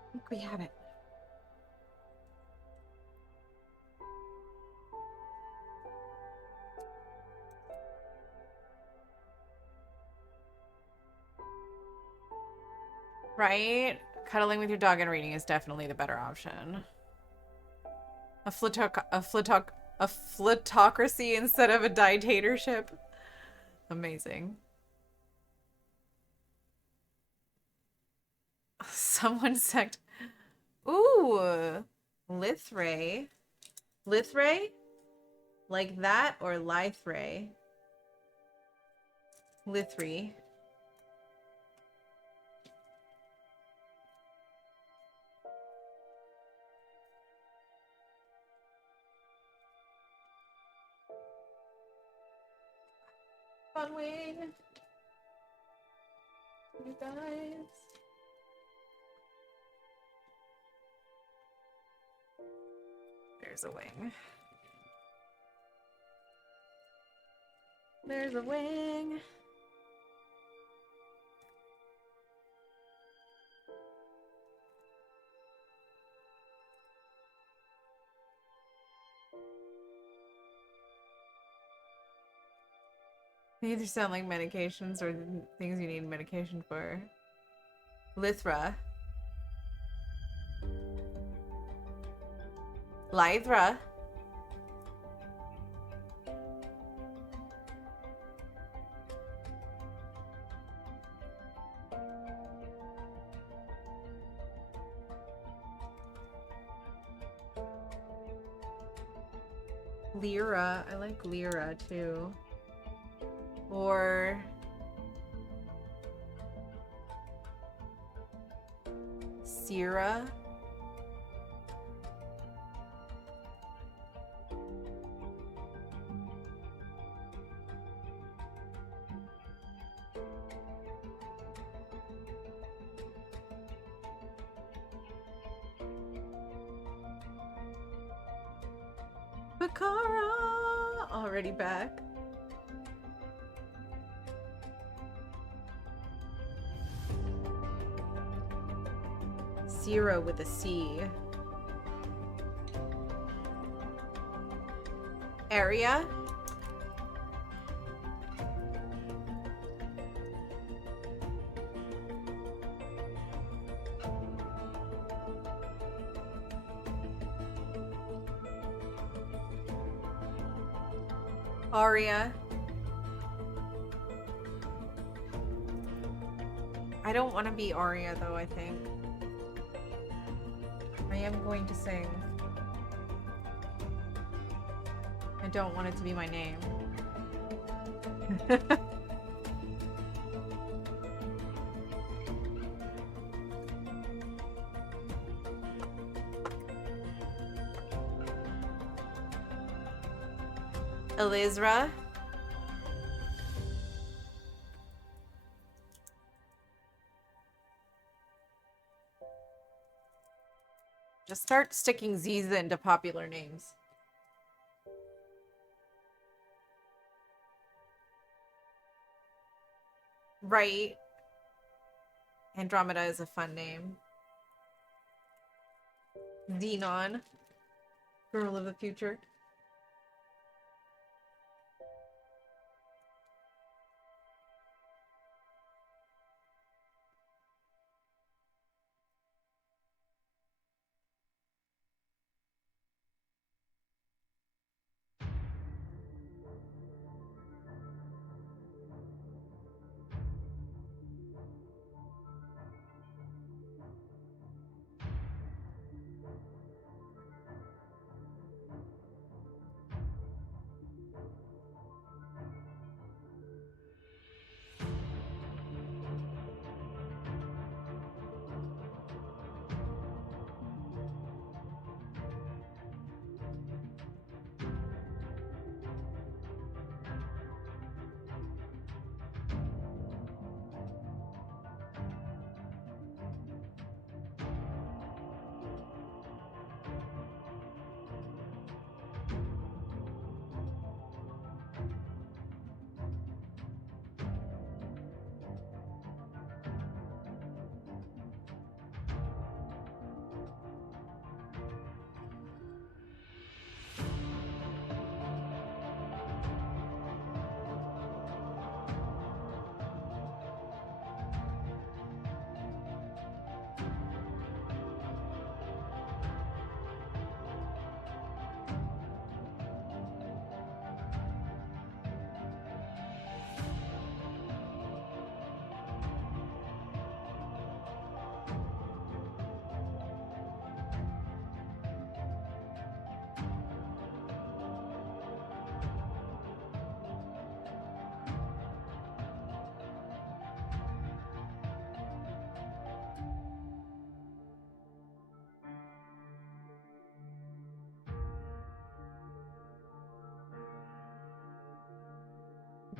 I think we have it. Right? Cuddling with your dog and reading is definitely the better option. A flitocracy instead of a dictatorship. Amazing. Someone sect. Ooh, Lithray. Lithray? Like that or Lithray? Lithry. Fun wing. You guys. There's a wing. There's a wing. They either sound like medications or things you need medication for. Lithra. Lythra. Lyra. I like Lyra too. Or Syrah. Bakara! Already back. Zero with a C. Area. Aria. I don't want to be Arya, though, I think. I am going to sing. I don't want it to be my name. Elizra. Just start sticking Ziza into popular names. Right. Andromeda is a fun name. Xenon. Girl of the future.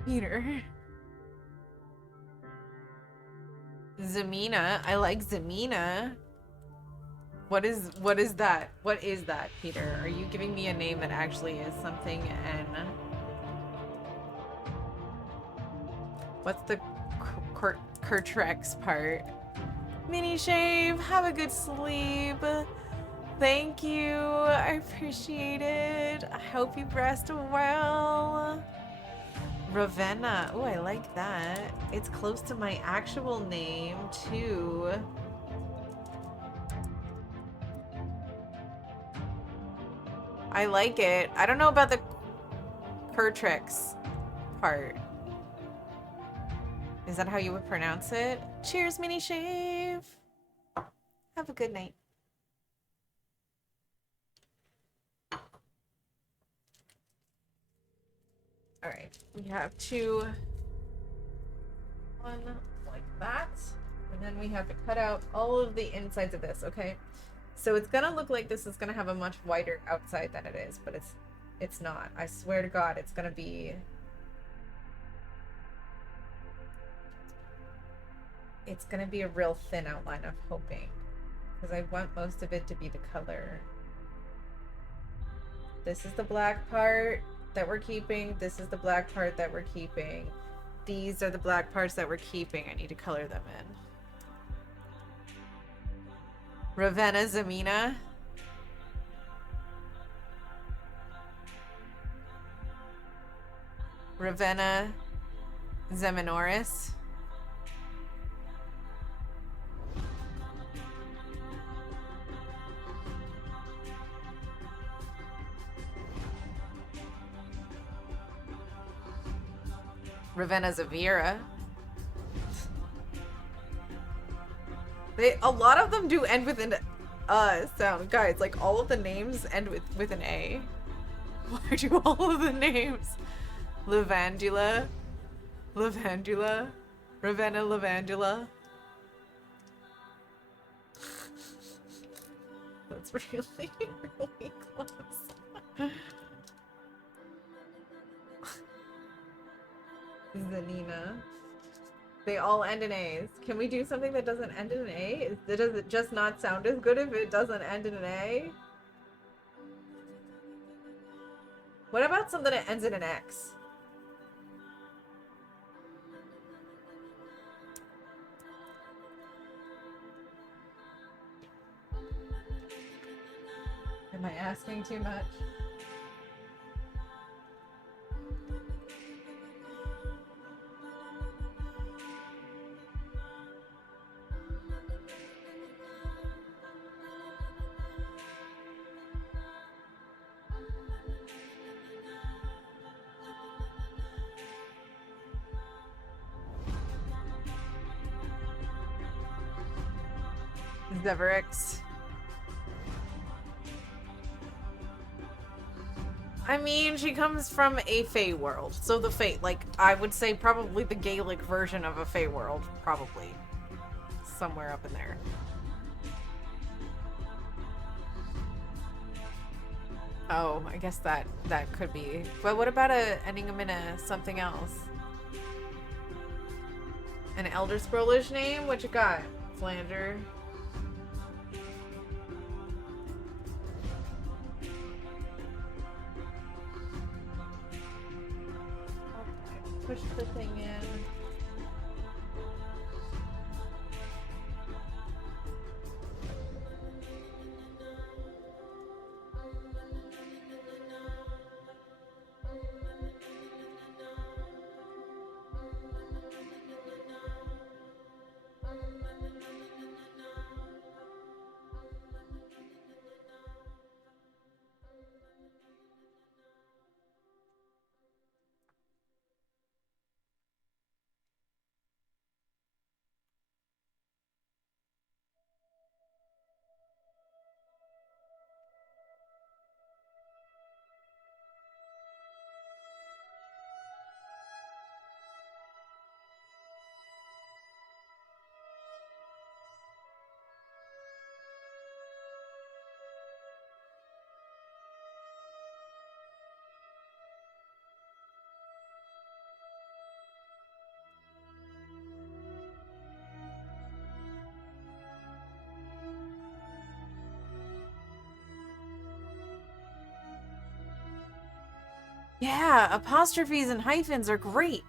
Peter. Zamina. I like Zamina. What is that? What is that, Peter? Are you giving me a name that actually is something and what's the Kurtrex part? Mini shave, have a good sleep. Thank you. I appreciate it. I hope you rest well. Ravenna. Oh, I like that. It's close to my actual name, too. I like it. I don't know about the Kurtrix part. Is that how you would pronounce it? Cheers, Mini Shave. Have a good night. All right, we have one like that, and then we have to cut out all of the insides of this, okay? So it's gonna look like this is gonna have a much wider outside than it is, but it's not. I swear to God, it's gonna be... It's gonna be a real thin outline, I'm hoping. Because I want most of it to be the color. This is the black part that we're keeping. This is the black part that we're keeping. These are the black parts that we're keeping. I need to color them in. Ravenna Zamina. Ravenna Zeminoris. Ravenna Zavira. A lot of them do end with an sound. Guys, like all of the names end with an A. Why do all of the names? Lavandula. Lavandula. Ravenna Lavandula. That's really, really close. Zanina. They all end in A's. Can we do something that doesn't end in an A? Does it just not sound as good if it doesn't end in an A? What about something that ends in an X? Am I asking too much? Zeverix. I mean, she comes from a Fey world, so the Fey, like, I would say probably the Gaelic version of a Fey world, probably. Somewhere up in there. Oh, I guess that could be. But what about ending them in a something else? An Elder Scrollish name? What you got, Flander? Push the thing in. Yeah, apostrophes and hyphens are great.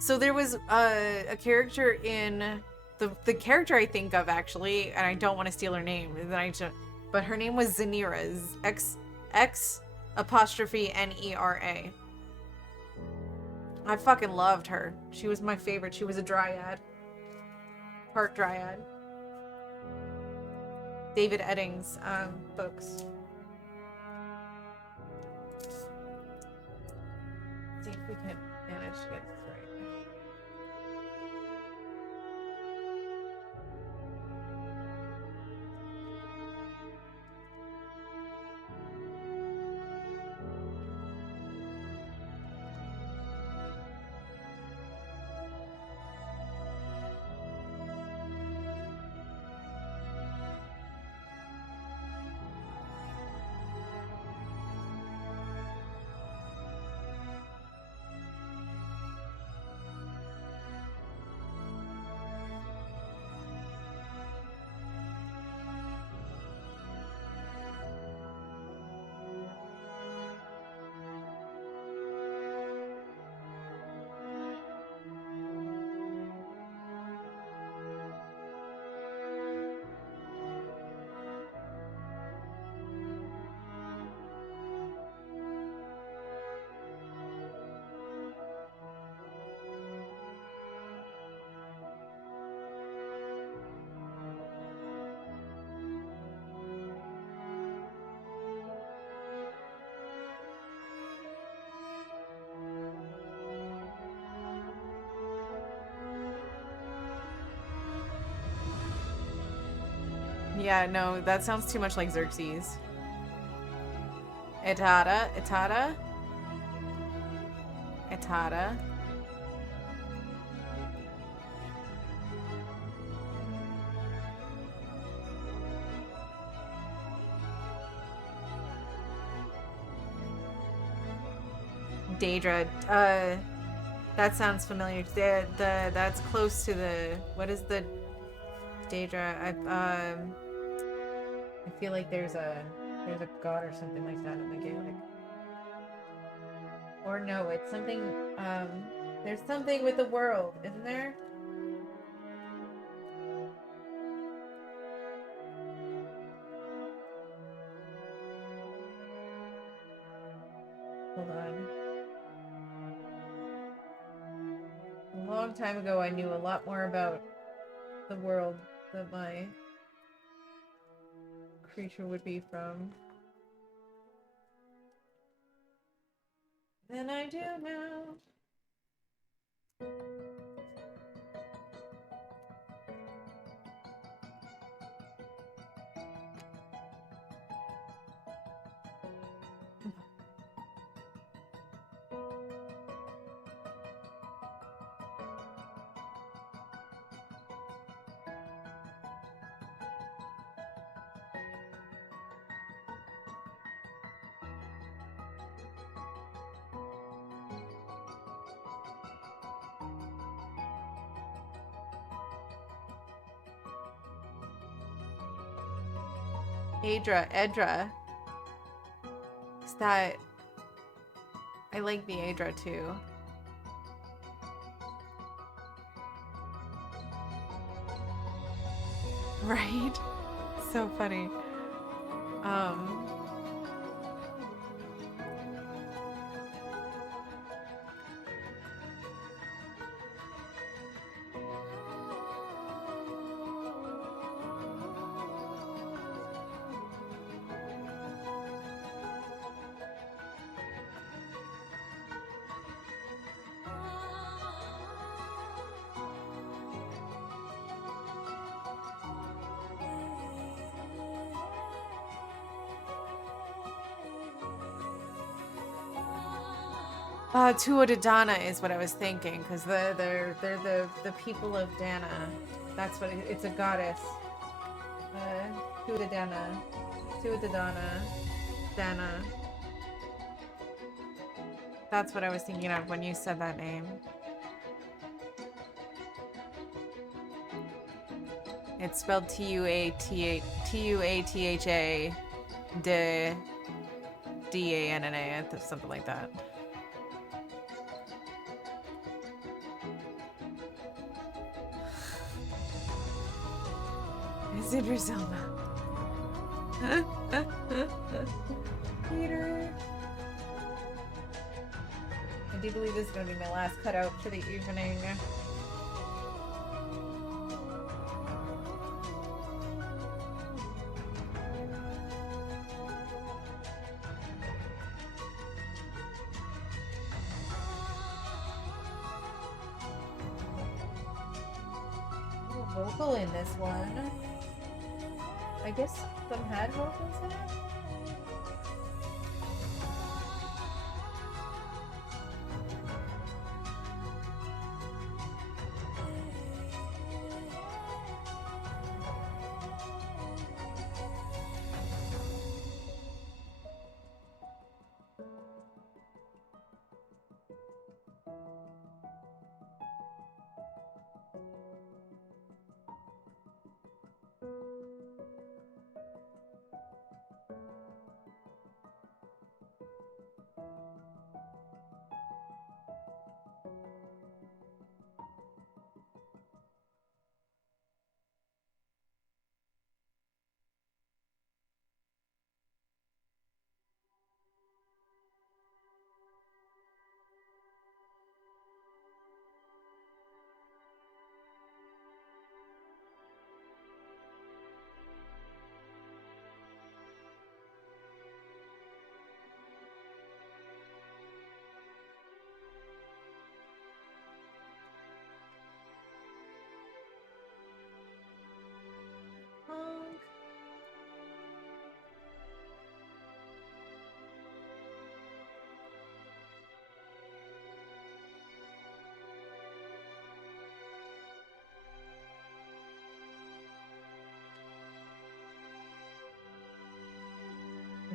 So there was a character in the character I think of actually, and I don't want to steal her name, but her name was Zanira, X apostrophe Nera. I fucking loved her. She was my favorite. She was a dryad, part dryad. David Eddings books. See if we can manage to get this right. Yeah, no, that sounds too much like Xerxes. Etada, Etada, Etada. Daedra, that sounds familiar. That's close to the, what is the Daedra? I feel like there's a god or something like that in the Gaelic. Or no, it's something, there's something with the world, isn't there? Hold on. A long time ago, I knew a lot more about the world that my creature would be from than I do now. Edra. Is that... I like the Edra too. Right? So funny. Tuatha is what I was thinking, because they're the people of Dana. That's what it's a goddess. Tuatha Dana. That's what I was thinking of when you said that name. It's spelled Tuatha Danna, something like that. It's Idris Elba. Peter. I do believe this is going to be my last cutout for the evening. Vocal in this one. I guess some had vocals in it?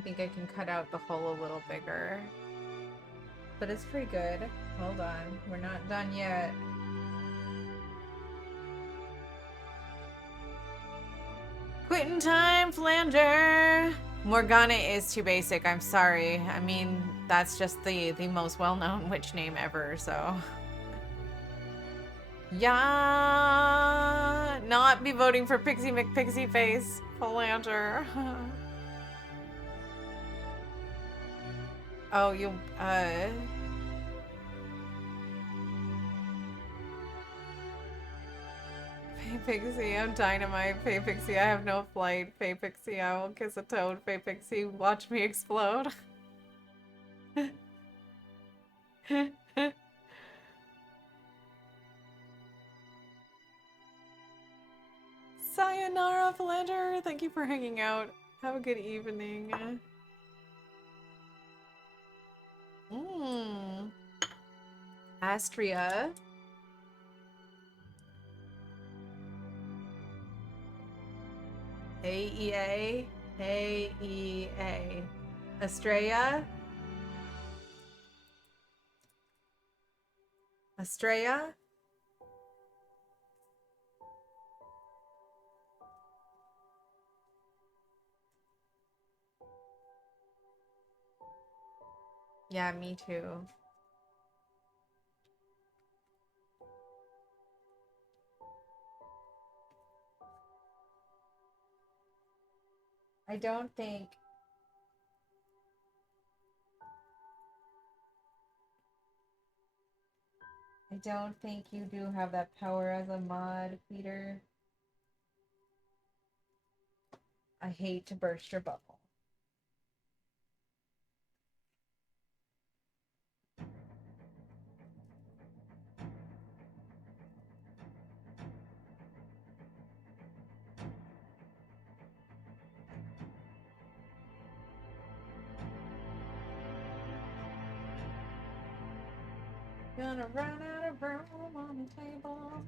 think I can cut out the hole a little bigger. But it's pretty good. Hold on. We're not done yet. Quitting time, Flander! Morgana is too basic, I'm sorry. I mean, that's just the most well-known witch name ever, so... Yeah, not be voting for Pixie McPixie Face, Flander. Oh, you, Fey Pixie, I'm dynamite. Fey Pixie, I have no flight. Fey Pixie, I will kiss a toad. Fey Pixie, watch me explode. Sayonara, Flander. Thank you for hanging out. Have a good evening. Astria. AEA. AEA. Estrella. Estrella. Yeah, me too. I don't think you do have that power as a mod, Peter. I hate to burst your bubble. Gonna run out of room on the table.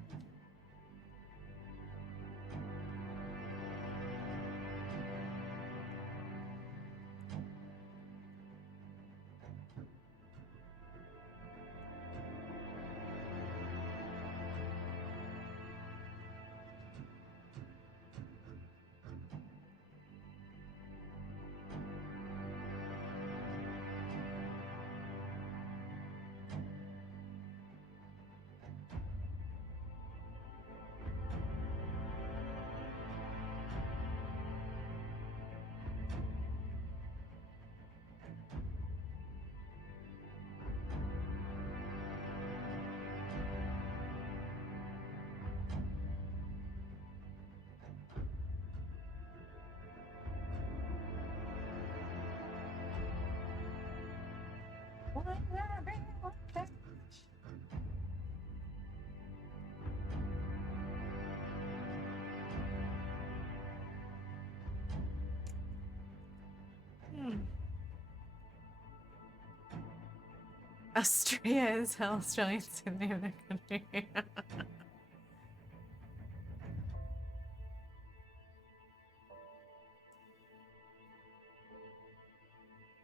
Australia is Australian Sydney of the country.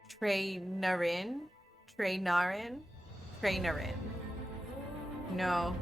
Trainarin? Trainarin? Trainarin. No.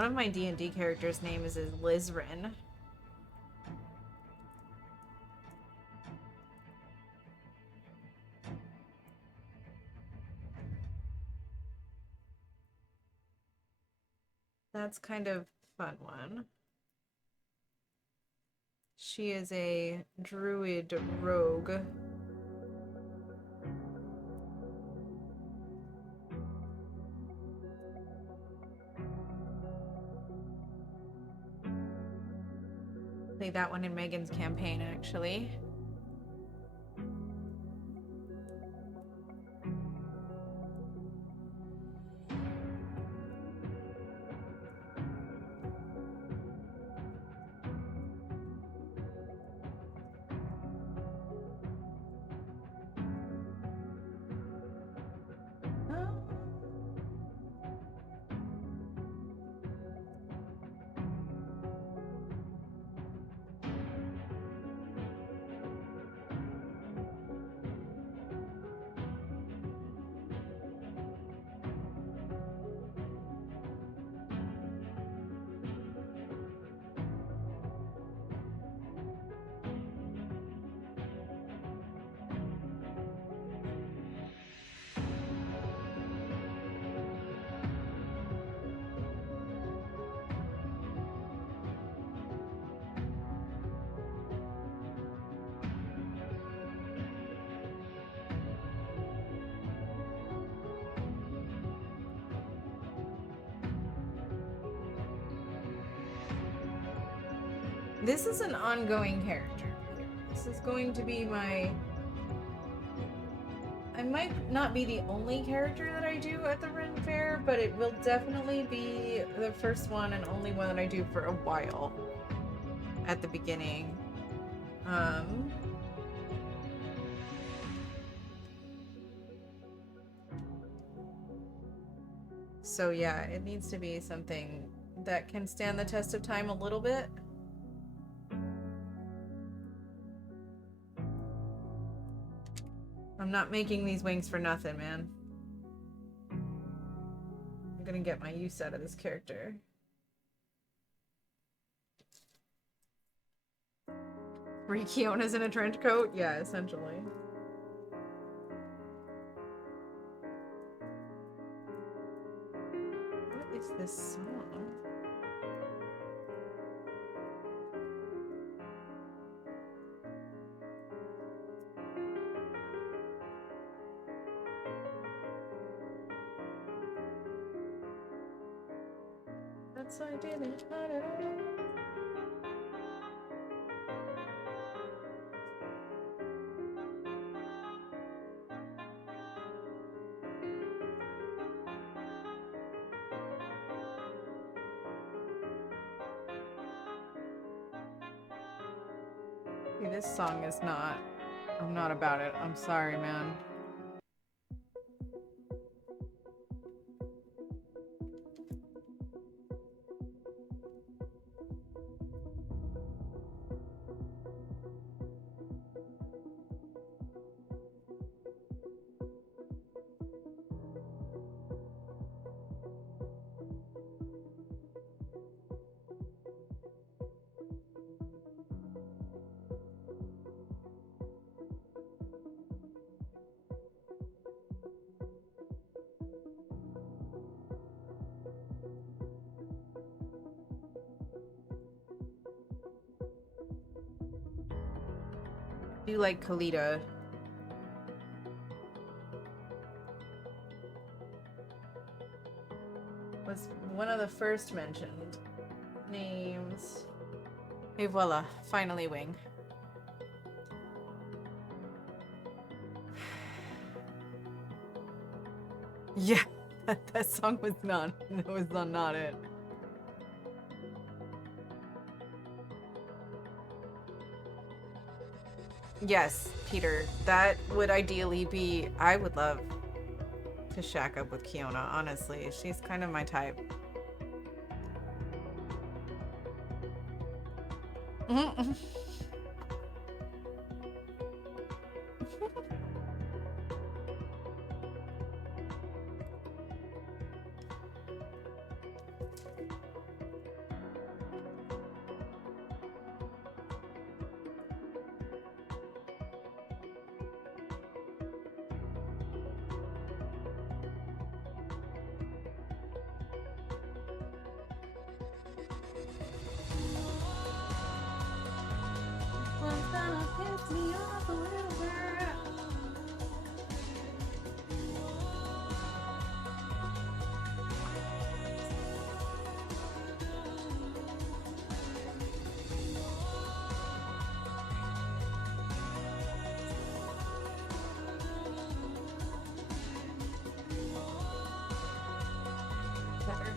One of my D&D characters' names is Lizrin. That's kind of a fun one. She is a druid rogue. Played that one in Megan's campaign, actually. This is an ongoing character. This is going to be my... I might not be the only character that I do at the Ren Fair, but it will definitely be the first one and only one that I do for a while at the beginning. So yeah, it needs to be something that can stand the test of time a little bit. I'm not making these wings for nothing, man. I'm gonna get my use out of this character. Three Kionas in a trench coat? Yeah, essentially. What is this song? That's I didn't. See, this song is not. I'm not about it. I'm sorry, man. I do like Kalita. Was one of the first mentioned names. Et voila, finally wing. Yeah, that song was not it. Yes, Peter, that would ideally be... I would love to shack up with Kiona, honestly. She's kind of my type. Gonna piss me off a little bit. Better.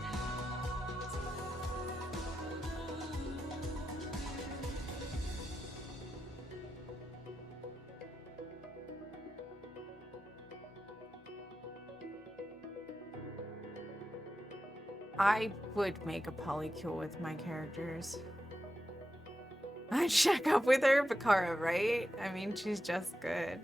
I would make a polycule with my characters. I'd check up with her, Bakara, right? I mean, she's just good.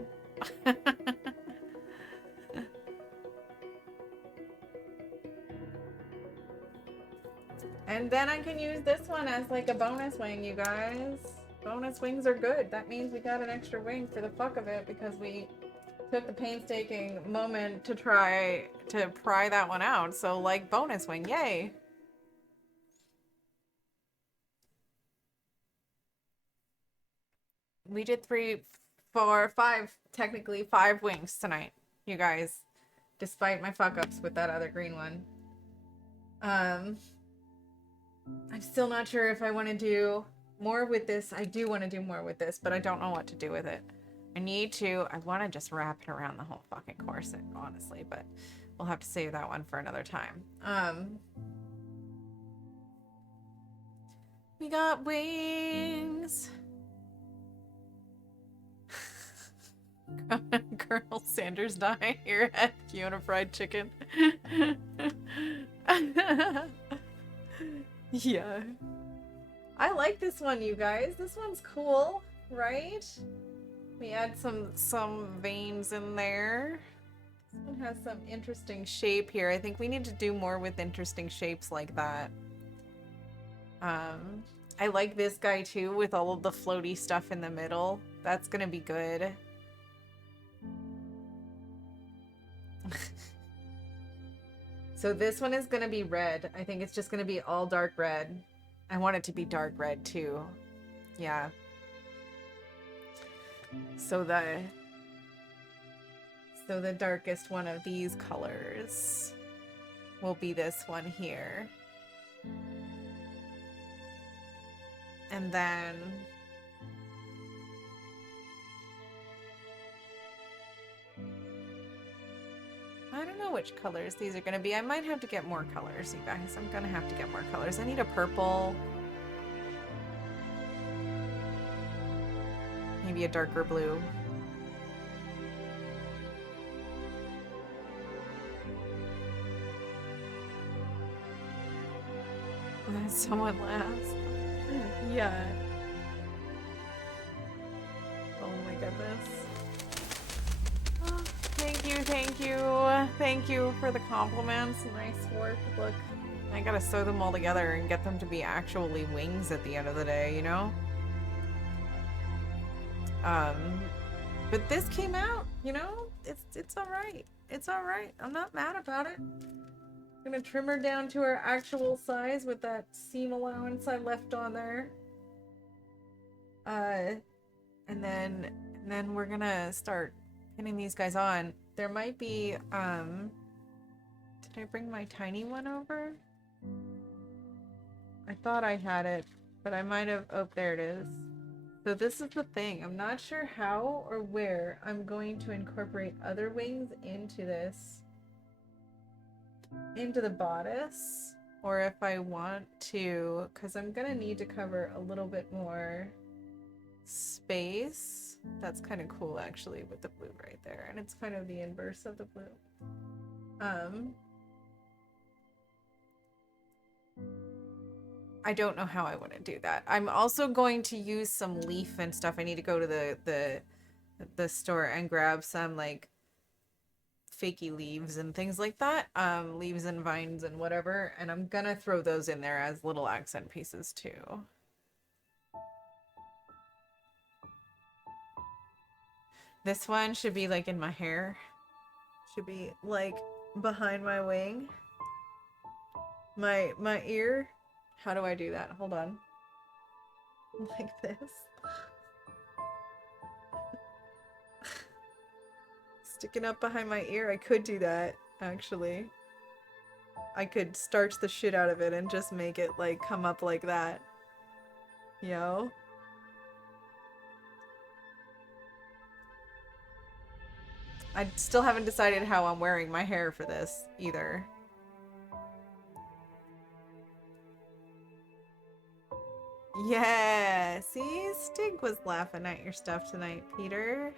And then I can use this one as like a bonus wing, you guys. Bonus wings are good. That means we got an extra wing for the fuck of it because we took the painstaking moment to try to pry that one out. So like bonus wing, yay. We did 3, 4, 5, technically 5 wings tonight, you guys. Despite my fuck ups with that other green one. I'm still not sure if I want to do more with this. I do want to do more with this, but I don't know what to do with it. I want to just wrap it around the whole fucking corset, honestly, but we'll have to save that one for another time. We got wings. Colonel Sanders dying your head, Fiona fried chicken. Yeah. I like this one, you guys. This one's cool, right? We add some veins in there. This one has some interesting shape here. I think we need to do more with interesting shapes like that. I like this guy too with all of the floaty stuff in the middle. That's gonna be good. So this one is gonna be red. I think it's just gonna be all dark red. I want it to be dark red too. Yeah. So the darkest one of these colors will be this one here. And then I don't know which colors these are going to be. I might have to get more colors, you guys. I'm going to have to get more colors. I need a purple. Maybe a darker blue. Someone laughs. Yeah. Oh my goodness. Oh, thank you, thank you. Thank you for the compliments. Nice work. Look, I gotta sew them all together and get them to be actually wings at the end of the day, you know? But this came out, you know? It's alright. It's alright. I'm not mad about it. I'm gonna trim her down to her actual size with that seam allowance I left on there. And then we're gonna start pinning these guys on. There might be, did I bring my tiny one over? I thought I had it, but I might have, oh, there it is. So this is the thing. I'm not sure how or where I'm going to incorporate other wings into this. Into the bodice, or if I want to, because I'm gonna need to cover a little bit more space. That's kind of cool actually with the blue right there, and it's kind of the inverse of the blue. I don't know how I want to do that. I'm also going to use some leaf and stuff. I need to go to the store and grab some like fakey leaves and things like that, leaves and vines and whatever, and I'm gonna throw those in there as little accent pieces too. This one should be like in my hair, should be like behind my wing, my ear. How do I do that? Hold on. Like this. Sticking up behind my ear. I could do that, actually. I could starch the shit out of it and just make it, like, come up like that. Yo. I still haven't decided how I'm wearing my hair for this, either. Yeah! See? Stig was laughing at your stuff tonight, Peter.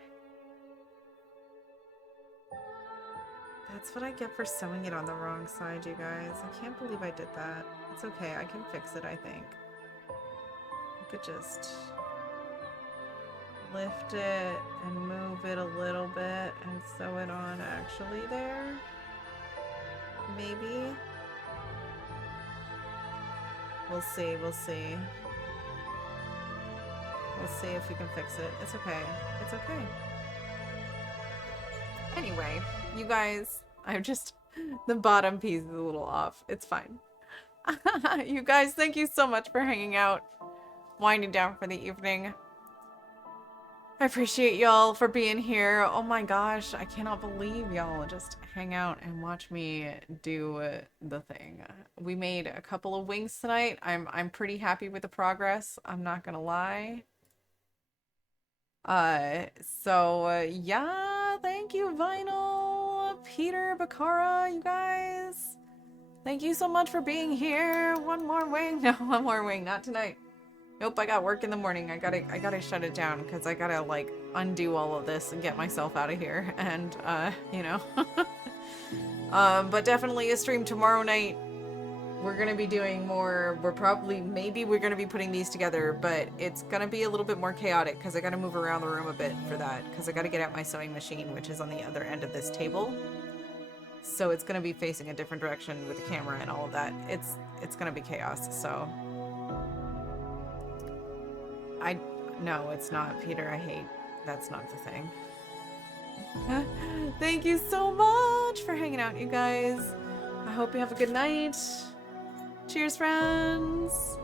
That's what I get for sewing it on the wrong side, you guys. I can't believe I did that. It's okay, I can fix it, I think. I could just lift it and move it a little bit and sew it on actually there. Maybe. We'll see, we'll see. We'll see if we can fix it. It's okay. It's okay. Anyway, you guys, I'm just... The bottom piece is a little off. It's fine. You guys, thank you so much for hanging out. Winding down for the evening. I appreciate y'all for being here. Oh my gosh, I cannot believe y'all just hang out and watch me do the thing. We made a couple of wings tonight. I'm pretty happy with the progress. I'm not gonna lie. Yeah, thank you, Vinyl, Peter, Bakara, you guys. Thank you so much for being here. One more wing. No, one more wing. Not tonight. Nope, I got work in the morning. I gotta shut it down because I gotta, like, undo all of this and get myself out of here. And, you know. But definitely a stream tomorrow night. We're gonna be doing more. Maybe we're gonna be putting these together, but it's gonna be a little bit more chaotic because I gotta move around the room a bit for that because I gotta get out my sewing machine, which is on the other end of this table. So it's gonna be facing a different direction with the camera and all of that. It's gonna be chaos, so. No, it's not, Peter. I hate. That's not the thing. Thank you so much for hanging out, you guys. I hope you have a good night. Cheers, friends.